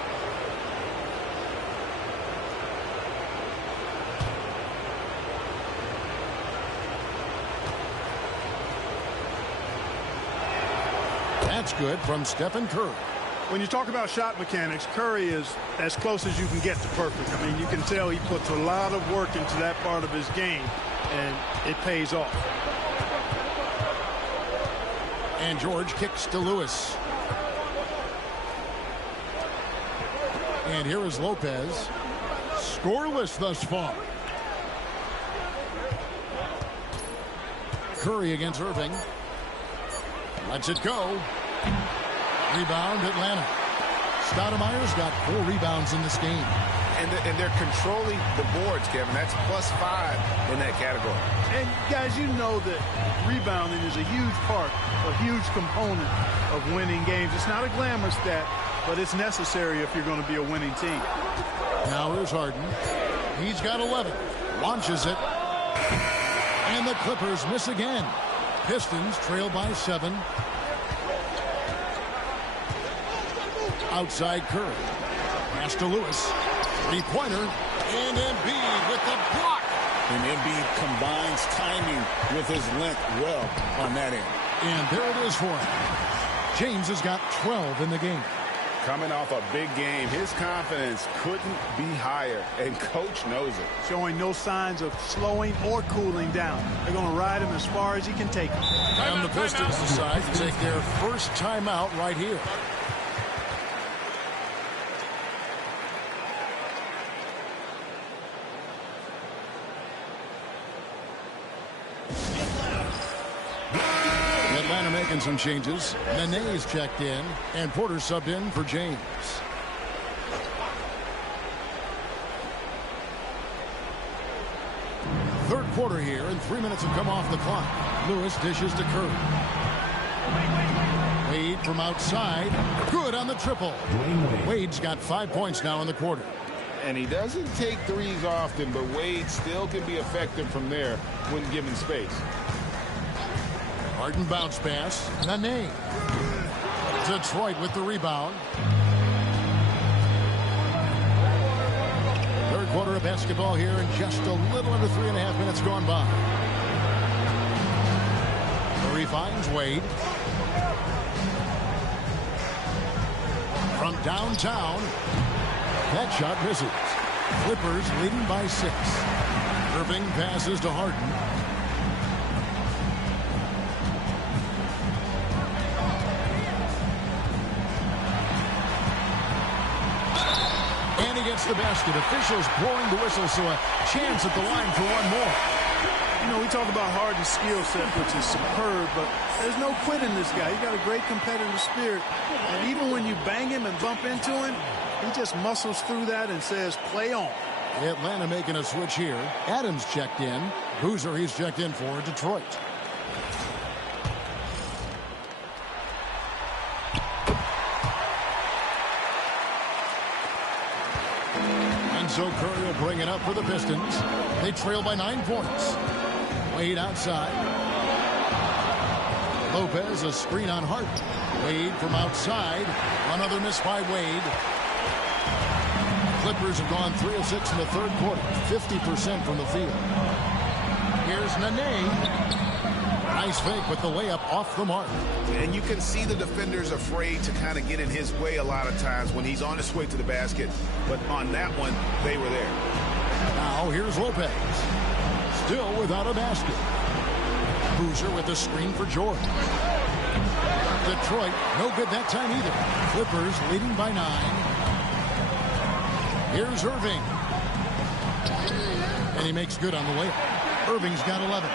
That's good from Stephen Curry. When you talk about shot mechanics, Curry is as close as you can get to perfect. I mean, you can tell he puts a lot of work into that part of his game, and it pays off. And George kicks to Lewis. And here is Lopez. Scoreless thus far. Curry against Irving. Lets it go. Rebound Atlanta. Stoudemire's got 4 rebounds in this game. And they're controlling the boards, Kevin. That's +5 in that category. And guys, you know that rebounding is a huge part, a huge component of winning games. It's not a glamour stat, but it's necessary if you're going to be a winning team. Now here's Harden. He's got 11. Launches it. And the Clippers miss again. Pistons trail by 7. Outside Curry. Pass to Lewis. 3-pointer. And Embiid with the block. And Embiid combines timing with his length well on that end. And there it is for him. James has got 12 in the game. Coming off a big game, his confidence couldn't be higher, and coach knows it. Showing no signs of slowing or cooling down. They're going to ride him as far as he can take him. And the Pistons decide to take their first timeout right here. Atlanta making some changes. Nene's checked in, and Porter subbed in for James. Third quarter here, and 3 minutes have come off the clock. Lewis dishes to Curry. Wade from outside. Good on the triple. Wade's got 5 points now in the quarter. And he doesn't take threes often, but Wade still can be effective from there when given space. Harden bounce pass. Nene. Detroit with the rebound. Third quarter of basketball here, and just a little under 3.5 minutes gone by. Curry finds Wade. From downtown. That shot misses. Clippers leading by 6. Irving passes to Harden. And he gets the basket. Officials blowing the whistle, so a chance at the line for one more. You know, we talk about Harden's skill set, which is superb, but there's no quitting this guy. He's got a great competitive spirit. And even when you bang him and bump into him, he just muscles through that and says, play on. Atlanta making a switch here. Adams checked in. Boozer, he's checked in for Detroit. So Curry will bring it up for the Pistons. They trail by 9 points. Wade outside. Lopez, a screen on Hart. Wade from outside. Another miss by Wade. Clippers have gone 3 of 6 in the third quarter. 50% from the field. Here's Nene. Nice fake, but the layup off the mark. And you can see the defenders afraid to kind of get in his way a lot of times when he's on his way to the basket. But on that one, they were there. Now here's Lopez. Still without a basket. Boozer with the screen for George. Detroit, no good that time either. Clippers leading by 9. Here's Irving. And he makes good on the layup. Irving's got 11.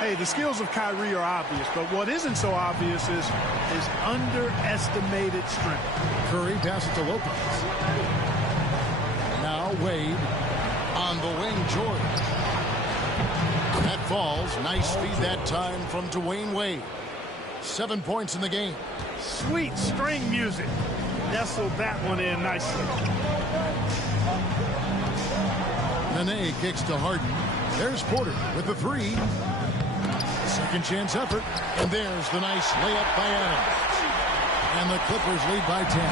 Hey, the skills of Kyrie are obvious, but what isn't so obvious is his underestimated strength. Curry passes to Lopez. Now Wade on the wing, George. That falls. Nice feed that time from Dwayne Wade. 7 points in the game. Sweet string music. Nestled that one in nicely. Nene kicks to Harden. There's Porter with the 3. Second chance effort, and there's the nice layup by Adams. And the Clippers lead by 10.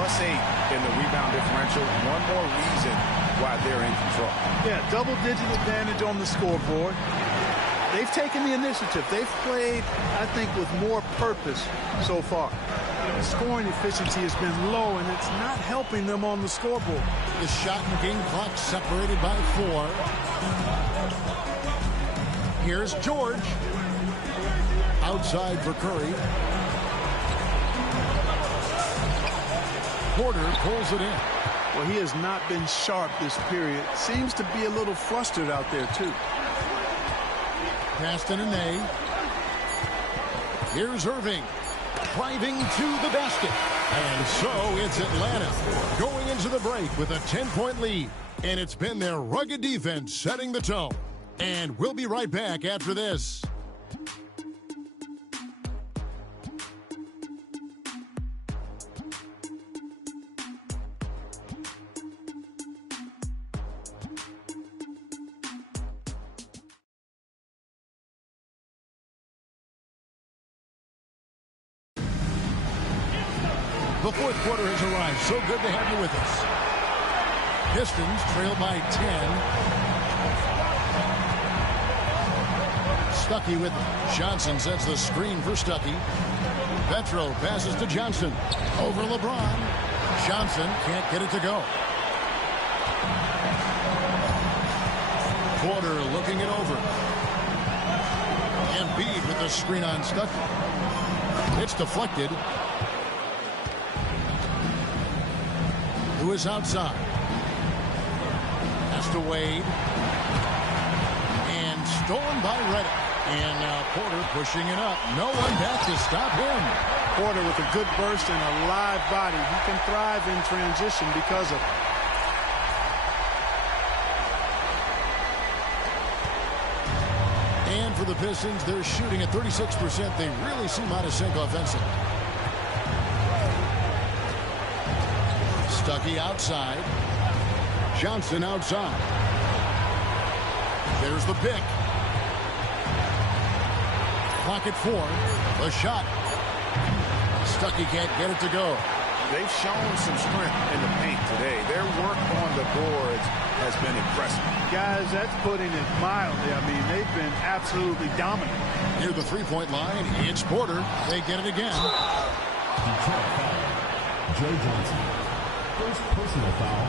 +8 in the rebound differential. One more reason why they're in control. Yeah, double-digit advantage on the scoreboard. They've taken the initiative. They've played, I think, with more purpose so far. The scoring efficiency has been low, and it's not helping them on the scoreboard. The shot and game clock separated by 4. Here's George. Outside for Curry. Porter pulls it in. Well, he has not been sharp this period. Seems to be a little flustered out there, too. Pass to Nene. Here's Irving. Driving to the basket. And so it's Atlanta going into the break with a 10-point lead. And it's been their rugged defense setting the tone. And we'll be right back after this. The fourth quarter has arrived. So good to have you with us. Pistons trail by 10. Stuckey with it. Johnson sets the screen for Stuckey. Petro passes to Johnson. Over LeBron. Johnson can't get it to go. Porter looking it over. Embiid with the screen on Stuckey. It's deflected. Who is outside? That's to Wade. And stolen by Redick. And now Porter pushing it up. No one back to stop him. Porter with a good burst and a live body. He can thrive in transition because of it. And for the Pistons, they're shooting at 36%. They really seem out of sync offensively. Stuckey outside. Johnson outside. There's the pick. Clock at 4. The shot. Stuckey can't get it to go. They've shown some strength in the paint today. Their work on the boards has been impressive. Guys, that's putting it mildly. I mean, they've been absolutely dominant. Near the three-point line, it's Porter. They get it again. Joe Johnson. First personal foul.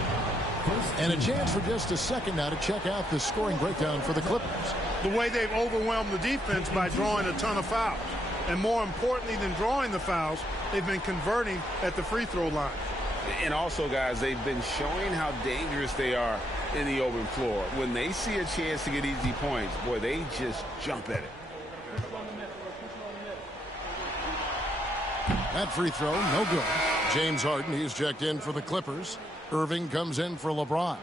And a chance for just a second now to check out the scoring breakdown for the Clippers. The way they've overwhelmed the defense by drawing a ton of fouls. And more importantly than drawing the fouls, they've been converting at the free throw line. And also, guys, they've been showing how dangerous they are in the open floor. When they see a chance to get easy points, boy, they just jump at it. That free throw, no good. James Harden, he's checked in for the Clippers. Irving comes in for LeBron.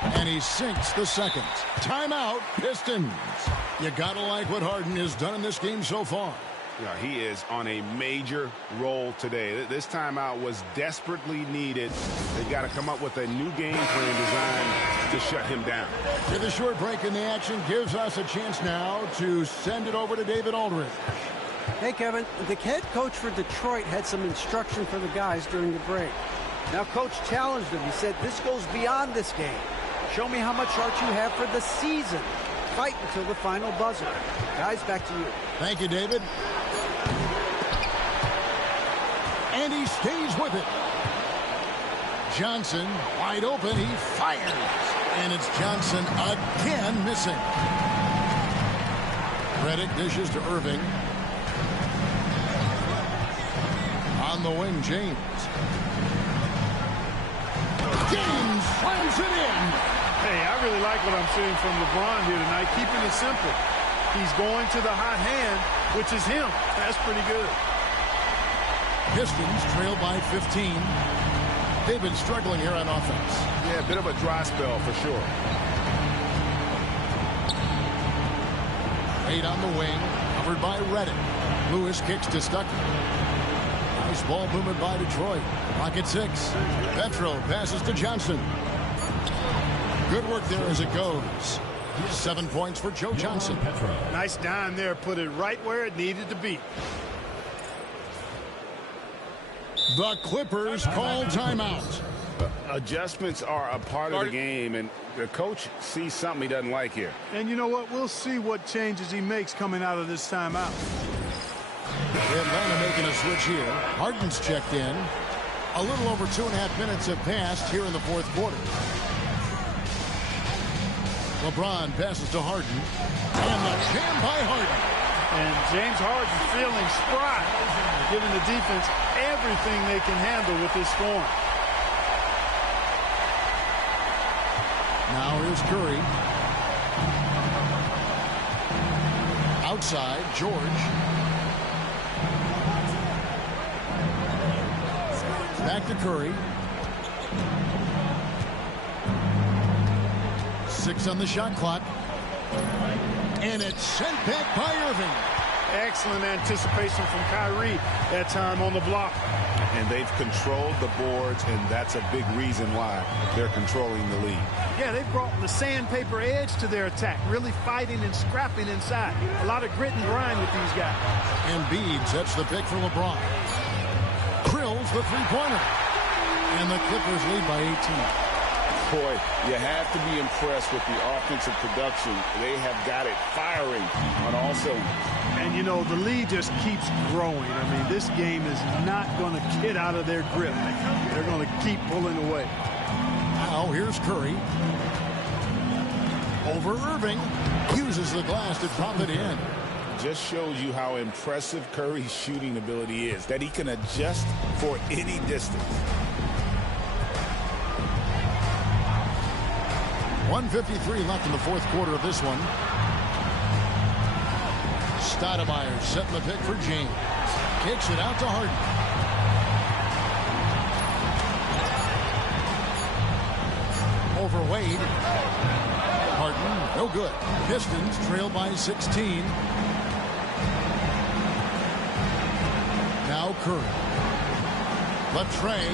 And he sinks the second. Timeout, Pistons. You gotta like what Harden has done in this game so far. Yeah, he is on a major role today. This timeout was desperately needed. They've got to come up with a new game plan designed to shut him down. With a short break in the action gives us a chance now to send it over to David Aldridge. Hey, Kevin, the head coach for Detroit had some instruction for the guys during the break. Now, Coach challenged them. He said, this goes beyond this game. Show me how much heart you have for the season. Fight until the final buzzer. Guys, back to you. Thank you, David. And he stays with it. Johnson, wide open, he fires. And it's Johnson again missing. Redick dishes to Irving. On the wing, James. James slams it in. Hey, I really like what I'm seeing from LeBron here tonight, keeping it simple. He's going to the hot hand, which is him. That's pretty good. Pistons trail by 15. They've been struggling here on offense. Yeah, a bit of a dry spell for sure. 8 on the wing, covered by Redick. Lewis kicks to Stuckey. Nice ball movement by Detroit. Pocket 6. Petro passes to Johnson. Good work there as it goes. 7 points for Joe Johnson. Nice dime there. Put it right where it needed to be. The Clippers call timeout. Adjustments are a part of the game, and the coach sees something he doesn't like here. And you know what? We'll see what changes he makes coming out of this timeout. Atlanta making a switch here. Harden's checked in. A little over 2.5 minutes have passed here in the fourth quarter. LeBron passes to Harden. And the jam by Harden. And James Harden feeling spry, giving the defense everything they can handle with this form. Now here's Curry. Outside, George. Back to Curry. 6 on the shot clock. And it's sent back by Irving. Excellent anticipation from Kyrie that time on the block. And they've controlled the boards, and that's a big reason why they're controlling the lead. Yeah, they've brought the sandpaper edge to their attack, really fighting and scrapping inside. A lot of grit and grind with these guys. Embiid sets the pick for LeBron. Drills the three-pointer. And the Clippers lead by 18. Boy, you have to be impressed with the offensive production. They have got it firing on all cylinders. And, you know, the lead just keeps growing. I mean, this game is not going to get out of their grip. They're going to keep pulling away. Now, here's Curry. Over Irving. Uses the glass to drop it in. Just shows you how impressive Curry's shooting ability is, that he can adjust for any distance. 1:53 left in the fourth quarter of this one. Stoudemire setting the pick for James. Kicks it out to Harden. Over Wade. Harden, no good. Pistons trail by 16. Now Curry. Latrey.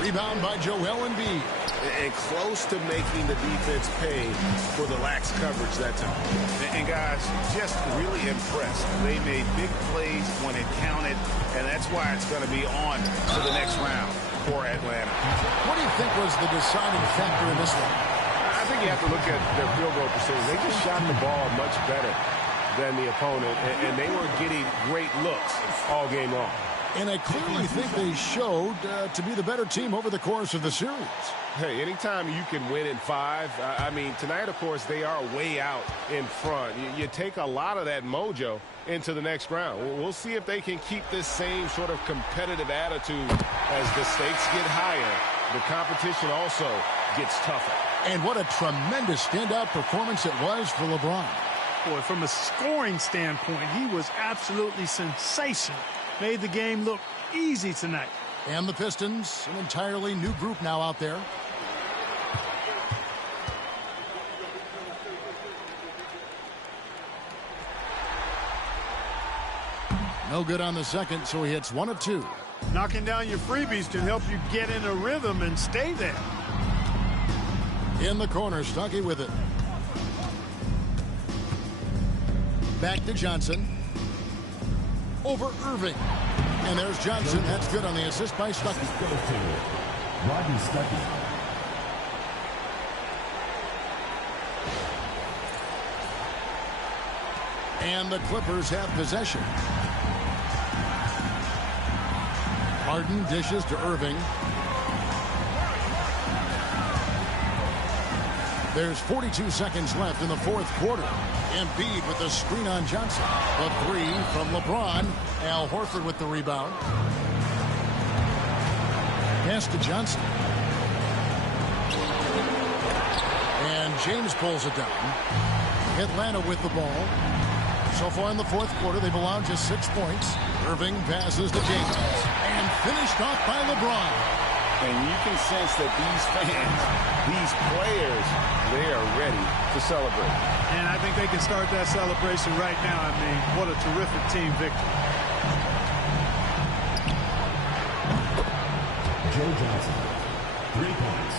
Rebound by Joel Embiid. And close to making the defense pay for the lax coverage that time. And guys, just really impressed. They made big plays when it counted, and that's why it's going to be on to the next round for Atlanta. What do you think was the deciding factor in this one? I think you have to look at their field goal percentage. They just shot the ball much better than the opponent, and they were getting great looks all game long. And I clearly think they showed to be the better team over the course of the series. Hey, anytime you can win in 5, I mean, tonight, of course, they are way out in front. You take a lot of that mojo into the next round. We'll see if they can keep this same sort of competitive attitude as the stakes get higher. The competition also gets tougher. And what a tremendous standout performance it was for LeBron. Boy, from a scoring standpoint, he was absolutely sensational. Made the game look easy tonight. And the Pistons, an entirely new group now out there. No good on the second, so he hits 1 of 2. Knocking down your freebies can help you get in a rhythm and stay there. In the corner, Stuckey with it. Back to Johnson. Over Irving. And there's Johnson. That's good on the assist by Stuckey. Rodney Stuckey. And the Clippers have possession. Harden dishes to Irving. There's 42 seconds left in the fourth quarter. Embiid with the screen on Johnson. A 3 from LeBron. Al Horford with the rebound. Pass to Johnson. And James pulls it down. Atlanta with the ball. So far in the fourth quarter, they've allowed just 6 points. Irving passes to James. And finished off by LeBron. And you can sense that these fans, these players, they are ready to celebrate. And I think they can start that celebration right now. I mean, what a terrific team victory. Joe Johnson, 3 points.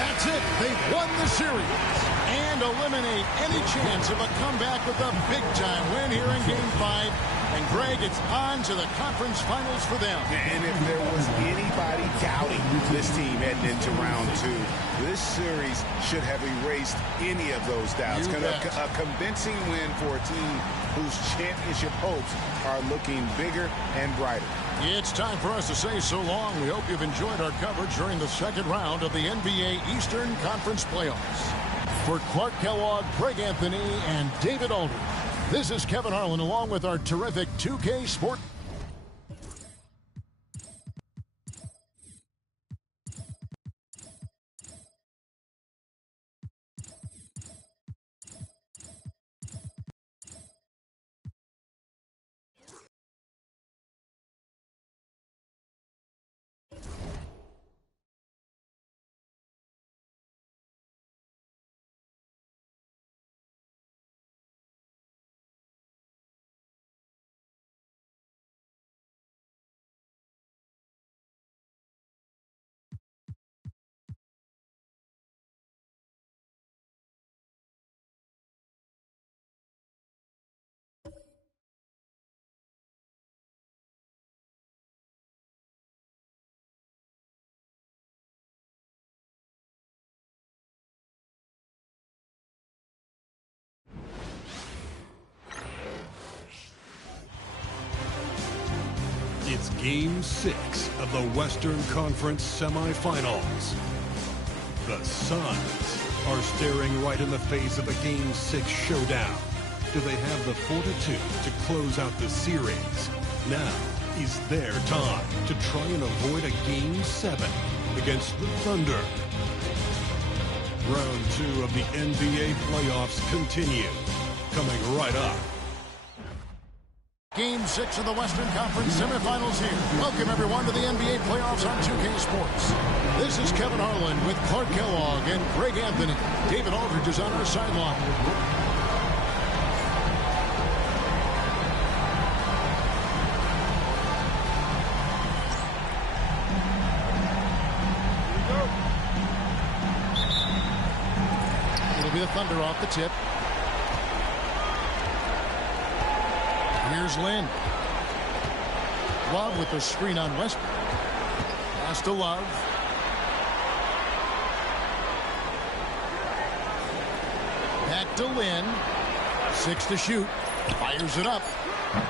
That's it. They've won the series and eliminate any chance of a comeback with a big-time win here in Game 5. And, Greg, it's on to the conference finals for them. And if there was anybody doubting this team heading into round 2, this series should have erased any of those doubts. A convincing win for a team whose championship hopes are looking bigger and brighter. It's time for us to say so long. We hope you've enjoyed our coverage during the second round of the NBA Eastern Conference Playoffs. For Clark Kellogg, Greg Anthony, and David Aldridge, this is Kevin Harlan along with our terrific 2K Sport. It's Game 6 of the Western Conference semifinals. The Suns are staring right in the face of a Game 6 showdown. Do they have the fortitude to close out the series? Now is their time to try and avoid a Game 7 against the Thunder. Round 2 of the NBA playoffs continue. Coming right up. Game 6 of the Western Conference semifinals here. Welcome, everyone, to the NBA playoffs on 2K Sports. This is Kevin Harlan with Clark Kellogg and Greg Anthony. David Aldridge is on our sideline. It'll be the Thunder off the tip. Here's Lynn. Love with the screen on Westbrook. Pass to Love. Back to Lynn. 6 to shoot. Fires it up.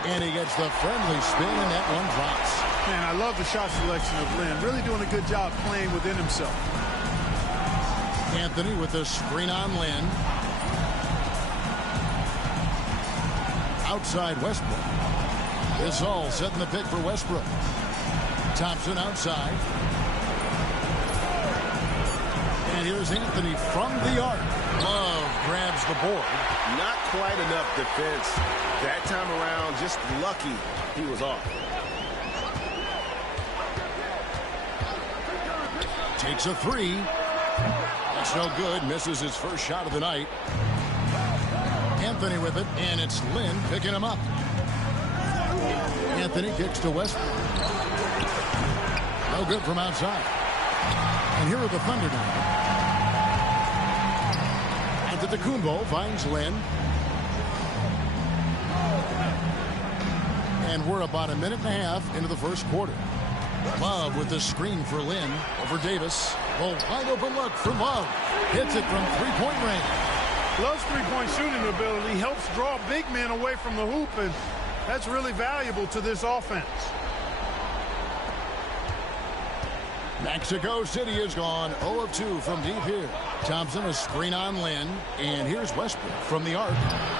And he gets the friendly spin, and that one drops. Man, I love the shot selection of Lynn. Really doing a good job playing within himself. Anthony with the screen on Lynn. Outside Westbrook. Gasol setting the pick for Westbrook. Thompson outside. And here's Anthony from the arc. Love grabs the board. Not quite enough defense that time around. Just lucky he was off. Takes a three. That's no good. Misses his first shot of the night. Anthony with it, and it's Lynn picking him up. Anthony kicks to Westbrook. No good from outside. And here are the Thunder now. Antetokounmpo finds Lynn. And we're about a minute and a half into the first quarter. Love with the screen for Lynn over Davis. Oh, wide open look for Love. Hits it from three-point range. Love's three-point shooting ability helps draw big men away from the hoop, and that's really valuable to this offense. Mexico City has gone 0 of 2 from deep here. Thompson a screen on Lynn, and here's Westbrook from the arc,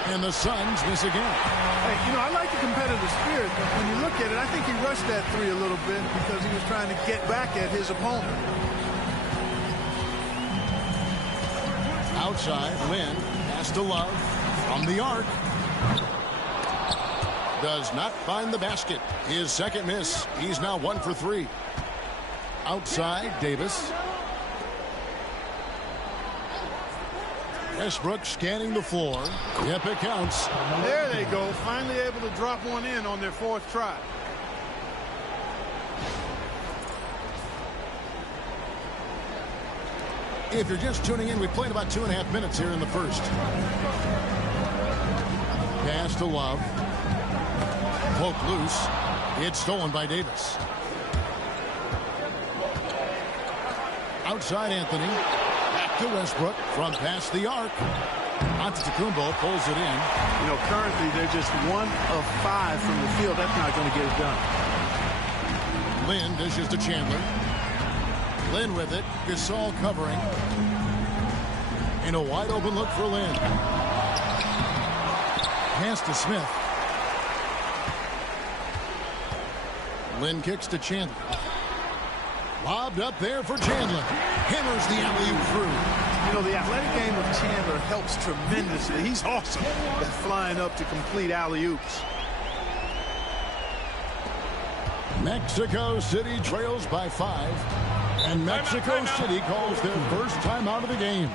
and the Suns miss again. Hey, I like the competitive spirit, but when you look at it, I think he rushed that three a little bit because he was trying to get back at his opponent. Outside, Lynn pass to Love from the arc. Does not find the basket. His second miss. He's now 1 for 3. Outside, Davis. Westbrook scanning the floor. Yep, it counts. There they go. Finally able to drop one in on their fourth try. If you're just tuning in, we played about 2.5 minutes here in the first. Pass to Love. Poke loose. It's stolen by Davis. Outside Anthony. Back to Westbrook from past the arc. Antetokounmpo pulls it in. Currently they're just 1 of 5 from the field. That's not going to get it done. Lynn dishes to Chandler. Lynn with it. Gasol covering. And a wide open look for Lynn. Pass to Smith. Lynn kicks to Chandler. Lobbed up there for Chandler. Hammers the alley-oop through. The athletic game of Chandler helps tremendously. He's awesome at flying up to complete alley-oops. Mexico City trails by 5. And Mexico City calls their first time out of the game.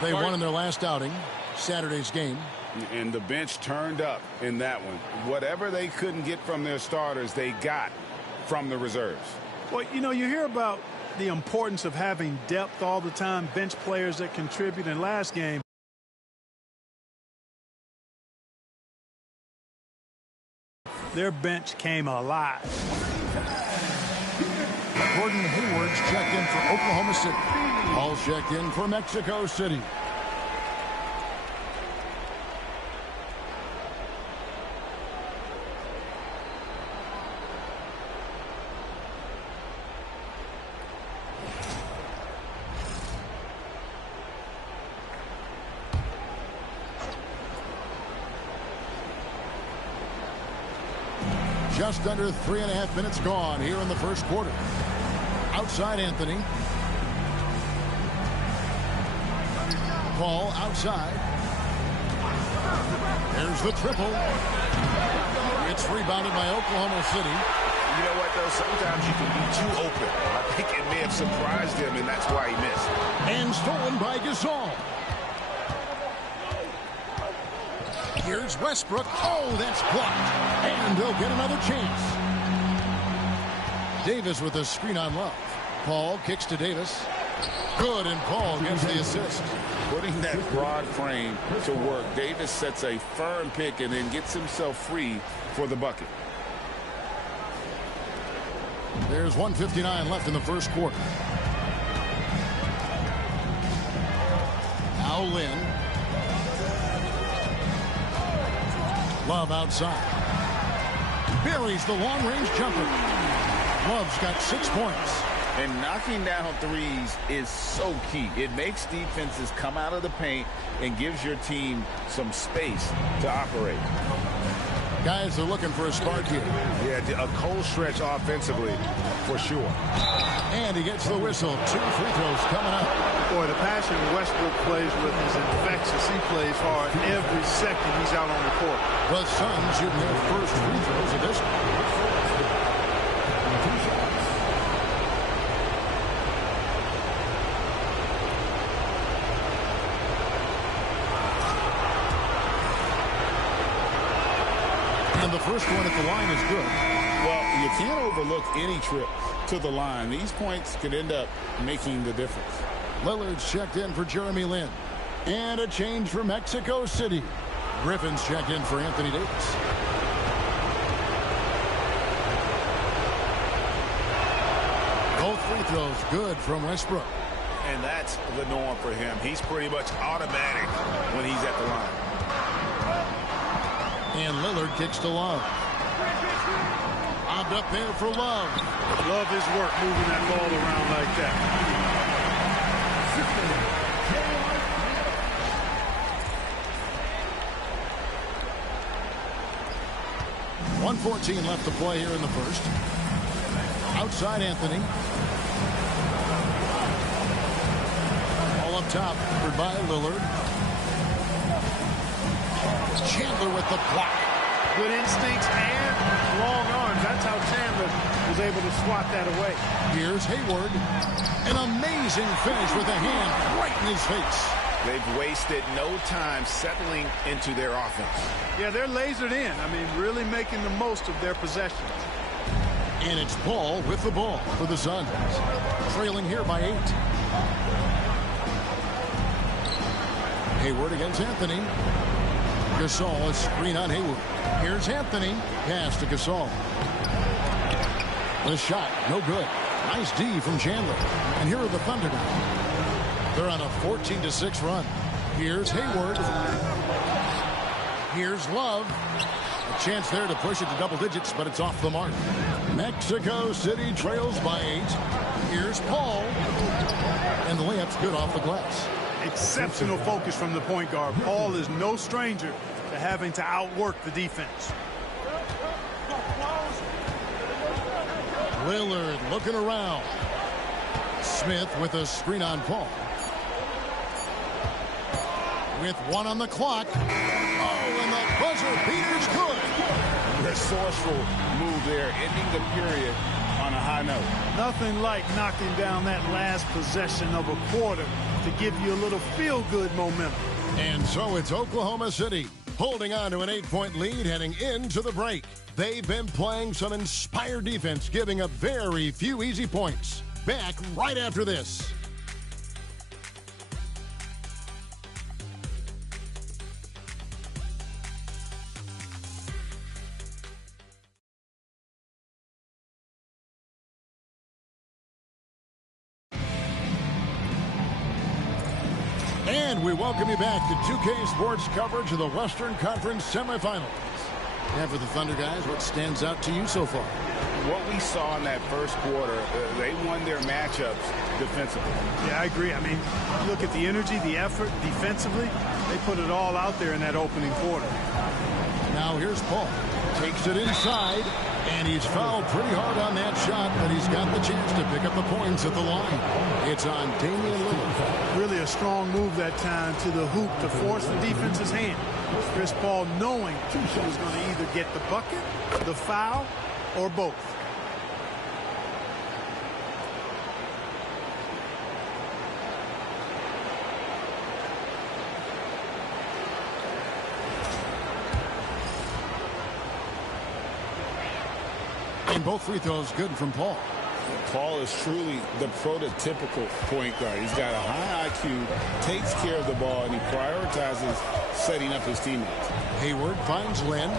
They won in their last outing, Saturday's game. And the bench turned up in that one. Whatever they couldn't get from their starters, they got from the reserves. Well, you hear about the importance of having depth all the time, bench players that contribute. In last game, their bench came alive. Gordon Hayward's checked in for Oklahoma City. Paul checked in for Mexico City. Just under 3.5 minutes gone here in the first quarter. Outside Anthony. Paul outside. There's the triple. It's rebounded by Oklahoma City. You know what, though? Sometimes you can be too open. I think it may have surprised him, and that's why he missed. And stolen by Gasol. Here's Westbrook. Oh, that's blocked. And they'll get another chance. Davis with a screen on Love. Paul kicks to Davis. Good, and Paul gets the assist. Putting that broad frame to work. Davis sets a firm pick and then gets himself free for the bucket. There's 1:59 left in the first quarter. Now Lynn. Love outside. Buries the long-range jumper. Love's got 6 points. And knocking down threes is so key. It makes defenses come out of the paint and gives your team some space to operate. Guys are looking for a spark here. Yeah, a cold stretch offensively, for sure. And he gets the whistle. 2 free throws coming up. Boy, the passion Westbrook plays with is infectious. He plays hard every second he's out on the court. The Suns shooting their first free throws of this one. And the first one at the line is good. Well, you can't overlook any trip to the line. These points could end up making the difference. Lillard's checked in for Jeremy Lin. And a change for Mexico City. Griffin's checked in for Anthony Davis. Both free throws good from Westbrook. And that's the norm for him. He's pretty much automatic when he's at the line. And Lillard kicks to Love. Bobbed up there for Love. Love his work moving that ball around like that. 1:14 left to play here in the first. Outside Anthony. All up top, covered by Lillard. Chandler with the block. Good instincts and long arms. That's how Chandler was able to swat that away. Here's Hayward. An amazing finish with a hand right in his face. They've wasted no time settling into their offense. Yeah, they're lasered in. I mean, really making the most of their possessions. And it's Paul with the ball for the Suns. Trailing here by 8. Hayward against Anthony. Gasol, a screen on Hayward. Here's Anthony. Pass to Gasol. The shot, no good. Nice D from Chandler. And here are the Thunder now. They're on a 14-6 run. Here's Hayward. Here's Love. A chance there to push it to double digits, but it's off the mark. Mexico City trails by 8. Here's Paul. And the layup's good off the glass. Exceptional focus from the point guard. Paul is no stranger to having to outwork the defense. Lillard looking around. Smith with a screen on Paul. With 1 on the clock. Oh, and the buzzer beater's good. Resourceful move there, ending the period on a high note. Nothing like knocking down that last possession of a quarter to give you a little feel-good momentum. And so it's Oklahoma City holding on to an 8-point lead heading into the break. They've been playing some inspired defense, giving up very few easy points. Back right after this. And we welcome you back to 2K Sports coverage of the Western Conference semifinals. And for the Thunder guys, what stands out to you so far? What we saw in that first quarter, they won their matchups defensively. Yeah, I agree. I mean, look at the energy, the effort defensively. They put it all out there in that opening quarter. Now here's Paul. Takes it inside, and he's fouled pretty hard on that shot, but he's got the chance to pick up the points at the line. It's on Damian Lillard. Really a strong move that time to the hoop to force the defense's hand. Chris Paul knowing he was going to either get the bucket, the foul, or both. And both free throws good from Paul. Paul is truly the prototypical point guard. He's got a high IQ, takes care of the ball, and he prioritizes setting up his teammates. Hayward finds Lin.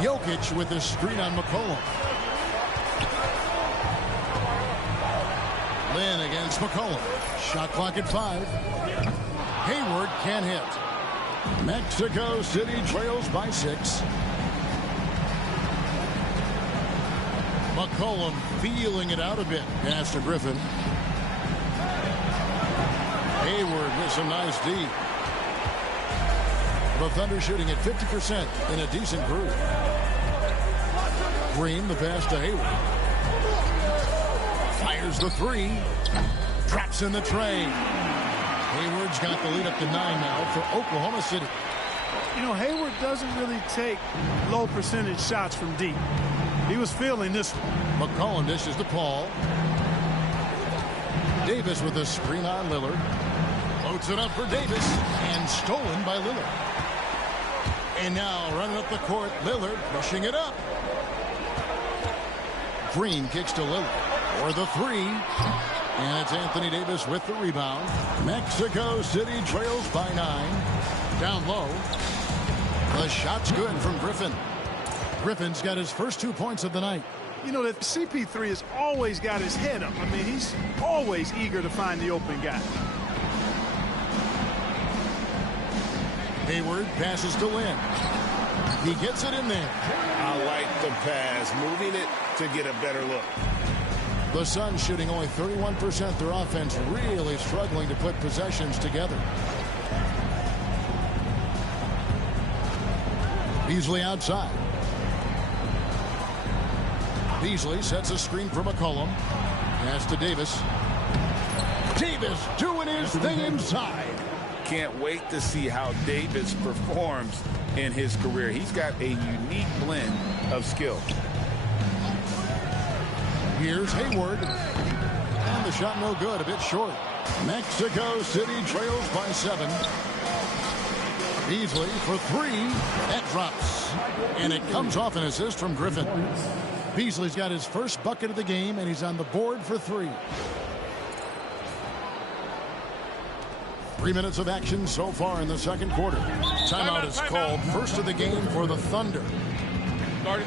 Jokic with a screen on McCollum. Lin against McCollum. Shot clock at 5. Hayward can't hit. Mexico City trails by 6. McCollum feeling it out a bit. Pass to Griffin. Hayward with some nice D. The Thunder shooting at 50% in a decent groove. Green, the pass to Hayward. Fires the 3. Traps in the train. Hayward's got the lead up to 9 now for Oklahoma City. You know, Hayward doesn't really take low percentage shots from deep. He was feeling this one. McCollum dishes to Paul. Davis with a screen on Lillard. Loads it up for Davis and stolen by Lillard. And now running up the court, Lillard pushing it up. Green kicks to Lillard for the 3. And it's Anthony Davis with the rebound. Mexico City trails by 9. Down low. The shot's good from Griffin. Griffin's got his first 2 points of the night. You know that CP3 has always got his head up. I mean, he's always eager to find the open guy. Hayward passes to Lynn. He gets it in there. I like the pass, moving it to get a better look. The Suns shooting only 31%. Their offense really struggling to put possessions together. Beasley outside. Beasley sets a screen for McCollum. Pass to Davis. Davis doing his thing inside. Can't wait to see how Davis performs in his career. He's got a unique blend of skill. Here's Hayward. And the shot no good, a bit short. Mexico City trails by 7. Beasley for 3. That drops. And it comes off an assist from Griffin. Beasley's got his first bucket of the game, and he's on the board for 3. 3 minutes of action so far in the second quarter. Timeout is called. First of the game for the Thunder. Started.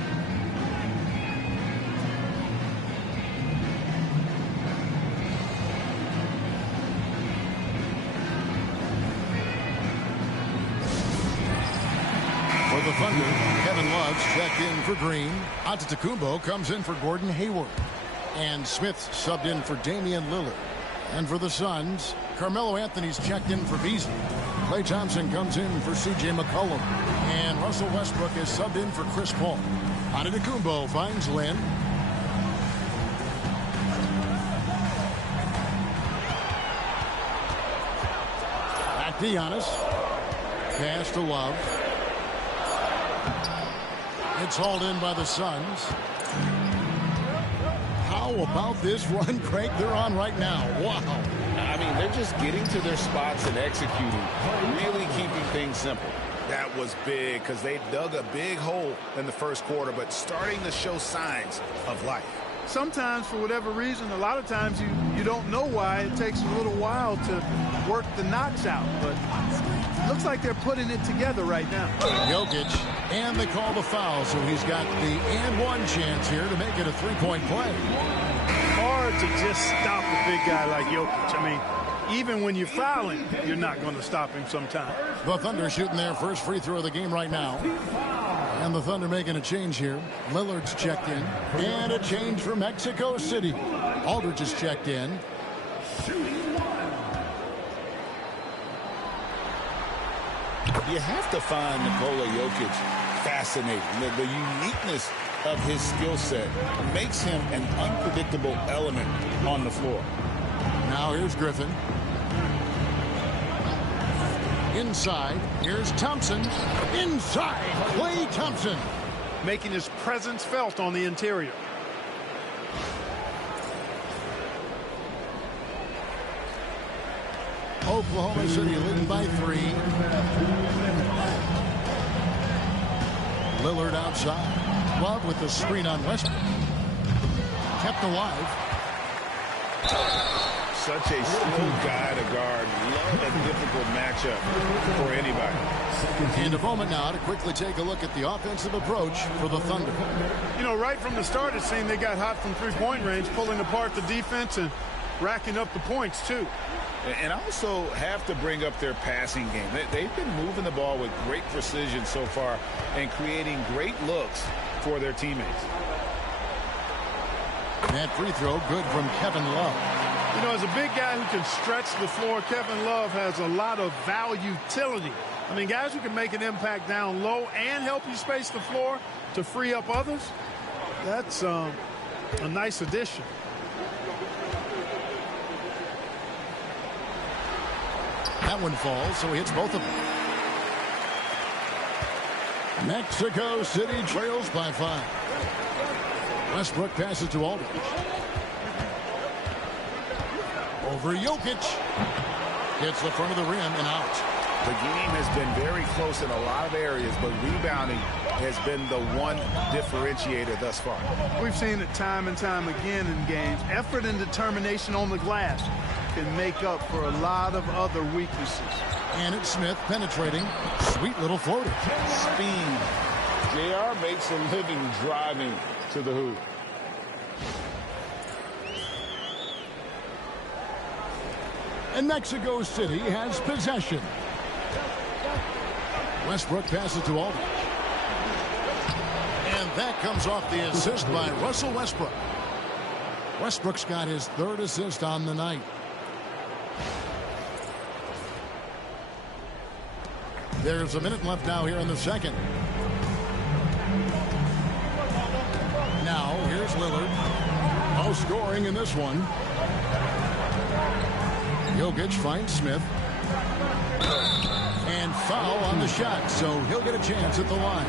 For the Thunder, Kevin Love's checked in for Green. Antetokounmpo comes in for Gordon Hayward. And Smith subbed in for Damian Lillard. And for the Suns, Carmelo Anthony's checked in for Beasley. Klay Thompson comes in for C.J. McCollum. And Russell Westbrook is subbed in for Chris Paul. Antetokounmpo finds Lynn. Back to Giannis. Pass to Love. It's hauled in by the Suns. How about this run, Craig, they're on right now? Wow. I mean, they're just getting to their spots and executing, really keeping things simple. That was big because they dug a big hole in the first quarter, but starting to show signs of life. Sometimes, for whatever reason, a lot of times you don't know why. It takes a little while to work the knots out, but it looks like they're putting it together right now. Jokic, and they call the foul, so he's got the and one chance here to make it a three-point play. Hard to just stop a big guy like Jokic. I mean, even when you're fouling, you're not going to stop him sometimes. The Thunder shooting their first free throw of the game right now. And the Thunder making a change here. Lillard's checked in. And a change for Mexico City. Aldridge is checked in. You have to find Nikola Jokic fascinating. The uniqueness of his skill set makes him an unpredictable element on the floor. Now here's Griffin. Inside, here's Thompson. Inside, Klay Thompson. Making his presence felt on the interior. Oklahoma City leading by 3. Lillard outside. Love with the screen on Westbrook. Kept alive. Such a slow guy to guard. Love a difficult matchup for anybody. And a moment now to quickly take a look at the offensive approach for the Thunder. You know, right from the start, it seemed they got hot from three-point range, pulling apart the defense and racking up the points, too. And also have to bring up their passing game. They've been moving the ball with great precision so far and creating great looks for their teammates. That free throw good from Kevin Love. You know, as a big guy who can stretch the floor, Kevin Love has a lot of utility. I mean, guys who can make an impact down low and help you space the floor to free up others, that's a nice addition. That one falls, so he hits both of them. Mexico City trails by 5. Westbrook passes to Aldridge. Over Jokic. Hits the front of the rim and out. The game has been very close in a lot of areas, but rebounding has been the one differentiator thus far. We've seen it time and time again in games. Effort and determination on the glass can make up for a lot of other weaknesses. And it's Smith penetrating. Sweet little floater. Speed. JR makes a living driving to the hoop. And Mexico City has possession. Westbrook passes to Aldridge. And that comes off the assist by Russell Westbrook. Westbrook's got his 3rd assist on the night. There's a minute left now here in the second. Now, here's Lillard. No scoring in this one. Jokic finds Smith. And foul on the shot, so he'll get a chance at the line.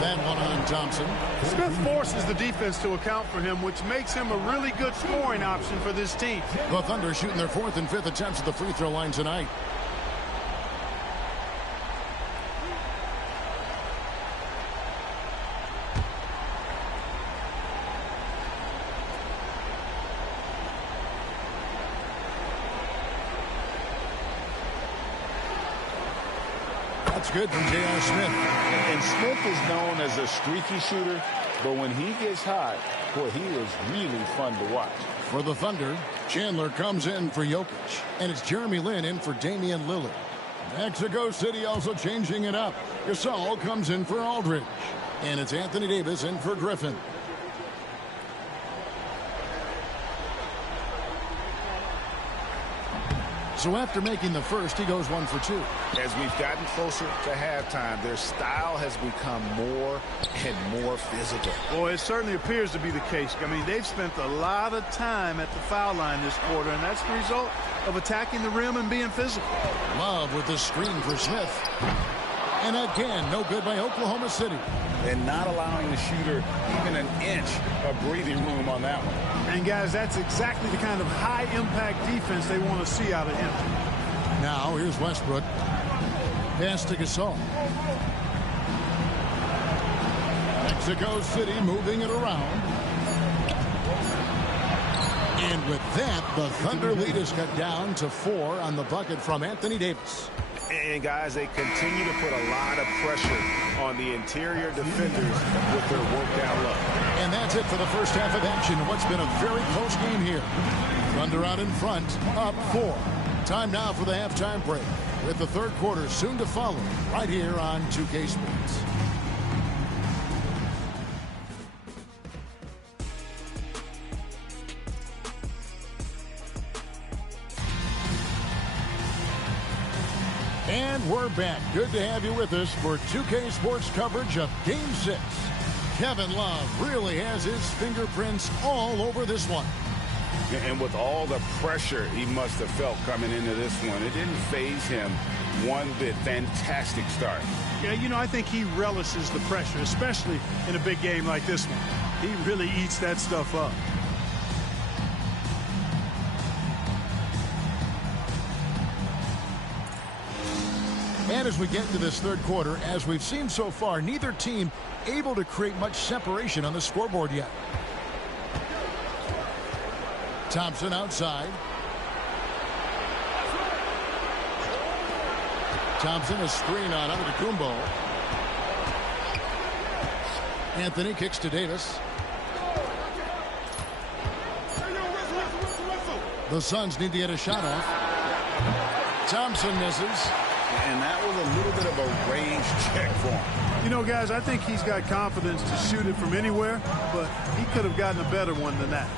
That one on Thompson. Smith forces the defense to account for him, which makes him a really good scoring option for this team. The Thunder shooting their 4th and 5th attempts at the free throw line tonight. That's good from J.R. Smith. And Smith is known as a streaky shooter, but when he gets hot, boy, he is really fun to watch. For the Thunder, Chandler comes in for Jokic, and it's Jeremy Lin in for Damian Lillard. Mexico City also changing it up. Gasol comes in for Aldridge, and it's Anthony Davis in for Griffin. So after making the first, he goes 1 for 2. As we've gotten closer to halftime, their style has become more and more physical. Well, it certainly appears to be the case. I mean, they've spent a lot of time at the foul line this quarter, and that's the result of attacking the rim and being physical. Love with the screen for Smith. And again, no good by Oklahoma City. And not allowing the shooter even an inch of breathing room on that one. And, guys, that's exactly the kind of high-impact defense they want to see out of him. Now, here's Westbrook. Pass to Gasol. Mexico City moving it around. And with that, the Thunder lead is cut down to 4 on the bucket from Anthony Davis. And, guys, they continue to put a lot of pressure on the interior defenders with their work down low. And that's it for the first half of action in what's been a very close game here. Thunder out in front, up 4. Time now for the halftime break, with the 3rd quarter soon to follow, right here on 2K Sports. And we're back. Good to have you with us for 2K Sports coverage of Game 6. Kevin Love really has his fingerprints all over this one. And with all the pressure he must have felt coming into this one, it didn't faze him one bit. Fantastic start. Yeah, you know, I think he relishes the pressure, especially in a big game like this one. He really eats that stuff up. And as we get into this 3rd quarter, as we've seen so far, neither team able to create much separation on the scoreboard yet. Thompson outside. Thompson, a screen on Antetokounmpo. Anthony kicks to Davis. The Suns need to get a shot off. Thompson misses. And that was a little bit of a range check for him. You know, guys, I think he's got confidence to shoot it from anywhere, but he could have gotten a better one than that.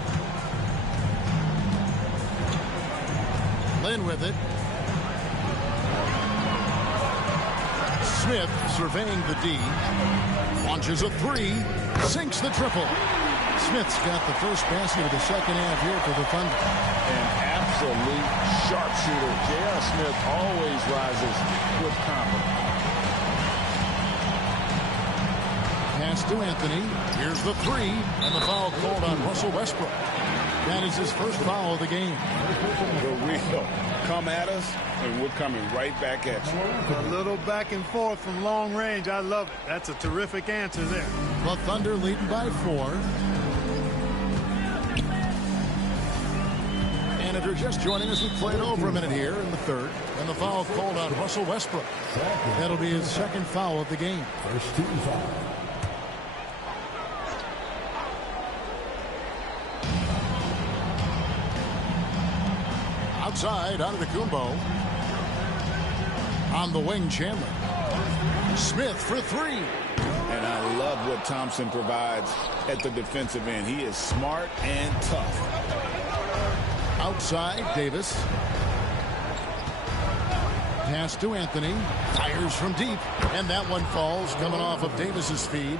Lynn with it. Smith surveying the D. Launches a three. Sinks the triple. Smith's got the first basket of the second half here for the Thunder. An absolute sharpshooter. J.R. Smith always rises with confidence. Pass to Anthony. Here's the three. And the foul called on Russell Westbrook. That is his first foul of the game. For real. Come at us, and we're coming right back at you. A little back and forth from long range. I love it. That's a terrific answer there. The Thunder leading by 4. And if you're just joining us, we played over a minute here in the third. And the foul called on Russell Westbrook. That'll be his second foul of the game. First team foul. Outside, Antetokounmpo. On the wing, Chandler. Smith for three. And I love what Thompson provides at the defensive end. He is smart and tough. Outside, Davis. Pass to Anthony. Fires from deep. And that one falls coming off of Davis's feed.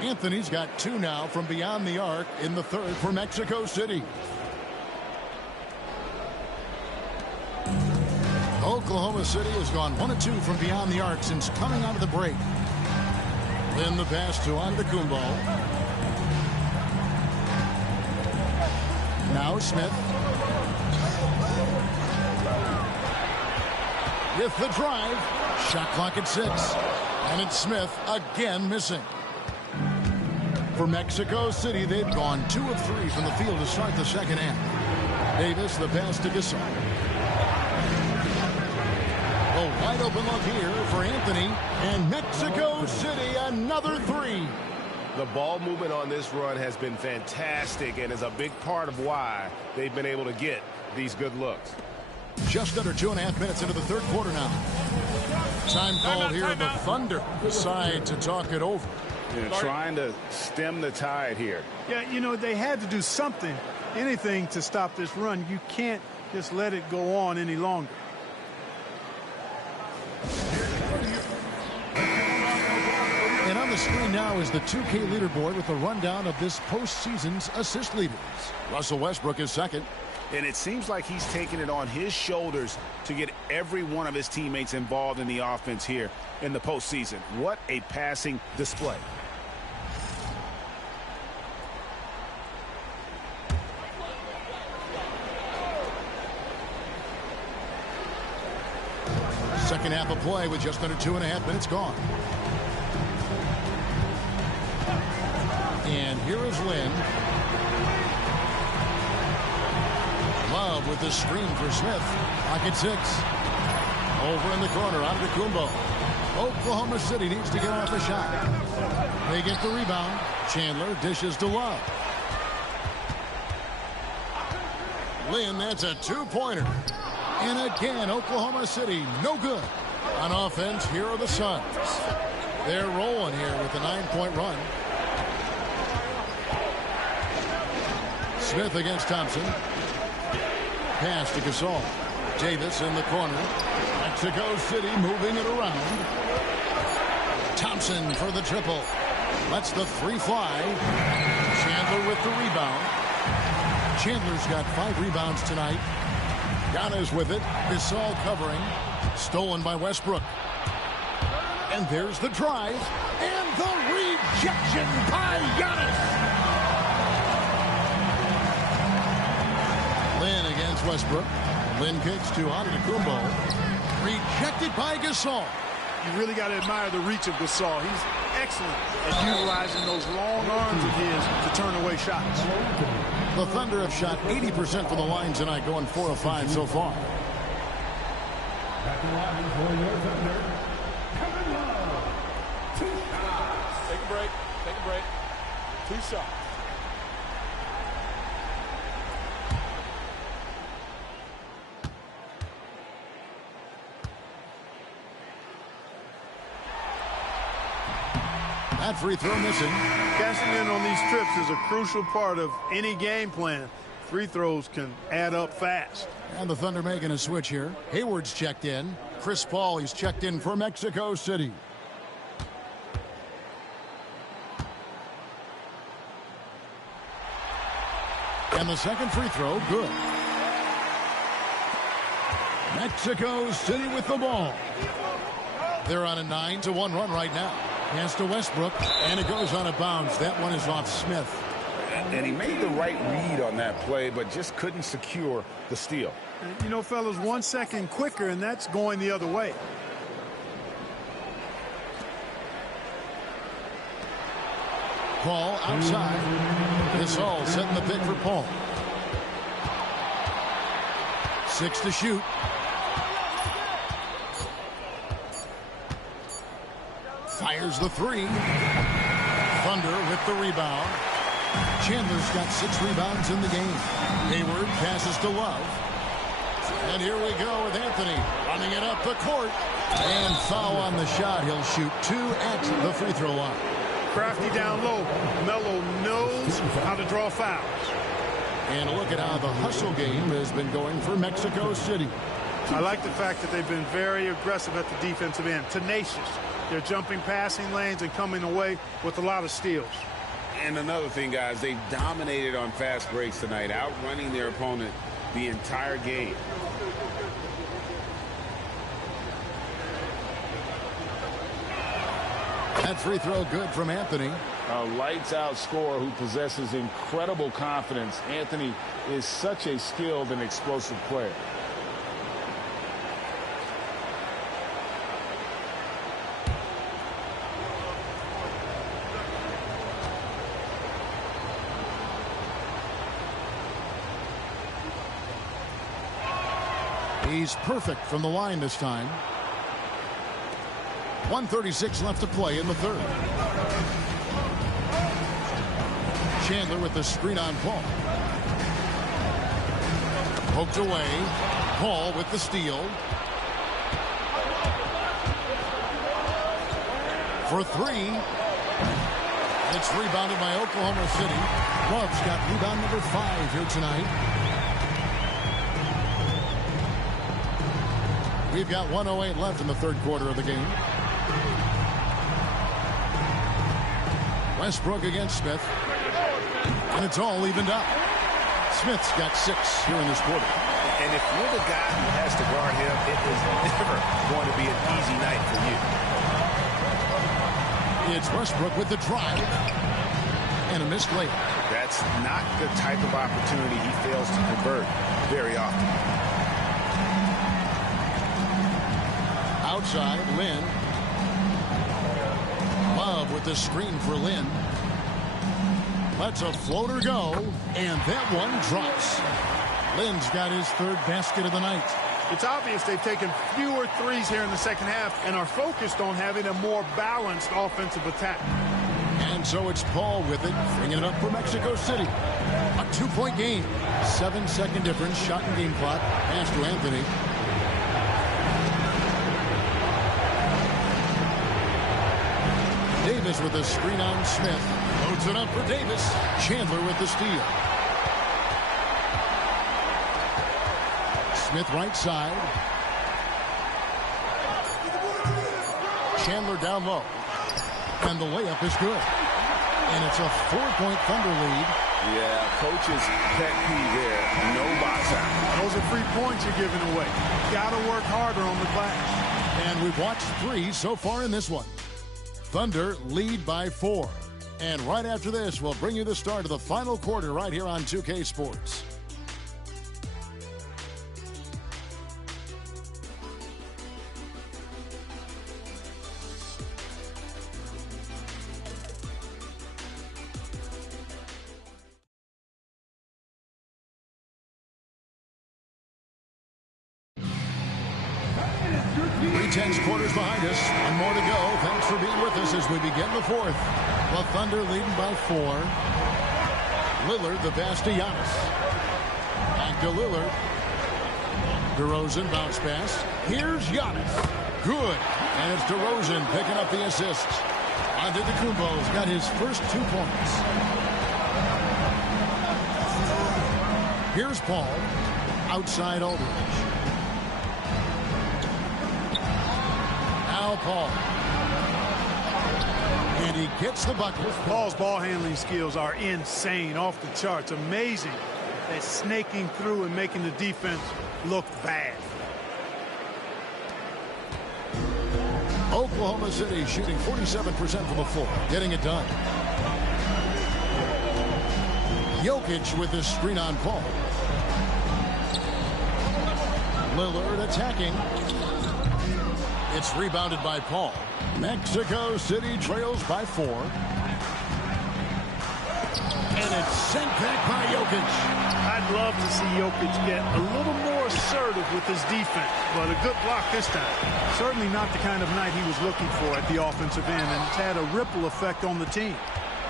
Anthony's got 2 now from beyond the arc in the third for Mexico City. Oklahoma City has gone 1 of 2 from beyond the arc since coming out of the break. Then the pass to Antetokounmpo. Now Smith. With the drive. Shot clock at 6. And it's Smith again missing. For Mexico City, they've gone 2 of 3 from the field to start the second half. Davis, the pass to Gasol. A wide open look here for Anthony. And Mexico City, another 3. The ball movement on this run has been fantastic and is a big part of why they've been able to get these good looks. Just under 2.5 minutes into the third quarter now. Time called here. The Thunder decide to talk it over. Trying to stem the tide here. Yeah, you know, they had to do something, anything to stop this run. You can't just let it go on any longer. And on the screen now is the 2K leaderboard with a rundown of this postseason's assist leaders. Russell Westbrook is second. And it seems like he's taking it on his shoulders to get every one of his teammates involved in the offense here in the postseason. What a passing display. Second half of play with just under 2.5 minutes gone. And here is Lynn. Love with the screen for Smith. Pocket 6. Over in the corner, Antetokounmpo. Oklahoma City needs to get off a shot. They get the rebound. Chandler dishes to Love. Lynn, that's a 2-pointer. And again, Oklahoma City, no good. On offense, here are the Suns. They're rolling here with a 9-point run. Smith against Thompson. Pass to Gasol. Davis in the corner. Mexico City moving it around. Thompson for the triple. Lets the 3 fly. Chandler with the rebound. Chandler's got 5 rebounds tonight. Giannis with it. Gasol covering. Stolen by Westbrook. And there's the drive. And the rejection by Giannis. Lynn against Westbrook. Lynn kicks to Antetokounmpo. Rejected by Gasol. You really got to admire the reach of Gasol. He's excellent at utilizing those long arms of his to turn away shots. The Thunder have shot 80% from the line tonight, going 4 of 5 so far. Back in line for your Thunder, Kevin Love. 2 shots. Take a break. Take a break. 2 shots. That free throw missing. Cashing in on these trips is a crucial part of any game plan. Free throws can add up fast. And the Thunder making a switch here. Hayward's checked in. Chris Paul, he's checked in for Mexico City. And the second free throw, good. Mexico City with the ball. They're on a 9-1 run right now. Pass to Westbrook, and it goes out of bounds. That one is off Smith. And he made the right read on that play, but just couldn't secure the steal. You know, fellas, 1 second quicker, and that's going the other way. Paul outside. Gasol setting the pick for Paul. 6 to shoot. Fires the three. Thunder with the rebound. Chandler's got 6 rebounds in the game. Hayward passes to Love. And here we go with Anthony running it up the court. And foul on the shot. He'll shoot 2 at the free throw line. Crafty down low. Melo knows how to draw fouls. And look at how the hustle game has been going for Mexico City. I like the fact that they've been very aggressive at the defensive end. Tenacious. They're jumping passing lanes and coming away with a lot of steals. And another thing, guys, they've dominated on fast breaks tonight, outrunning their opponent the entire game. That free throw good from Anthony. A lights-out scorer who possesses incredible confidence. Anthony is such a skilled and explosive player. He's perfect from the line this time. 1:36 left to play in the third. Chandler with the screen on Paul. Poked away. Paul with the steal. For 3. It's rebounded by Oklahoma City. Love's got rebound number 5 here tonight. We've got 1:08 left in the third quarter of the game. Westbrook against Smith. And it's all evened up. Smith's got 6 here in this quarter. And if you're the guy who has to guard him, it is never going to be an easy night for you. It's Westbrook with the drive. And a missed layup. That's not the type of opportunity he fails to convert very often. Outside, Lin. Love with the screen for Lin. Lets a floater go, and that one drops. Lin's got his 3rd basket of the night. It's obvious they've taken fewer threes here in the second half and are focused on having a more balanced offensive attack. And so it's Paul with it, bringing it up for Mexico City. A 2-point game. 7-second difference, shot and game clock. Pass to Anthony. Davis with a screen on Smith. Loads it up for Davis. Chandler with the steal. Smith right side. Chandler down low. And the layup is good. And it's a 4-point Thunder lead. Yeah, coach's pet peeve there. No box out. Those are free points you're giving away. Got to work harder on the glass. And we've watched 3 so far in this one. Thunder lead by 4. And right after this, we'll bring you the start of the final quarter right here on 2K Sports. Tense quarters behind us. One more to go. Thanks for being with us as we begin the 4th. The Thunder leading by 4. Lillard, the pass to Giannis. Back to Lillard. DeRozan bounce pass. Here's Giannis. Good. And it's DeRozan picking up the assist. Antetokounmpo's got his first 2 points. Here's Paul. Outside Aldridge. Now Paul. And he gets the bucket. Paul's ball handling skills are insane, off the charts. Amazing at snaking through and making the defense look bad. Oklahoma City shooting 47% from the floor, getting it done. Jokic with the screen on Paul. Lillard attacking. It's rebounded by Paul. Mexico City trails by 4. And it's sent back by Jokic. I'd love to see Jokic get a little more assertive with his defense, but a good block this time. Certainly not the kind of night he was looking for at the offensive end, and it's had a ripple effect on the team.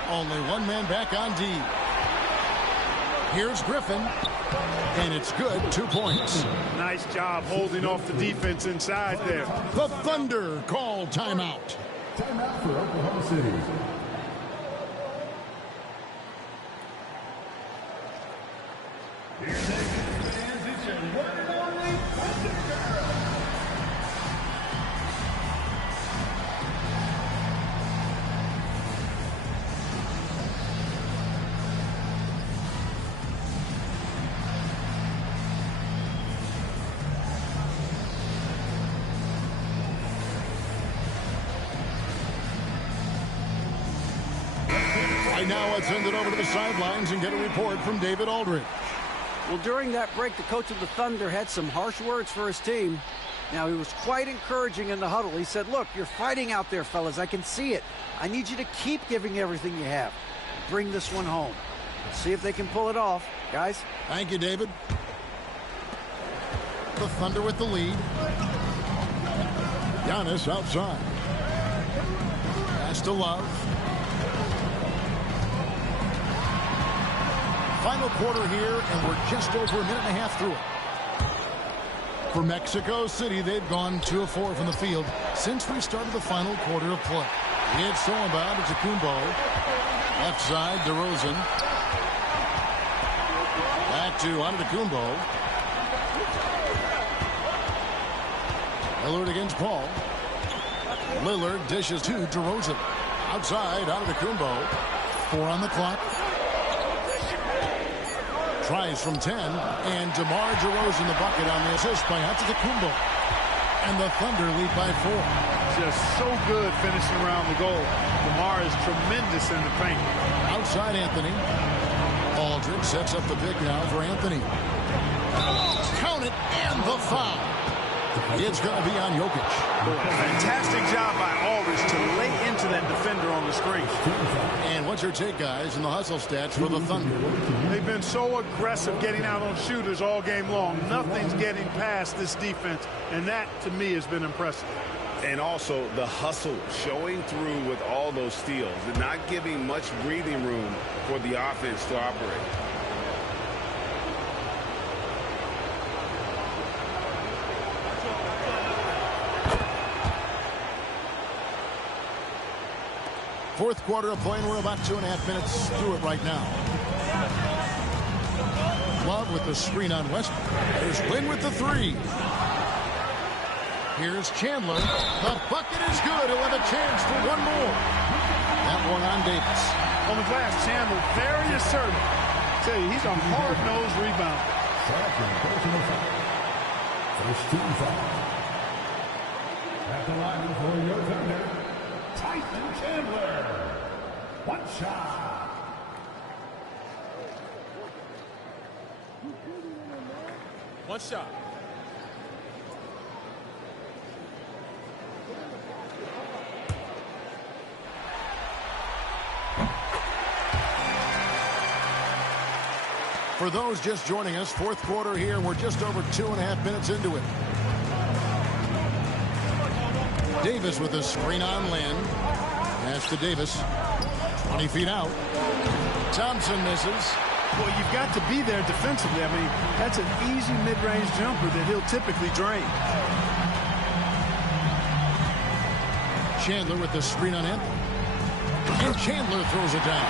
Only one man back on D. Here's Griffin, and it's good. 2 points. Nice job holding off the defense inside there. The Thunder call timeout. Timeout for Oklahoma City. Right now, let's send it over to the sidelines and get a report from David Aldridge. Well, during that break, the coach of the Thunder had some harsh words for his team. Now, he was quite encouraging in the huddle. He said, look, you're fighting out there, fellas. I can see it. I need you to keep giving everything you have. Bring this one home. See if they can pull it off. Guys? Thank you, David. The Thunder with the lead. Giannis outside. Pass to Love. Final quarter here, and we're just over a minute and a half through it. For Mexico City, they've gone 2 of 4 from the field since we started the final quarter of play. It's Solomon to Antetokounmpo. Left side, DeRozan. Back to Antetokounmpo. Lillard against Paul. Lillard dishes to DeRozan. Outside, Antetokounmpo. 4 on the clock. Tries from 10, and DeMar DeRozan the bucket on the assist by Antetokounmpo. And the Thunder lead by 4. Just so good finishing around the goal. DeMar is tremendous in the paint. Outside Anthony. Aldridge sets up the pick now for Anthony. Count it, and the foul. It's going to be on Jokic. Fantastic job by Aldridge to lay into that defender on the screen. And what's your take, guys, in the hustle stats for the Thunder? They've been so aggressive getting out on shooters all game long. Nothing's getting past this defense, and that, to me, has been impressive. And also the hustle showing through with all those steals and not giving much breathing room for the offense to operate. Fourth quarter of play, and we're about 2.5 minutes through it right now. Love with the screen on Westbrook. There's Lynn with the 3. Here's Chandler. The bucket is good. He'll have a chance for one more. That one on Davis. On the glass, Chandler very assertive. I tell you, he's a hard-nosed rebounder. First team foul. At the line for your Thunder, Tyson Chandler. One shot. One shot. For those just joining us, fourth quarter here. We're just over 2.5 minutes into it. Davis with a screen on Lynn. Pass to Davis. 20 feet out. Thompson misses. Well, you've got to be there defensively. I mean, that's an easy mid-range jumper that he'll typically drain. Chandler with the screen on Anthony. Chandler throws it down.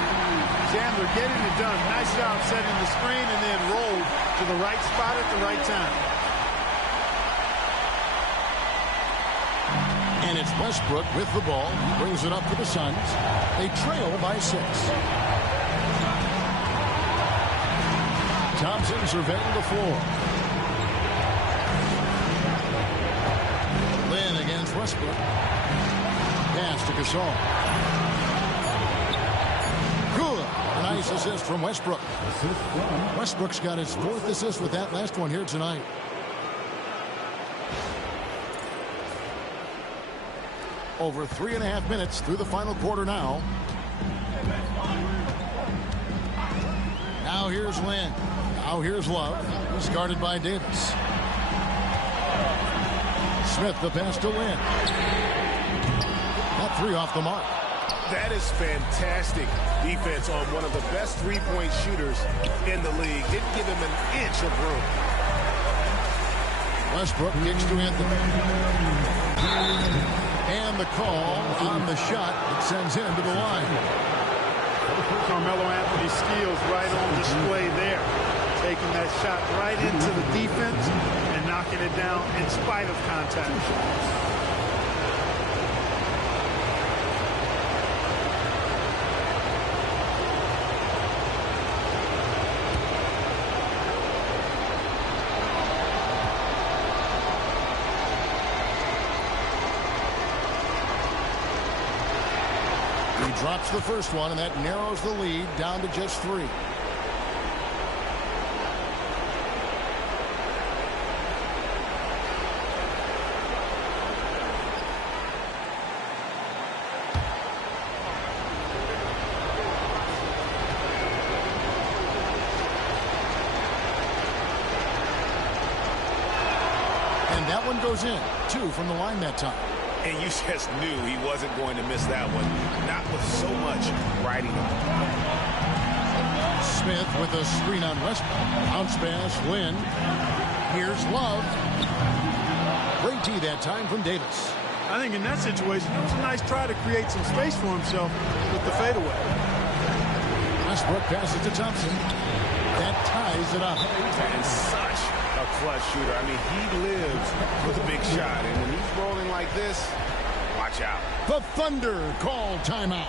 Chandler getting it done. Nice job setting the screen and then rolled to the right spot at the right time. And it's Westbrook with the ball. He brings it up for the Suns. They trail by 6. Thompson surveying the floor. Lynn against Westbrook. Pass to Gasol. Good. A nice assist from Westbrook. Westbrook's got his 4th assist with that last one here tonight. Over 3.5 minutes through the final quarter now. Now here's Lynn. Now here's Love. He's guarded by Davis. Smith the pass to Lynn. That 3 off the mark. That is fantastic defense on one of the best three-point shooters in the league. Didn't give him an inch of room. Westbrook kicks to Anthony. And the call on the shot that sends him to the line. Carmelo Anthony's skills right on display there. Taking that shot right into the defense and knocking it down in spite of contact. Drops the first one, and that narrows the lead down to just 3. And that one goes in. 2 from the line that time. And you just knew he wasn't going to miss that one. Not with so much riding on. Smith with a screen on Westbrook. Bounce pass, Lynn. Here's Love. Great D that time from Davis. I think in that situation, it was a nice try to create some space for himself with the fadeaway. Westbrook passes to Thompson. That ties it up. And such a clutch shooter. I mean, he lives with a big shot. And when he's rolling like this, watch out. The Thunder call timeout.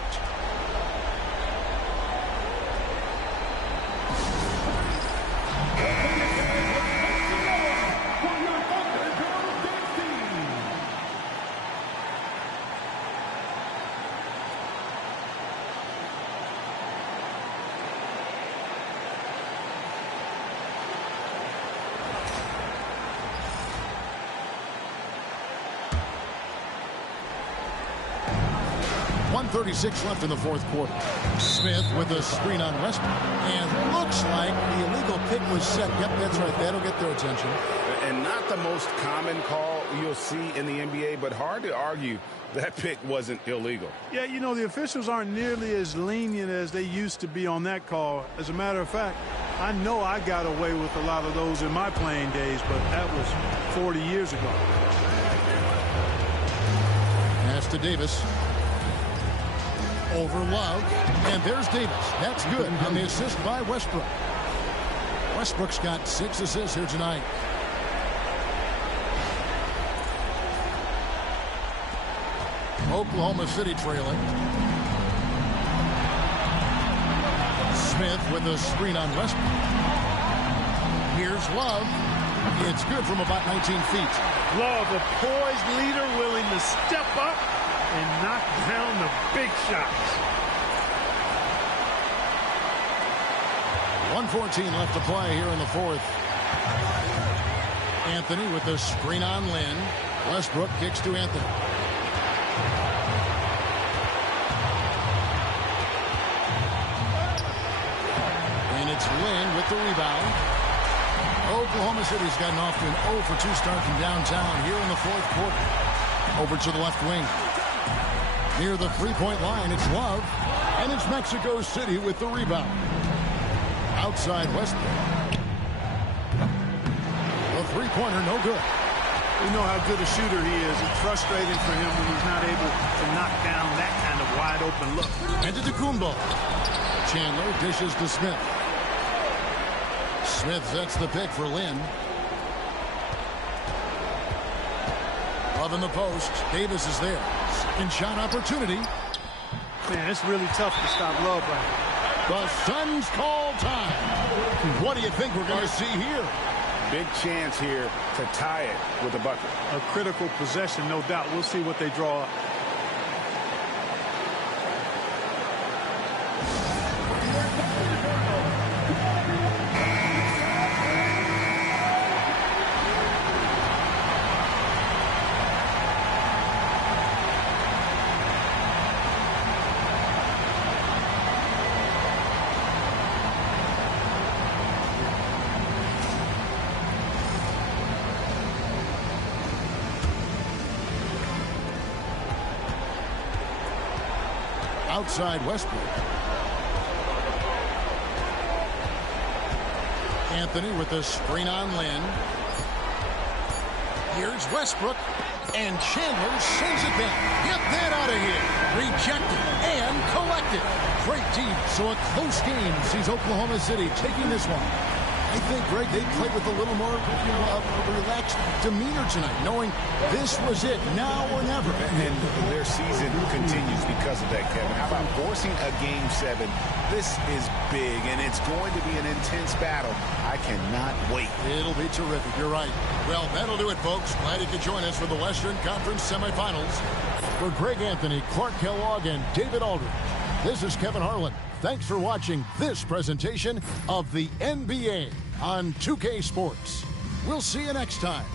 .36 left in the 4th quarter. Smith with a screen on Westbrook. And looks like the illegal pick was set. Yep, that's right. That'll get their attention. And not the most common call you'll see in the NBA, but hard to argue that pick wasn't illegal. Yeah, you know, the officials aren't nearly as lenient as they used to be on that call. As a matter of fact, I know I got away with a lot of those in my playing days, but that was 40 years ago. Pass to Davis. Over Love. And there's Davis. That's good. And the assist by Westbrook. Westbrook's got 6 assists here tonight. Oklahoma City trailing. Smith with a screen on Westbrook. Here's Love. It's good from about 19 feet. Love, a poised leader willing to step up and knock down the big shots. 1:14 left to play here in the 4th. Anthony with the screen on Lynn. Westbrook kicks to Anthony. And it's Lynn with the rebound. Oklahoma City's gotten off to an 0-for-2 start from downtown here in the 4th quarter. Over to the left wing. Near the three-point line, it's Love. And it's Mexico City with the rebound. Outside Westbrook. The three-pointer, no good. We know how good a shooter he is. It's frustrating for him when he's not able to knock down that kind of wide-open look. Antetokounmpo. Chandler dishes to Smith. Smith sets the pick for Lynn. Love in the post. Davis is there. Second shot opportunity. Man, it's really tough to stop Love right now. The Suns call time. What do you think we're going to see here? Big chance here to tie it with a bucket. A critical possession, no doubt. We'll see what they draw up. Outside Westbrook. Anthony with the screen on Lynn. Here's Westbrook. And Chandler sends it down. Get that out of here. Rejected and collected. Great team. So a close game sees Oklahoma City taking this one. I think, Greg, they played with a little more relaxed demeanor tonight, knowing this was it, now or never. And their season continues because of that, Kevin. How about forcing a Game 7? This is big, and it's going to be an intense battle. I cannot wait. It'll be terrific. You're right. Well, that'll do it, folks. Glad you could join us for the Western Conference semifinals. For Greg Anthony, Clark Kellogg, and David Aldridge, this is Kevin Harlan. Thanks for watching this presentation of the NBA on 2K Sports. We'll see you next time.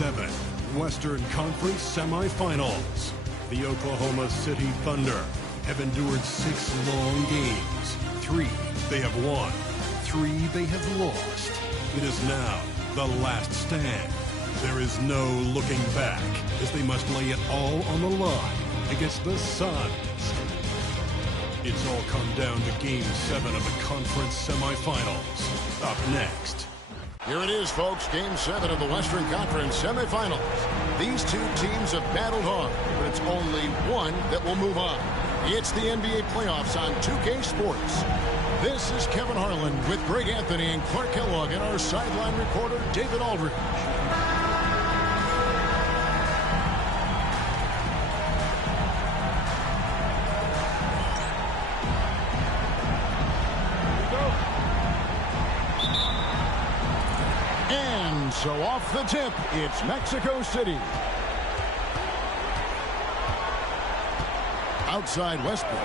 7 Western Conference semifinals. The Oklahoma City Thunder have endured 6 long games. 3 they have won, 3 they have lost. It is now the last stand. There is no looking back as they must lay it all on the line against the Suns. It's all come down to Game 7 of the conference semifinals. Up next. Here it is, folks. Game 7 of the Western Conference semifinals. These two teams have battled hard, but it's only one that will move on. It's the NBA playoffs on 2K Sports. This is Kevin Harlan with Greg Anthony and Clark Kellogg and our sideline reporter, David Aldridge. So off the tip, it's Mexico City. Outside Westbrook.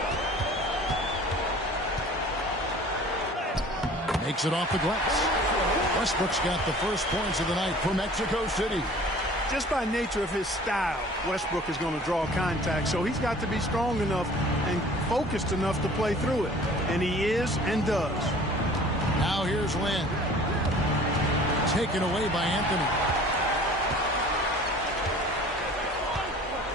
Makes it off the glass. Westbrook's got the first points of the night for Mexico City. Just by nature of his style, Westbrook is going to draw contact, so he's got to be strong enough and focused enough to play through it. And he is and does. Now here's Lynn. Taken away by Anthony.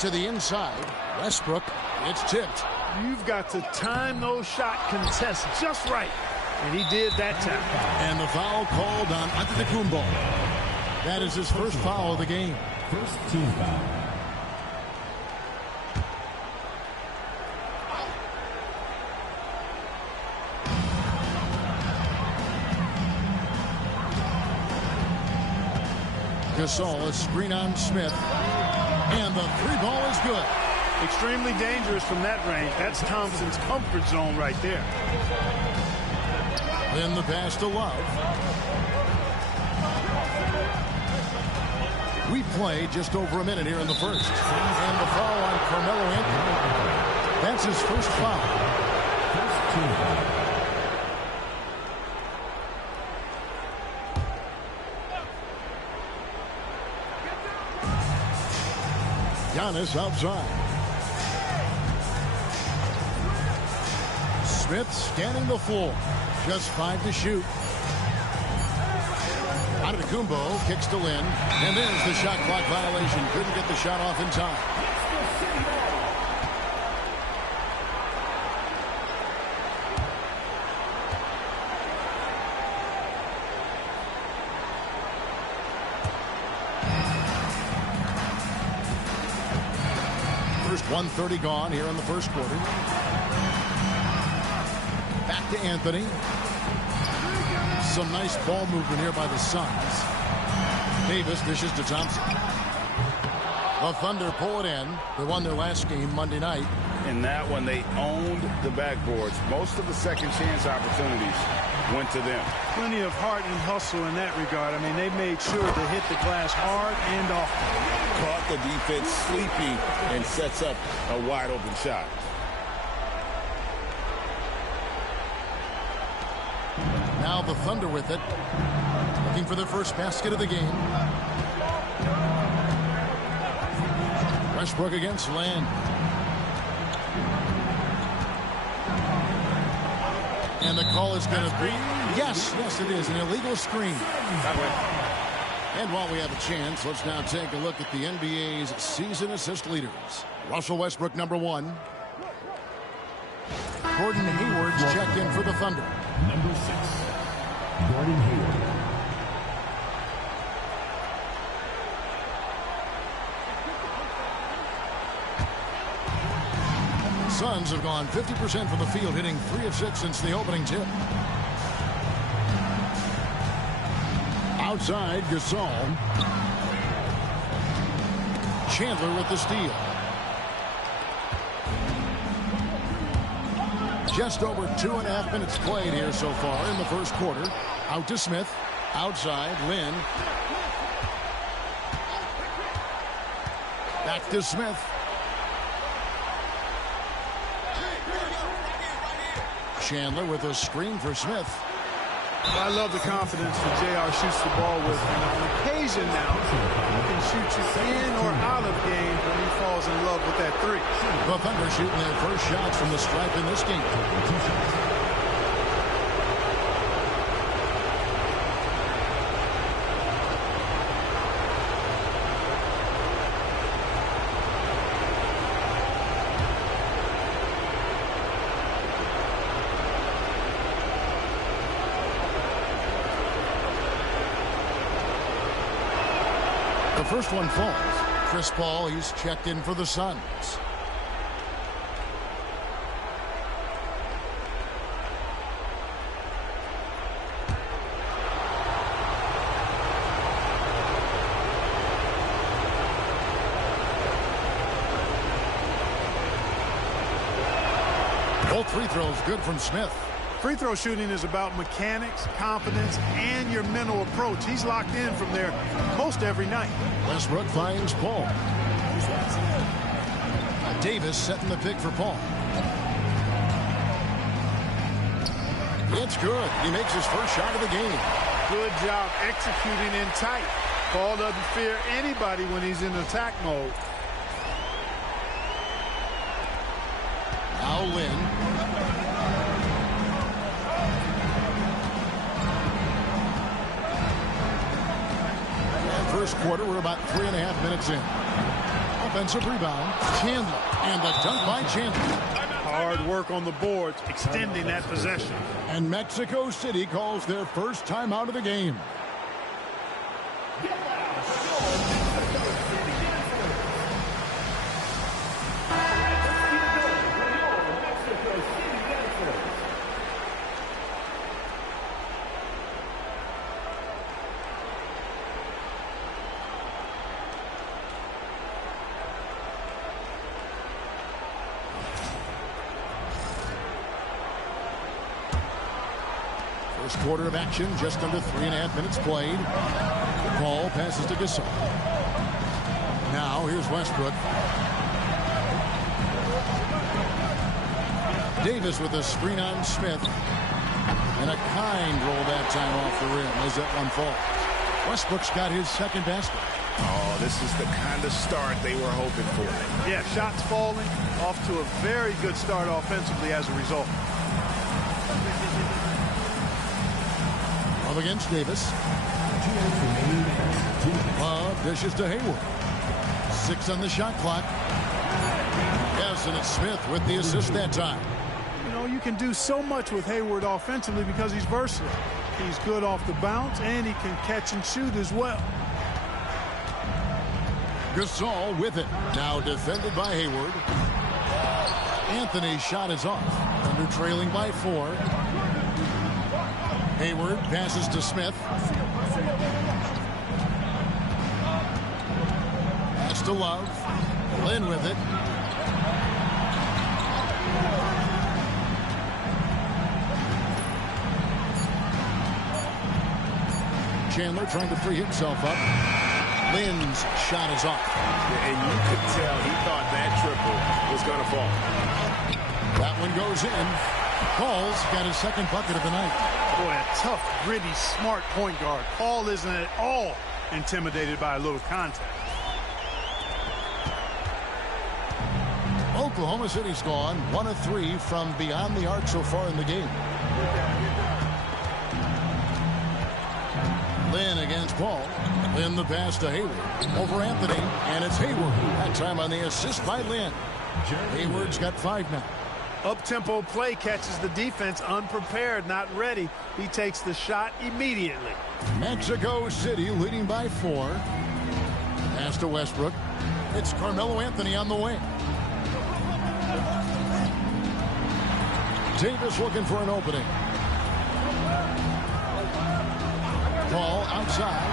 To the inside, Westbrook. It's tipped. You've got to time those shot contests just right. And he did that time. And the foul called on Antetokounmpo. That is his first foul of the game. First team foul. Gasol, a screen on Smith. And the 3 ball is good. Extremely dangerous from that range. That's Thompson's comfort zone right there. Then the pass to Love. We play just over a minute here in the first. And the foul on Carmelo Anthony. That's his first foul. First team foul. Giannis outside. Smith scanning the floor. Just 5 to shoot. Antetokounmpo kicks to Lynn. And there's the shot clock violation. Couldn't get the shot off in time. First 1:30 gone here in the first quarter. Back to Anthony. Some nice ball movement here by the Suns. Davis dishes to Thompson. The Thunder pull it in. They won their last game Monday night. In that one, they owned the backboards. Most of the second chance opportunities went to them. Plenty of heart and hustle in that regard. I mean, they made sure to hit the glass hard and often. Caught the defense sleepy and sets up a wide open shot. Now the Thunder with it. Looking for their first basket of the game. Westbrook against Land. And the call is going to be, yes, it is, an illegal screen. And while we have a chance, let's now take a look at the NBA's season assist leaders. Russell Westbrook, number 1. Gordon Hayward's checked in for the Thunder. Number 6, Gordon Hayward. Suns have gone 50% from the field, hitting 3 of 6 since the opening tip. Outside, Gasol. Chandler with the steal. Just over 2.5 minutes played here so far in the first quarter. Out to Smith. Outside, Lynn. Back to Smith. Chandler with a screen for Smith. I love the confidence that JR shoots the ball with. And on occasion now, he can shoot you in or out of games when he falls in love with that three. The Thunder shooting their first shots from the stripe in this game. The first one falls. Chris Paul, he's checked in for the Suns. Both free throws good from Smith. Free throw shooting is about mechanics, confidence, and your mental approach. He's locked in from there most every night. Westbrook finds Paul. Davis setting the pick for Paul. It's good. He makes his first shot of the game. Good job executing in tight. Paul doesn't fear anybody when he's in attack mode. Now Lynn. First quarter, we're about 3.5 minutes in. Offensive rebound, Chandler, and the dunk by Chandler. Hard work on the boards, extending that possession. And Mexico City calls their first timeout of the game. First quarter of action, just under 3.5 minutes played. Paul passes to Gasol. Now here's Westbrook. Davis with a screen on Smith. And a kind roll that time off the rim as that one falls. Westbrook's got his second basket. Oh, this is the kind of start they were hoping for. Yeah, shots falling, off to a very good start offensively as a result. Up against Davis. Dishes to Hayward. 6 on the shot clock. Yes, and it's Smith with the assist that time. You know, you can do so much with Hayward offensively because he's versatile. He's good off the bounce, and he can catch and shoot as well. Gasol with it. Now defended by Hayward. Anthony's shot is off. Thunder trailing by 4. Hayward passes to Smith. Pass to Love. Lynn with it. Chandler trying to free himself up. Lynn's shot is off. And you could tell he thought that triple was going to fall. That one goes in. Paul's got his second bucket of the night. Boy, a tough, gritty, smart point guard. Paul isn't at all intimidated by a little contact. Oklahoma City's gone 1 of 3 from beyond the arc so far in the game. Lynn against Paul. Lynn the pass to Hayward. Over Anthony, and it's Hayward. That time on the assist by Lynn. Hayward's got 5 now. Up-tempo play catches the defense unprepared, not ready. He takes the shot immediately. Mexico City leading by 4. Pass to Westbrook. It's Carmelo Anthony on the wing. Davis looking for an opening. Paul outside.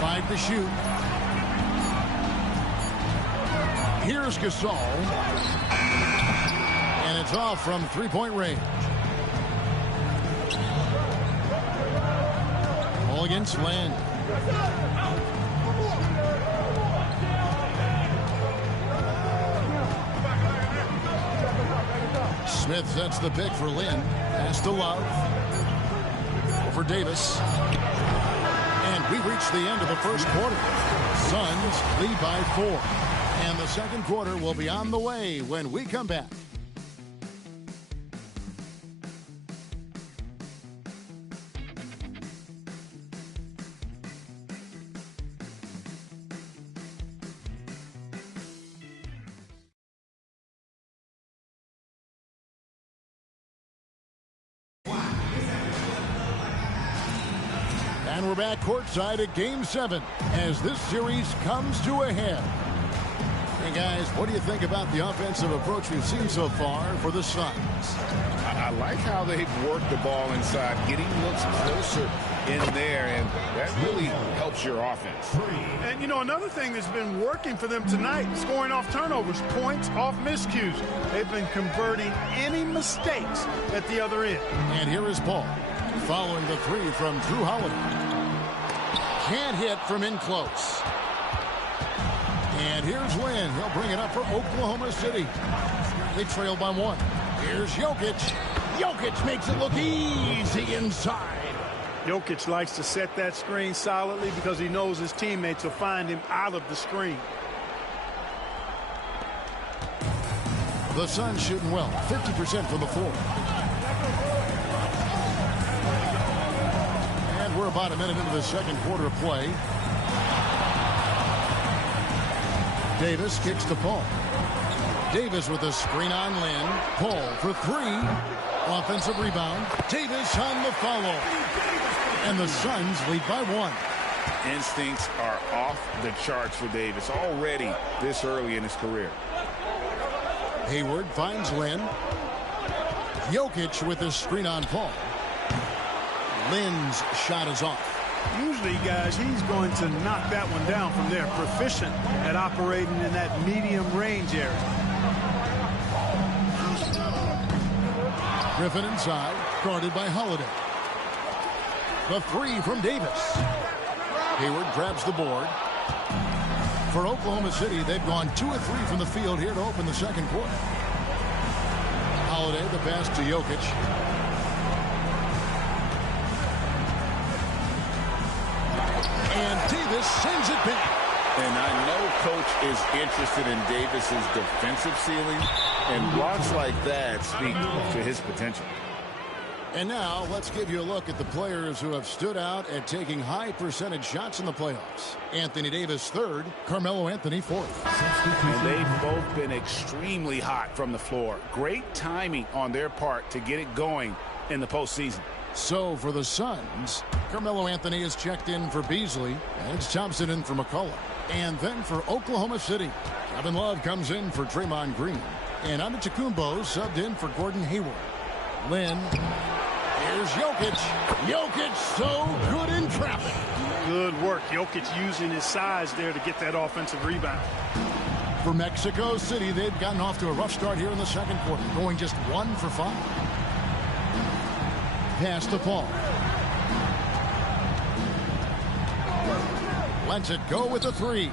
5 to shoot. Here's Gasol. And it's off from three-point range. Ball against Land. Smith sets the pick for Lynn. Pass to Love. for Davis. And we reach the end of the first quarter. Suns lead by 4. And the second quarter will be on the way when we come back. And we're back courtside at Game 7 as this series comes to a head. Hey, guys, what do you think about the offensive approach we've seen so far for the Suns? I like how they've worked the ball inside, getting looks closer in there, and that really helps your offense. And, you know, another thing that's been working for them tonight, scoring off turnovers, points off miscues. They've been converting any mistakes at the other end. And here is Paul, following the three from Drew Holiday. Can't hit from in close. And here's Lynn. He'll bring it up for Oklahoma City. They trail by 1. Here's Jokic. Jokic makes it look easy inside. Jokic likes to set that screen solidly because he knows his teammates will find him out of the screen. The Suns shooting well, 50% from the floor. And we're about a minute into the second quarter of play. Davis kicks to Paul. Davis with a screen on Lynn. Paul for 3. Offensive rebound. Davis on the follow. And the Suns lead by 1. Instincts are off the charts for Davis already this early in his career. Hayward finds Lynn. Jokic with a screen on Paul. Lynn's shot is off. Usually, guys, he's going to knock that one down from there. Proficient at operating in that medium range area. Griffin inside, guarded by Holiday. The 3 from Davis. Hayward grabs the board. For Oklahoma City, they've gone 2 of 3 from the field here to open the second quarter. Holiday, the pass to Jokic. And Davis sends it back. And I know Coach is interested in Davis's defensive ceiling, and blocks like that speak to his potential. And now let's give you a look at the players who have stood out at taking high percentage shots in the playoffs. Anthony Davis 3rd, Carmelo Anthony 4th. And they've both been extremely hot from the floor. Great timing on their part to get it going in the postseason. So for the Suns, Carmelo Anthony is checked in for Beasley, and it's Thompson in for McCullough. And then for Oklahoma City, Kevin Love comes in for Draymond Green. And Antetokounmpo subbed in for Gordon Hayward. Lynn, here's Jokic. Jokic so good in traffic. Good work. Jokic using his size there to get that offensive rebound. For Mexico City, they've gotten off to a rough start here in the second quarter, going just 1 for 5. Pass to Paul. Lets it go with the 3.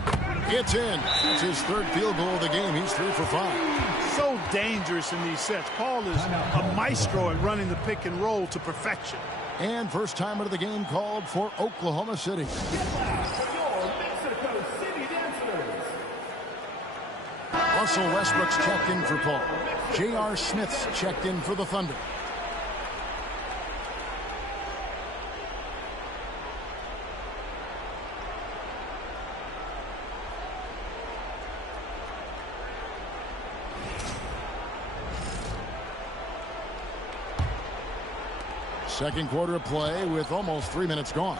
It's in. That's his 3rd field goal of the game. He's 3 for 5. So dangerous in these sets. Paul is a maestro at running the pick and roll to perfection. And first timer of the game called for Oklahoma City. Russell Westbrook's checked in for Paul. J.R. Smith's checked in for the Thunder. Second quarter of play with almost 3 minutes gone.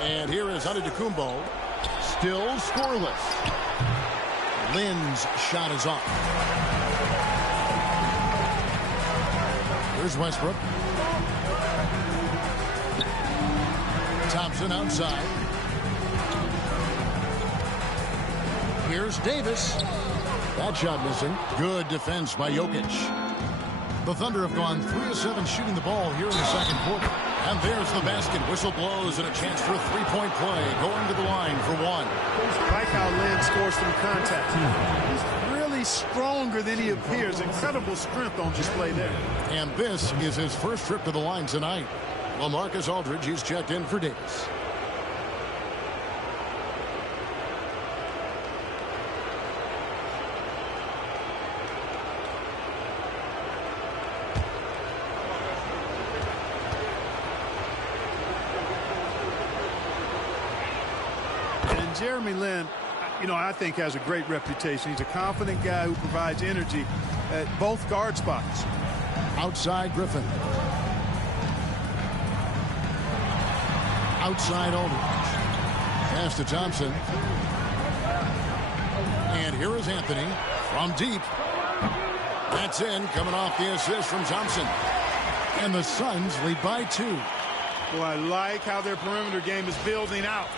And here is Antetokounmpo. Still scoreless. Lynn's shot is off. Here's Westbrook. Thompson outside. Here's Davis. That shot missing. Good defense by Jokic. The Thunder have gone 3 of 7 shooting the ball here in the second quarter. And there's the basket. Whistle blows and a chance for a 3-point play. Going to the line for 1. I like how Lynn scores some contact. He's really really stronger than he appears. Incredible strength on display there. And this is his first trip to the line tonight. LaMarcus Aldridge, he's checked in for Davis. And Jeremy Lin, I think has a great reputation. He's a confident guy who provides energy at both guard spots. Outside Griffin. Outside Aldridge. Pass to Thompson. And here is Anthony from deep. That's in, coming off the assist from Thompson. And the Suns lead by 2. Well, I like how their perimeter game is building out.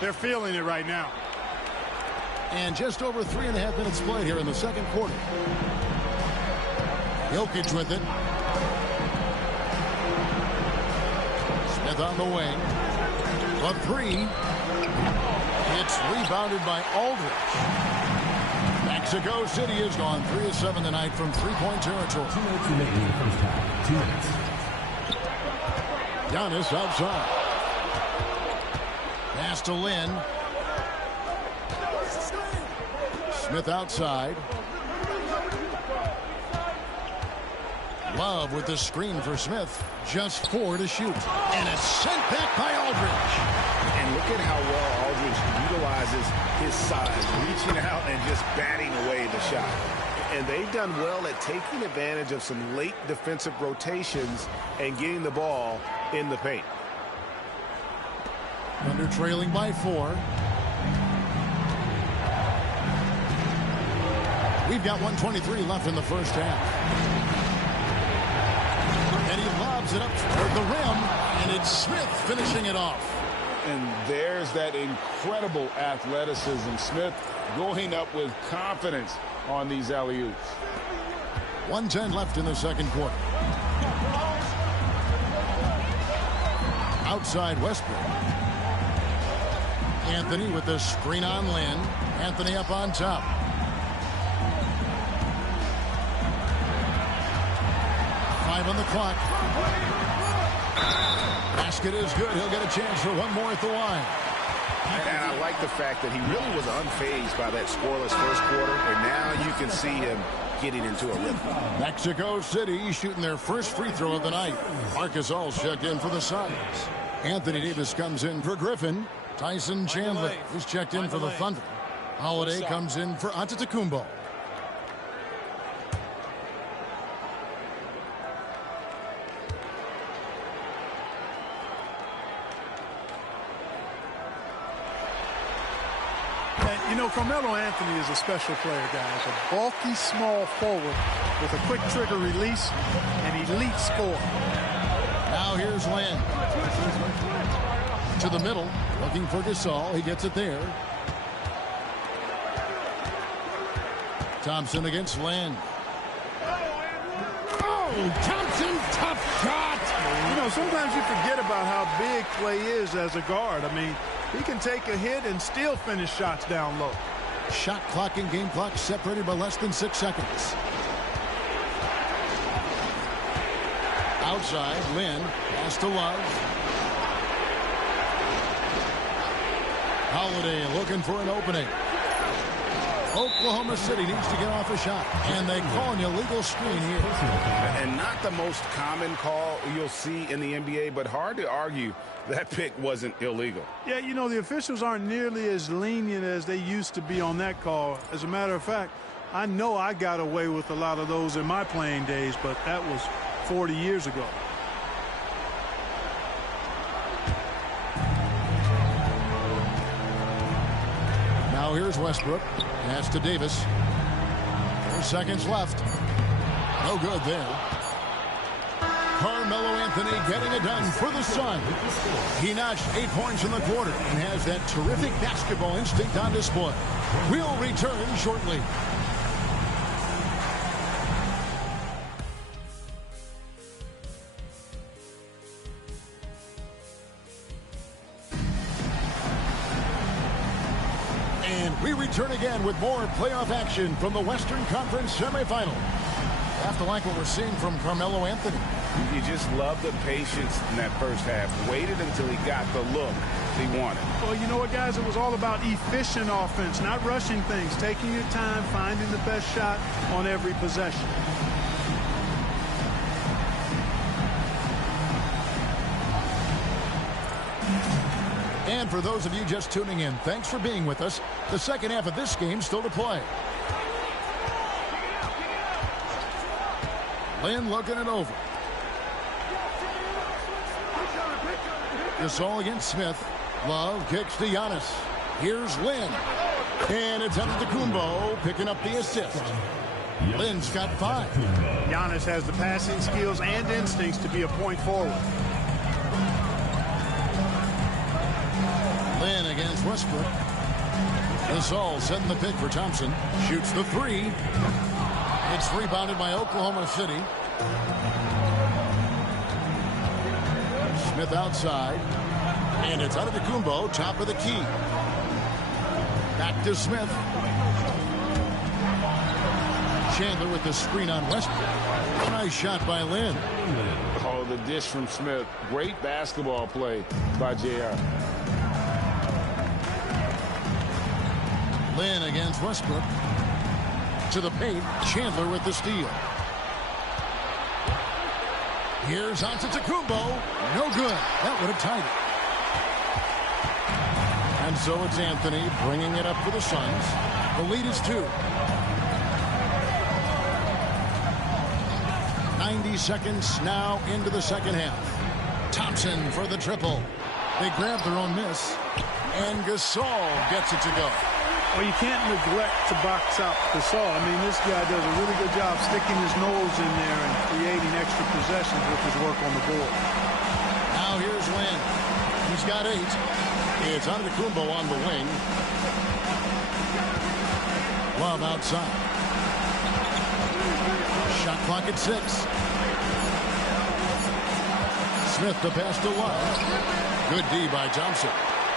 They're feeling it right now. And just over 3.5 minutes played here in the second quarter. Jokic with it. Smith on the wing. A 3. It's rebounded by Aldridge. Mexico City has gone 3 of 7 tonight from three-point territory. 2 minutes remaining in the first half. 2 minutes. Giannis outside. Pass to Lin. Smith outside. Love with the screen for Smith. Just 4 to shoot. And it's sent back by Aldridge. And look at how well Aldridge utilizes his size, reaching out and just batting away the shot. And they've done well at taking advantage of some late defensive rotations and getting the ball in the paint. Under trailing by 4. We've got 1:23 left in the first half. And he lobs it up toward the rim, and it's Smith finishing it off. And there's that incredible athleticism. Smith going up with confidence on these alley-oops. 1:10 left in the second quarter. Outside Westbrook. Anthony with the screen on Lin. Anthony up on top. On the clock. Basket is good. He'll get a chance for one more at the line. And I like the fact that he really was unfazed by that scoreless first quarter, and now you can see him getting into a rhythm. Mexico City shooting their first free throw of the night. Marcus Alls checked in for the Suns. Anthony Davis comes in for Griffin. Tyson Chandler is checked in for the Thunder. Holiday comes in for Antetokounmpo. Carmelo Anthony is a special player, guys. A bulky, small forward with a quick trigger release and elite score. Now here's Lin. To the middle, looking for Gasol. He gets it there. Thompson against Lin. Oh, Thompson, tough shot. Sometimes you forget about how big Clay is as a guard. I mean, he can take a hit and still finish shots down low. Shot clock and game clock separated by less than 6 seconds. Outside, Lin pass to Love. Holiday looking for an opening. Oklahoma City needs to get off a shot, and they call an illegal screen here. And not the most common call you'll see in the NBA, but hard to argue that pick wasn't illegal. Yeah, the officials aren't nearly as lenient as they used to be on that call. As a matter of fact, I know I got away with a lot of those in my playing days, but that was 40 years ago. Now here's Westbrook. Pass to Davis. 4 seconds left. No good there. Carmelo Anthony getting it done for the Sun. He notched 8 points in the quarter and has that terrific basketball instinct on display. We'll return shortly. And we return again again with more playoff action from the Western Conference semifinal. Have to like what we're seeing from Carmelo Anthony. You just love the patience in that first half. Waited until he got the look he wanted. Well, you know what, guys? It was all about efficient offense, not rushing things, taking your time, finding the best shot on every possession. And for those of you just tuning in, thanks for being with us. The second half of this game still to play. Lynn looking it over. Gasol against Smith. Love kicks to Giannis. Here's Lynn. And it's Antetokounmpo picking up the assist. Lynn's got 5. Giannis has the passing skills and instincts to be a point forward. Lynn against Westbrook. Gasol setting the pick for Thompson. Shoots the 3. It's rebounded by Oklahoma City. Smith outside. And it's Antetokounmpo, top of the key. Back to Smith. Chandler with the screen on Westbrook. Nice shot by Lynn. Oh, the dish from Smith. Great basketball play by JR. Lynn against Westbrook. To the paint. Chandler with the steal. Here's Antetokounmpo. No good. That would have tied it. And so it's Anthony bringing it up for the Suns. The lead is 2. 90 seconds now into the second half. Thompson for the triple. They grab their own miss. And Gasol gets it to go. Well, you can't neglect to box out Gasol. I mean, this guy does a really good job sticking his nose in there and creating extra possessions with his work on the board. Now here's Lynn. He's got 8. It's Antetokounmpo on the wing. Love outside. Shot clock at 6. Smith to pass to Love. Good D by Thompson.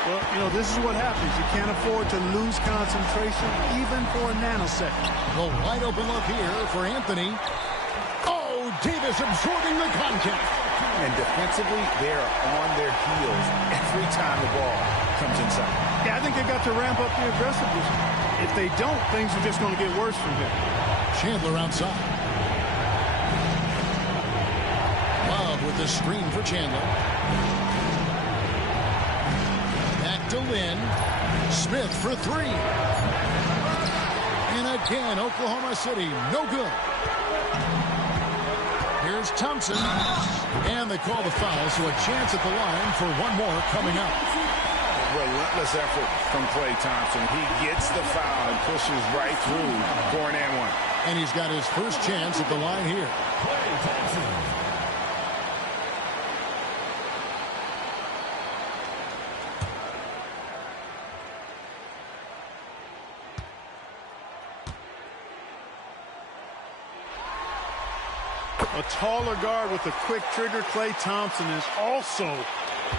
Well, you know, this is what happens. You can't afford to lose concentration even for a nanosecond. The wide open look here for Anthony. Oh, Davis absorbing the contact. And defensively, they are on their heels every time the ball comes inside. Yeah, I think they got to ramp up the aggressiveness. If they don't, things are just going to get worse from here. Chandler outside. Love with the screen for Chandler. To Lynn. Smith for 3. And again, Oklahoma City, no good. Here's Thompson. And they call the foul, so a chance at the line for one more coming up. Relentless effort from Klay Thompson. He gets the foul and pushes right through for an and 1. And he's got his first chance at the line here. Klay Thompson. A taller guard with a quick trigger. Klay Thompson is also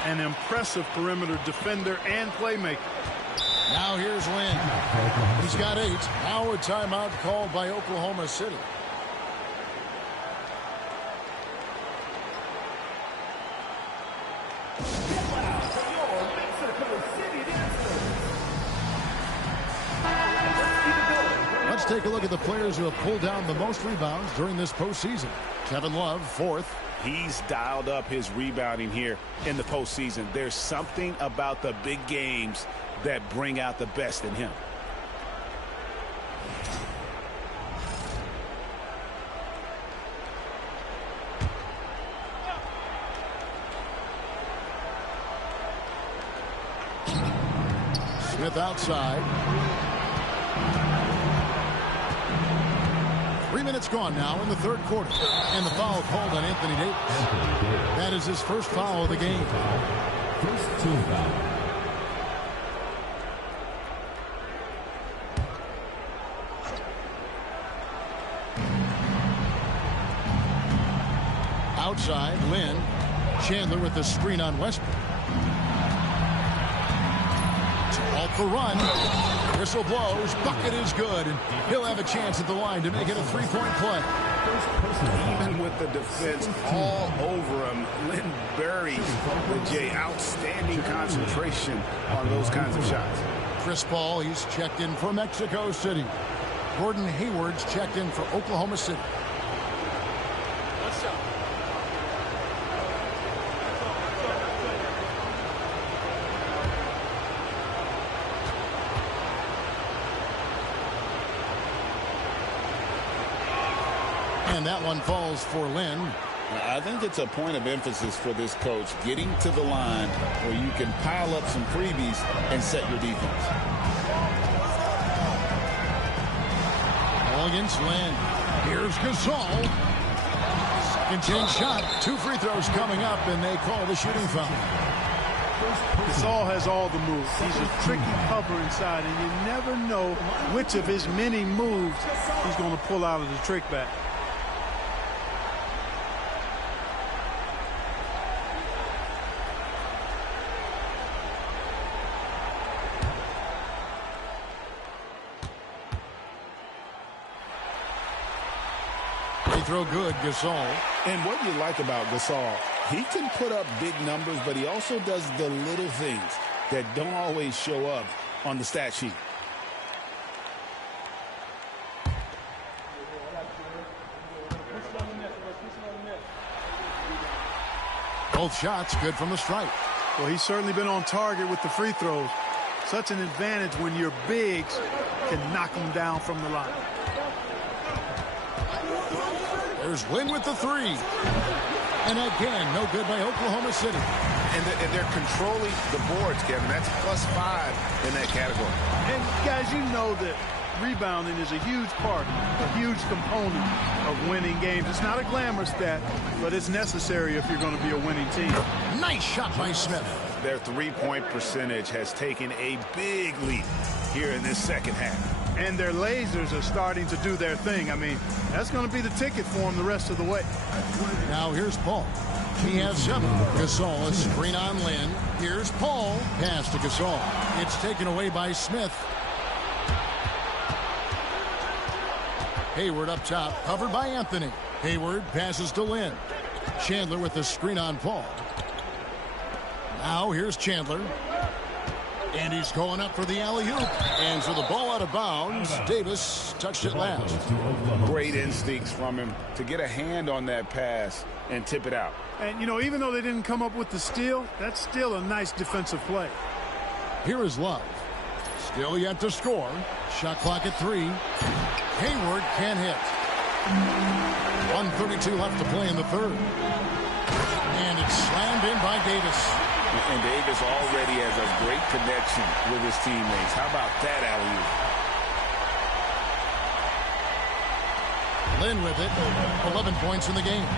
an impressive perimeter defender and playmaker. Now here's Lynn. He's got 8. Now a timeout called by Oklahoma City. Let's take a look at the players who have pulled down the most rebounds during this postseason. Kevin Love, 4th. He's dialed up his rebounding here in the postseason. There's something about the big games that bring out the best in him. Smith outside. 3 minutes gone now in the third quarter. And the foul called on Anthony Davis. That is his first foul of the game. First team foul. Outside, Lynn. Chandler with the screen on Westbrook. To halt the run. Whistle blows. Bucket is good. And he'll have a chance at the line to make it a three-point play. Even with the defense all over him, Lynn buries the J. Outstanding concentration on those kinds of shots. Chris Paul, he's checked in for Mexico City. Gordon Hayward's checked in for Oklahoma City. And that one falls for Lynn. I think it's a point of emphasis for this coach, getting to the line where you can pile up some freebies and set your defense. Ball against Lynn. Here's Gasol. Second chance shot. 2 free throws coming up, and they call the shooting foul. Gasol has all the moves. He's a tricky cover inside, and you never know which of his many moves he's going to pull out of the trick bag. Throw good, Gasol. And what you like about Gasol, he can put up big numbers, but he also does the little things that don't always show up on the stat sheet. Both shots good from the stripe. Well, he's certainly been on target with the free throws. Such an advantage when your bigs can knock them down from the line. There's Lynn with the three. And again, no good by Oklahoma City. And they're controlling the boards, Kevin. That's +5 in that category. And, guys, you know that rebounding is a huge part, a huge component of winning games. It's not a glamour stat, but it's necessary if you're going to be a winning team. Nice shot by Smith. Their three-point percentage has taken a big leap here in this second half. And their lasers are starting to do their thing. I mean, that's going to be the ticket for them the rest of the way. Now here's Paul. He has 7. Gasol, a screen on Lynn. Here's Paul. Pass to Gasol. It's taken away by Smith. Hayward up top, covered by Anthony. Hayward passes to Lynn. Chandler with the screen on Paul. Now here's Chandler. And he's going up for the alley-oop. And for the ball out of bounds, Davis touched it last. Great instincts from him to get a hand on that pass and tip it out. And, you know, even though they didn't come up with the steal, that's still a nice defensive play. Here is Love. Still yet to score. Shot clock at 3. Hayward can't hit. 1:32 left to play in the third. And it's slammed in by Davis. And Davis already has a great connection with his teammates. How about that alley-oop? Lynn with it. 11 points in the game.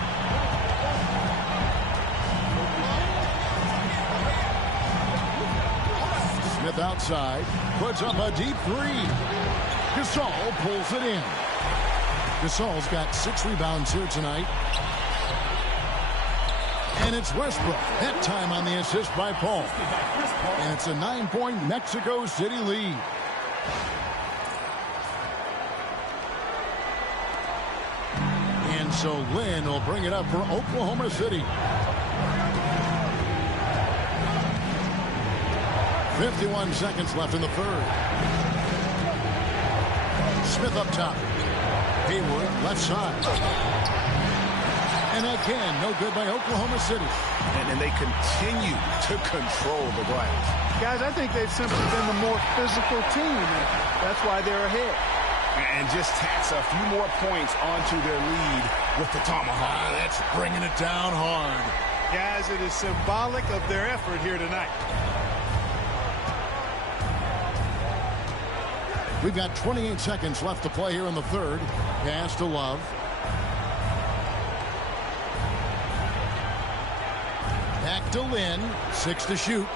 Smith outside. Puts up a deep 3. Gasol pulls it in. Gasol's got 6 rebounds here tonight. And it's Westbrook. That time on the assist by Paul. And it's a 9-point Mexico City lead. And so Lynn will bring it up for Oklahoma City. 51 seconds left in the third. Smith up top. Hayward left side. And again, no good by Oklahoma City. And they continue to control the glass. Guys, I think they've simply been the more physical team, and that's why they're ahead. And just tacks a few more points onto their lead with the tomahawk. That's bringing it down hard. Guys, it is symbolic of their effort here tonight. We've got 28 seconds left to play here in the third. Pass to Love. Back to Lynn. 6 to shoot.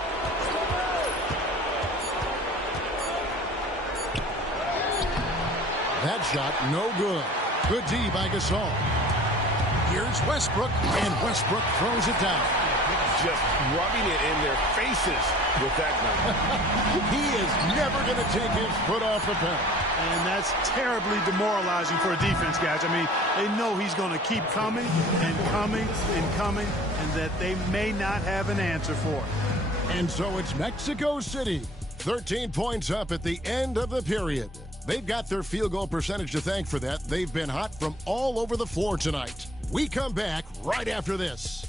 That shot, no good. Good D by Gasol. Here's Westbrook, and Westbrook throws it down. just rubbing it in their faces with that gun. He is never going to take his foot off the pedal. And that's terribly demoralizing for a defense, guys. I mean, they know he's going to keep coming and coming and coming, and that they may not have an answer for it. And so it's Mexico City, 13 points up at the end of the period. They've got their field goal percentage to thank for that. They've been hot from all over the floor tonight. We come back right after this.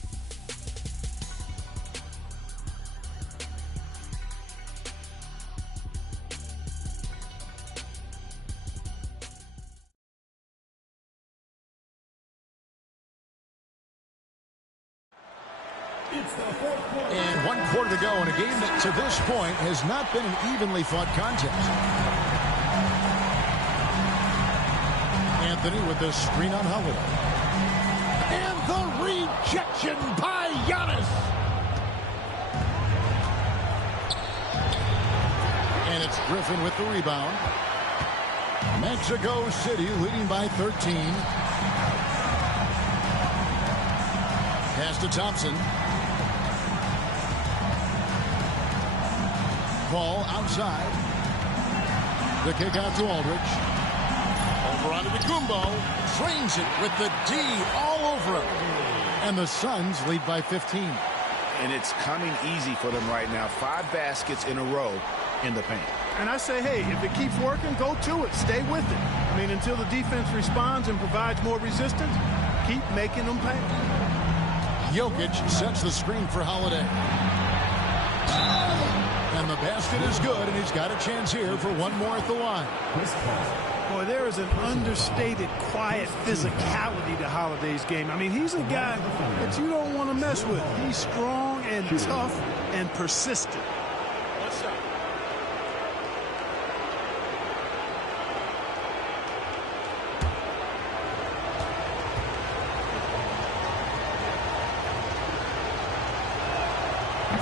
And 1 quarter to go in a game that to this point has not been an evenly fought contest. Anthony with the screen on Holiday. And the rejection by Giannis. And it's Griffin with the rebound. Mexico City leading by 13. Pass to Thompson. Ball outside. The kick out to Aldridge. Over onto Kumbo. Trains it with the D all over him. And the Suns lead by 15. And it's coming easy for them right now. 5 baskets in a row in the paint. And I say, hey, if it keeps working, go to it. Stay with it. I mean, until the defense responds and provides more resistance, keep making them pay. Jokic sets the screen for Holiday. And the basket is good, and he's got a chance here for one more at the line. Boy, there is an understated, quiet physicality to Holiday's game. I mean, he's a guy that you don't want to mess with. He's strong and tough and persistent.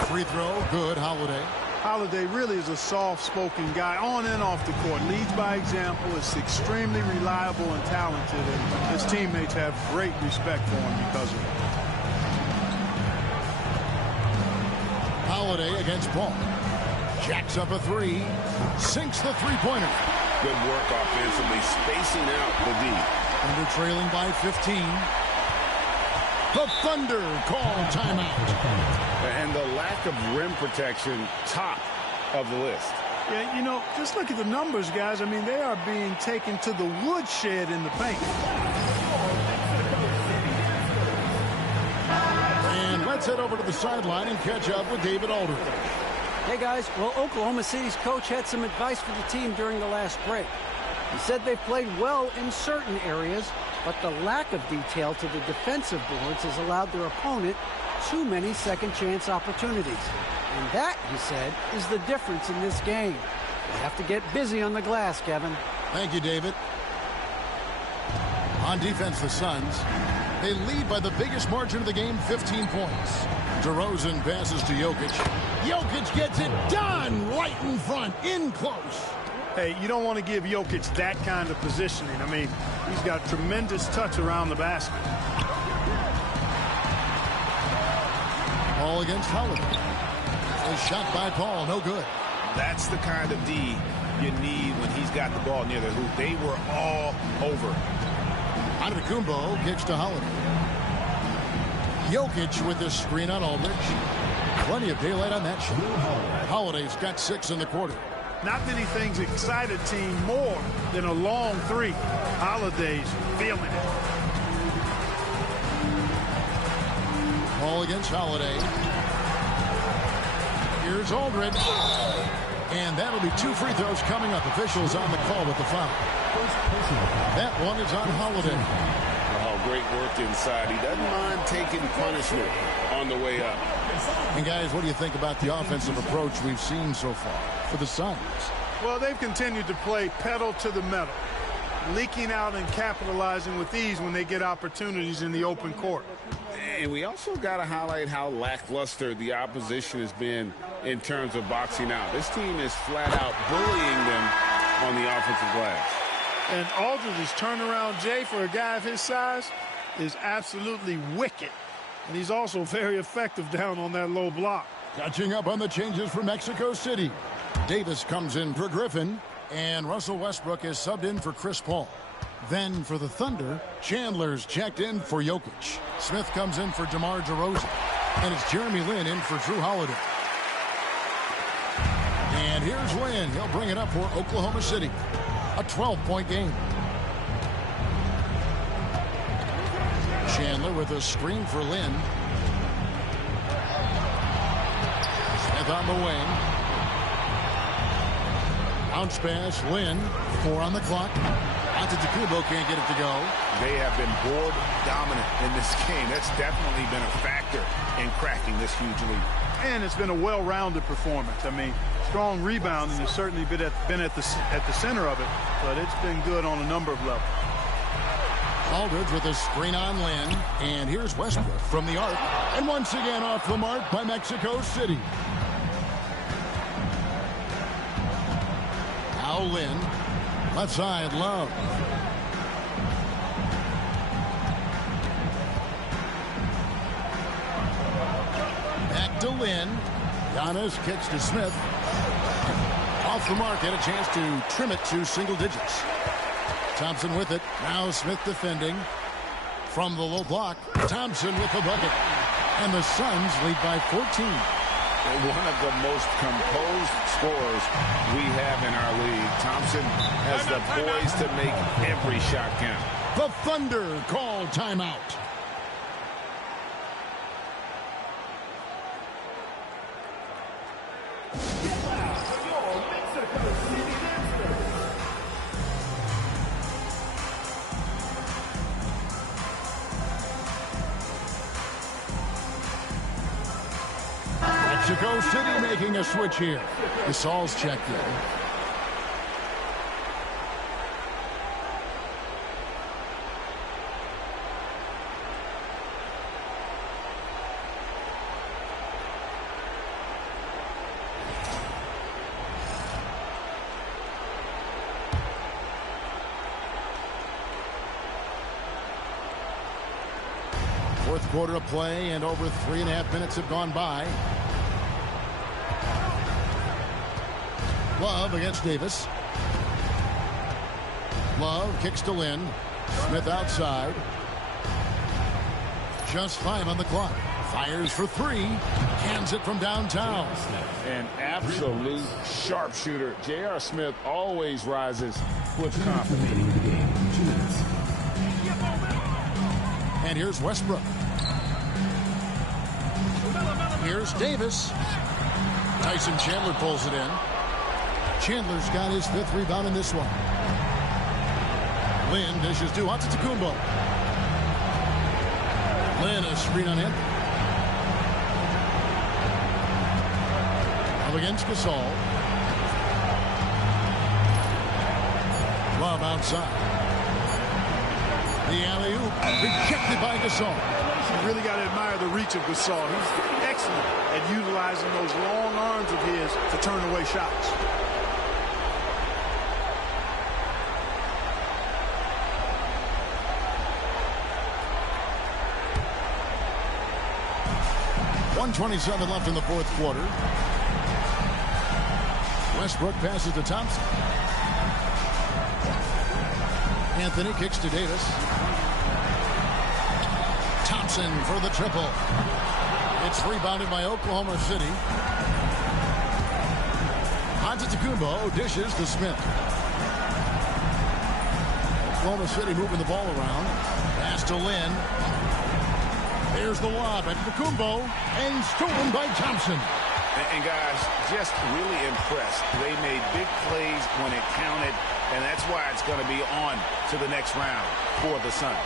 Free throw, good, Holiday. Holiday really is a soft-spoken guy on and off the court. Leads by example, is extremely reliable and talented, and his teammates have great respect for him because of it. Holiday against Paul. Jacks up a three. Sinks the three-pointer. Good work offensively, spacing out the D. Thunder trailing by 15. The Thunder call timeout. And the lack of rim protection, top of the list. Yeah, you know, just look at the numbers, guys. I mean, they are being taken to the woodshed in the paint. And let's head over to the sideline and catch up with David Aldridge. Hey, guys. Well, Oklahoma City's coach had some advice for the team during the last break. He said they played well in certain areas, but the lack of detail to the defensive boards has allowed their opponent too many second-chance opportunities. And that, he said, is the difference in this game. They have to get busy on the glass, Kevin. Thank you, David. On defense, the Suns, they lead by the biggest margin of the game, 15 points. DeRozan passes to Jokic. Jokic gets it done right in front, in close. Hey, you don't want to give Jokic that kind of positioning. I mean, he's got tremendous touch around the basket. Ball against Holiday. A shot by Paul, no good. That's the kind of D you need when he's got the ball near the hoop. They were all over. Antetokounmpo kicks to Holiday. Jokic with the screen on Aldridge. Plenty of daylight on that shot. Holiday's got 6 in the quarter. Not many things excite a team more than a long three. Holiday's feeling it. Ball against Holiday. Here's Aldridge. And that'll be 2 free throws coming up. Officials on the call with the foul. That one is on Holiday. Oh, great work inside. He doesn't mind taking punishment on the way up. And guys, what do you think about the offensive approach we've seen so far for the Suns? Well, they've continued to play pedal to the metal, leaking out and capitalizing with ease when they get opportunities in the open court. And we also got to highlight how lackluster the opposition has been in terms of boxing out. This team is flat out bullying them on the offensive glass. And Aldridge's turnaround, Jay, for a guy of his size, is absolutely wicked. And he's also very effective down on that low block. Catching up on the changes for Mexico City. Davis comes in for Griffin, and Russell Westbrook is subbed in for Chris Paul. Then for the Thunder, Chandler's checked in for Jokic. Smith comes in for DeMar DeRozan. And it's Jeremy Lin in for Drew Holiday. And here's Lin. He'll bring it up for Oklahoma City. A 12-point game. Chandler with a screen for Lin. Smith on the wing. Bounce pass, Lin. 4 on the clock. Antetokounmpo can't get it to go. They have been board dominant in this game. That's definitely been a factor in cracking this huge lead. And it's been a well-rounded performance. I mean, strong rebounding has certainly been at the center of it, but it's been good on a number of levels. Aldridge with a screen on Lin. And here's Westbrook from the arc. And once again off the mark by Mexico City. Now Lin. Left side, Love. Back to Lin. Giannis kicks to Smith. Off the mark, and a chance to trim it to single digits. Thompson with it. Now Smith defending. From the low block, Thompson with the bucket. And the Suns lead by 14. One of the most composed scorers we have in our league. Thompson has the poise to make every shot count. The Thunder call timeout. Mexico City making a switch here. Gasol's checked in. Fourth quarter of play, and over 3.5 minutes have gone by. Love against Davis. Love kicks to Lin. Smith outside. Just 5 on the clock. Fires for 3. Cans it from downtown. An absolute sharpshooter. J.R. Smith always rises with confidence. And here's Westbrook. Here's Davis. Tyson Chandler pulls it in. Chandler's got his 5th rebound in this one. Lin dishes to Antetokounmpo. Lin, a screen on him. Up against Gasol. Love outside. The alley-oop rejected by Gasol. You really got to admire the reach of Gasol. He's excellent at utilizing those long arms of his to turn away shots. .127 left in the fourth quarter. Westbrook passes to Thompson. Anthony kicks to Davis. Thompson for the triple. It's rebounded by Oklahoma City. Antetokounmpo dishes to Smith. Oklahoma City moving the ball around. Pass to Lin. There's the lob at Antetokounmpo, and stolen by Thompson. And guys, just really impressed. They made big plays when it counted, and that's why it's going to be on to the next round for the Suns.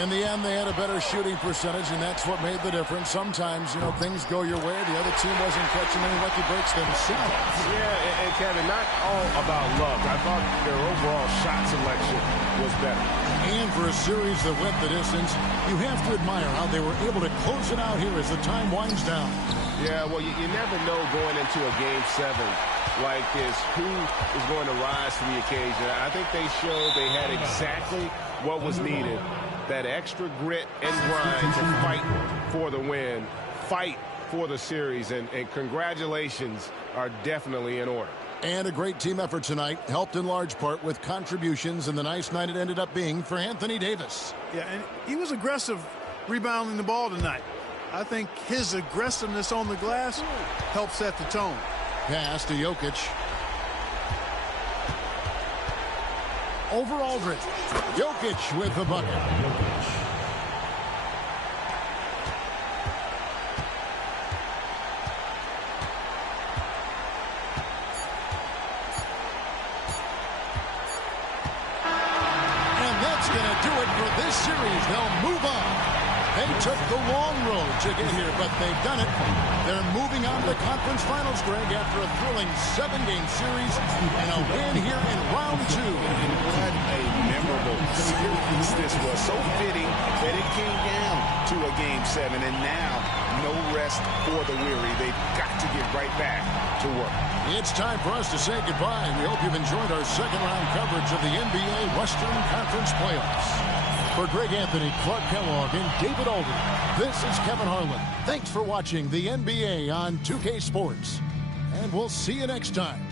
In the end, they had a better shooting percentage, and that's what made the difference. Sometimes, you know, things go your way. The other team wasn't catching any lucky breaks themselves. Yeah, and Kevin, not all about luck. I thought their overall shot selection was better. And for a series that went the distance, you have to admire how they were able to close it out here as the time winds down. Yeah, well, you never know going into a Game 7 like this who is going to rise to the occasion. I think they showed they had exactly what was needed that extra grit and grind to fight for the win, fight for the series, and congratulations are definitely in order. And a great team effort tonight, helped in large part with contributions, and the nice night it ended up being for Anthony Davis. Yeah, and he was aggressive rebounding the ball tonight. I think his aggressiveness on the glass helped set the tone. Pass to Jokic. Over Aldridge. Jokic with the bucket. Series, they'll move on. They took the long road to get here, but they've done it. They're moving on to the conference finals, Greg, after a thrilling 7-game series and a win here in round 2. What a memorable series this was. So fitting that it came down to a Game 7, and now no rest for the weary. They've got to get right back to work. It's time for us to say goodbye. We hope you've enjoyed our second-round coverage of the NBA Western Conference Playoffs. For Greg Anthony, Clark Kellogg, and David Alden, this is Kevin Harlan. Thanks for watching the NBA on 2K Sports, and we'll see you next time.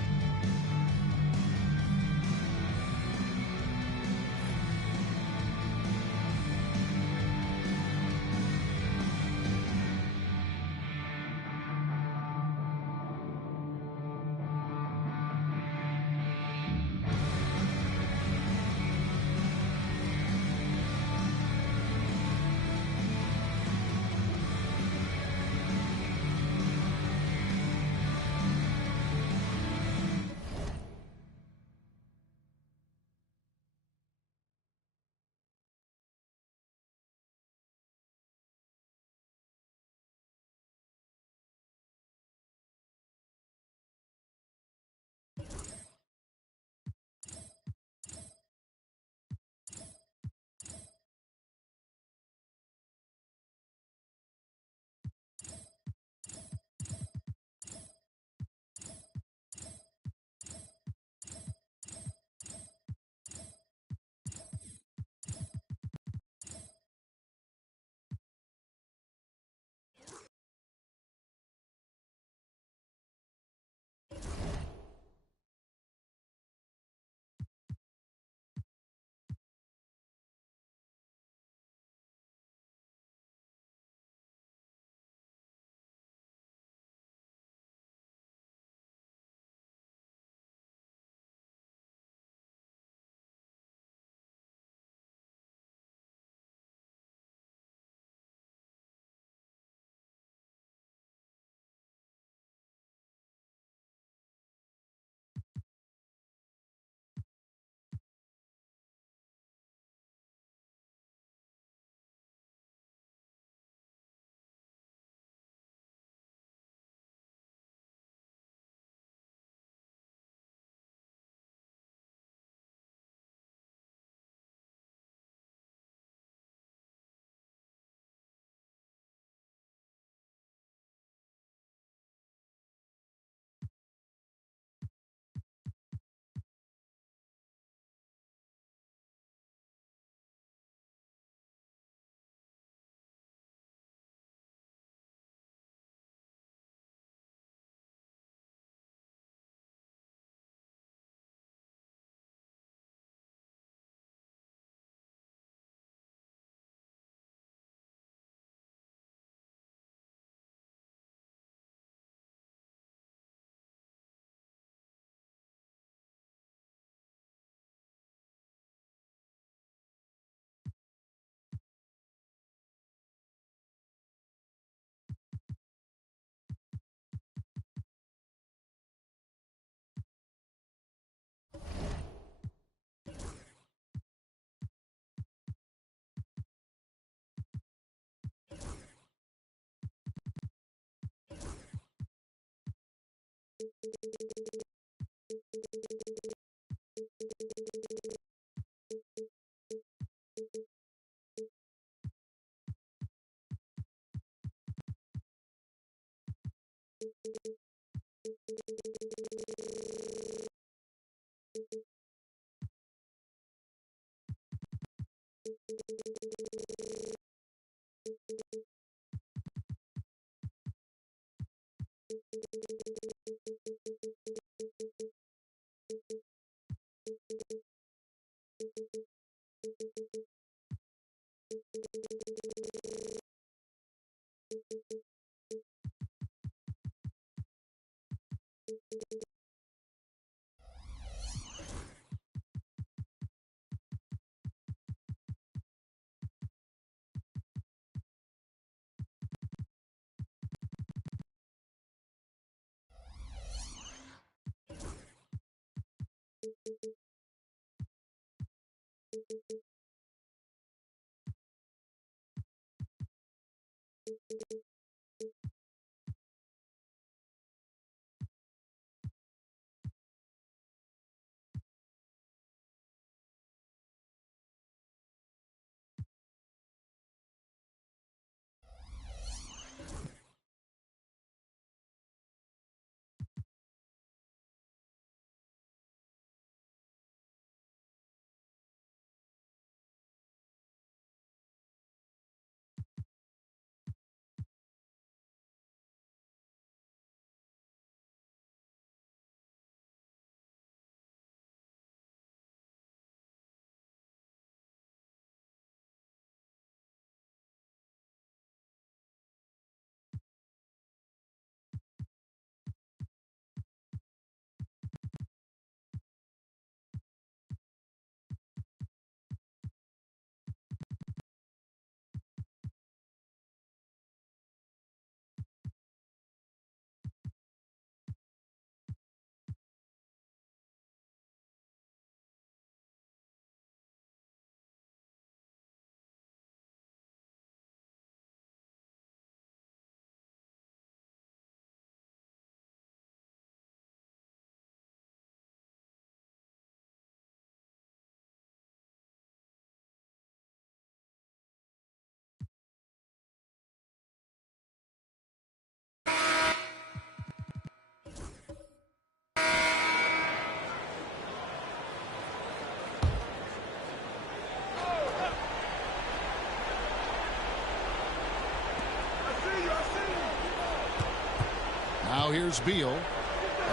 Now here's Beal.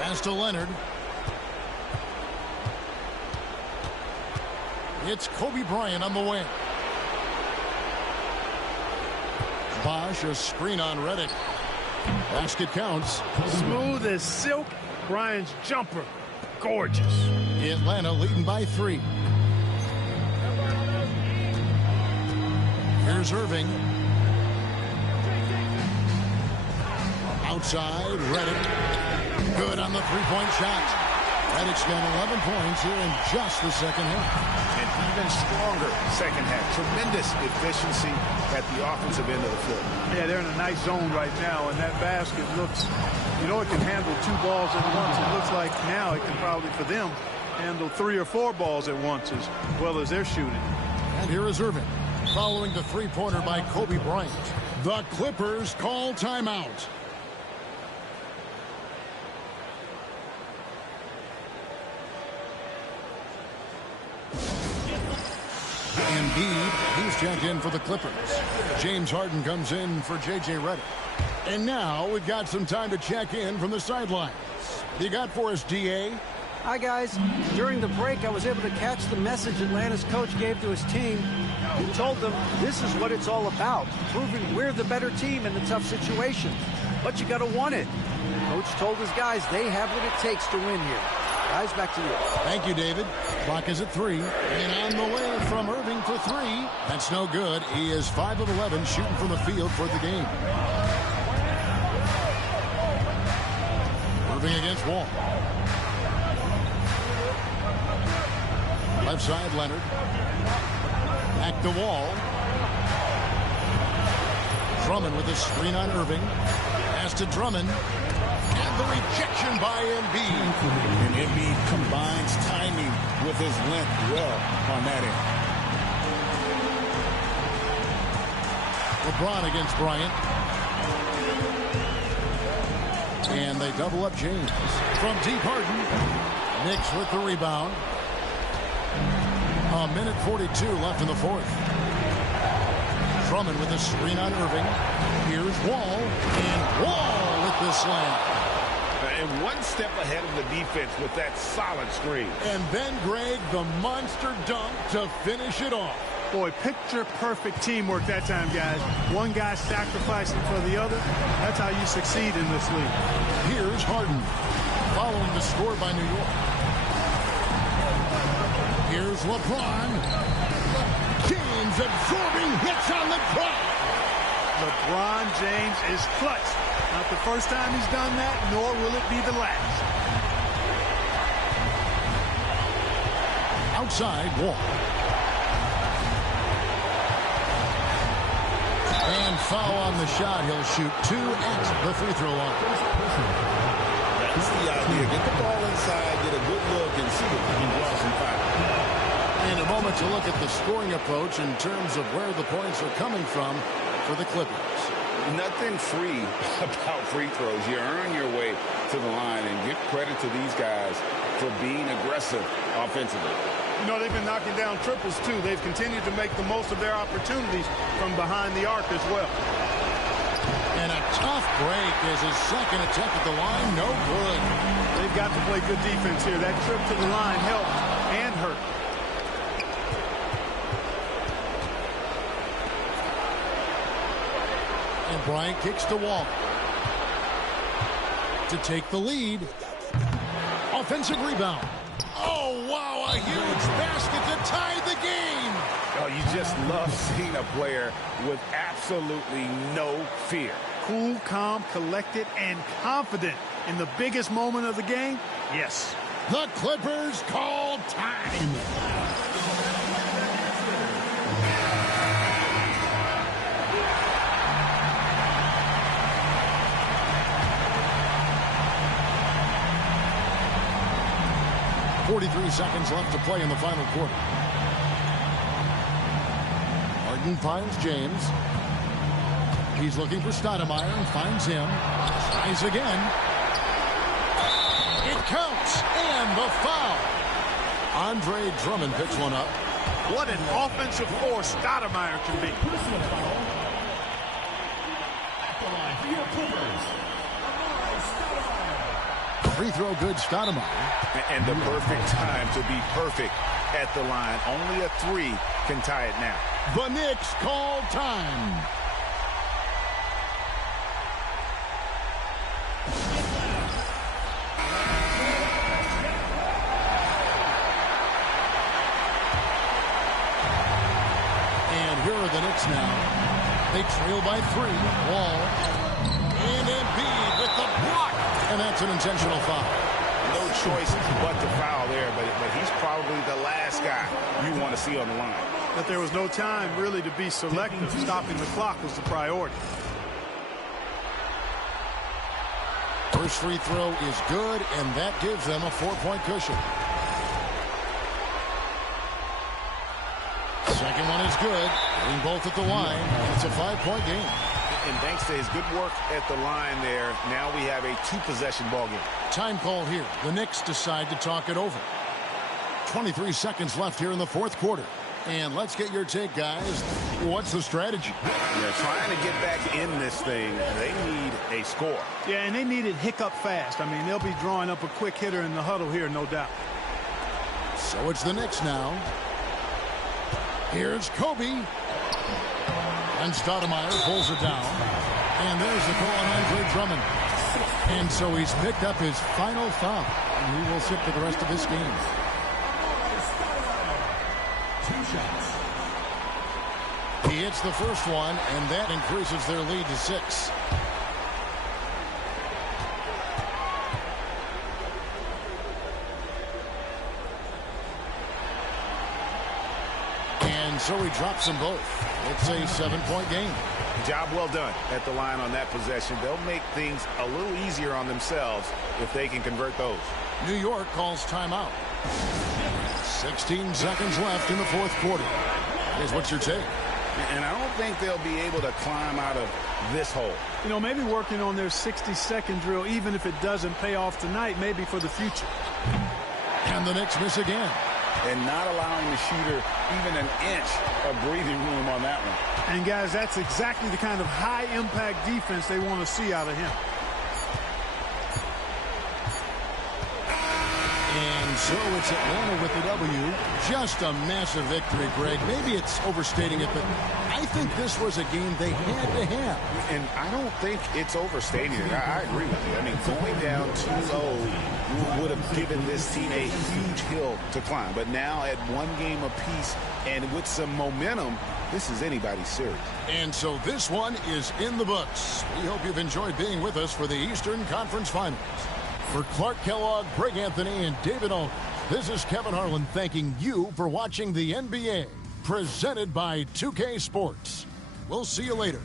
Pass to Leonard. It's Kobe Bryant on the wing. Bosch, a screen on Redick. Basket counts. Smooth as silk. Bryant's jumper. Gorgeous. Atlanta leading by 3. Here's Irving. Outside, Redick. Good on the three-point shot. Redick's got 11 points here in just the second half. And even stronger second half. Tremendous efficiency at the offensive end of the floor. Yeah, they're in a nice zone right now, and that basket looks, you know, it can handle 2 balls at once. It looks like now it can probably, for them, handle 3 or 4 balls at once as well as they're shooting. And here is Irving, following the three-pointer by Kobe Bryant. The Clippers call timeout. Embiid, he's checked in for the Clippers. James Harden comes in for J.J. Redick. And now we've got some time to check in from the sidelines. You got for us, D.A.? Hi, guys. During the break, I was able to catch the message Atlanta's coach gave to his team. He told them this is what it's all about, proving we're the better team in the tough situations. But you got to want it. Coach told his guys they have what it takes to win here. Guys, back to you. Thank you, David. Clock is at 3. And on the way from Irving for 3. That's no good. He is 5 of 11 shooting from the field for the game. Irving against Wall. Left side, Leonard. Back to Wall. Drummond with a screen on Irving. Pass to Drummond. And the rejection by Embiid. And Embiid combines timing with his length well on that end. LeBron against Bryant. And they double up James. From deep, Harden. Knicks with the rebound. A minute 42 left in the fourth. Drummond with a screen on Irving. Here's Wall. And Wall with the slam. And one step ahead of the defense with that solid screen. And then, Greg, the monster dunk to finish it off. Boy, picture-perfect teamwork that time, guys. One guy sacrificing for the other. That's how you succeed in this league. Here's Harden, following the score by New York. Here's LeBron. James absorbing hits on the drive. LeBron James is clutch. Not the first time he's done that, nor will it be the last. Outside, Wall. And foul on the shot. He'll shoot 2 at the free throw line. That's the idea. Get the ball inside, get a good look, and see if you can draw some foul. And a moment to look at the scoring approach in terms of where the points are coming from for the Clippers. Nothing free about free throws. You earn your way to the line, and give credit to these guys for being aggressive offensively. You know, they've been knocking down triples, too. They've continued to make the most of their opportunities from behind the arc as well. And a tough break as his second attempt at the line, no good. They've got to play good defense here. That trip to the line helped and hurt. And Bryant kicks to Wall to take the lead. Offensive rebound. Oh, wow, a huge basket to tie the game. Oh, you just love seeing a player with absolutely no fear. Cool, calm, collected, and confident in the biggest moment of the game. Yes. The Clippers call time. .43 seconds left to play in the final quarter. Harden finds James. He's looking for Stoudemire and finds him. Tries again. It counts. And the foul. Andre Drummond picks one up. What an offensive force Stoudemire can be. Personal foul. At the line for your Clippers, Amar'e Stoudemire. Free throw good, Stoudemire. And the perfect time to be perfect at the line. Only a 3 can tie it now. The Knicks call time. And here are the Knicks now. They trail by 3. Wall. And Embiid with the block. And that's an intentional foul. No choice but to foul there, but he's probably the last guy you want to see on the line. But there was no time really to be selective. Stopping the clock was the priority. First free throw is good, and that gives them a 4-point cushion. Second one is good. Getting both at the line. It's a 5-point game. And thanks to his good work at the line there, now we have a 2-possession ball game. Time call here. The Knicks decide to talk it over. 23 seconds left here in the fourth quarter. And let's get your take, guys. What's the strategy? They're trying to get back in this thing. They need a score. Yeah, and they need it hiccup fast. I mean, they'll be drawing up a quick hitter in the huddle here, no doubt. So it's the Knicks now. Here's Kobe. And Stoudemire pulls it down. And there's the call on Andre Drummond. And so he's picked up his final foul. And he will sit for the rest of this game. 2 shots. He hits the first one, and that increases their lead to 6. And so he drops them both. It's a 7-point game. Job well done at the line on that possession. They'll make things a little easier on themselves if they can convert those. New York calls timeout. 16 seconds left in the fourth quarter. Here's what's your take? And I don't think they'll be able to climb out of this hole. You know, maybe working on their 60-second drill, even if it doesn't pay off tonight, maybe for the future. And the Knicks miss again. And not allowing the shooter even an inch of breathing room on that one. And, guys, that's exactly the kind of high-impact defense they want to see out of him. so it's Atlanta with the W. Just a massive victory, Greg. Maybe it's overstating it, but I think this was a game they had to have. And I don't think it's overstating it. I agree with you. I mean, going down 2-0 would have given this team a huge hill to climb. But now at one game apiece and with some momentum, this is anybody's series. And so this one is in the books. We hope you've enjoyed being with us for the Eastern Conference Finals. For Clark Kellogg, Greg Anthony, and David Ault, this is Kevin Harlan thanking you for watching the NBA, presented by 2K Sports. We'll see you later.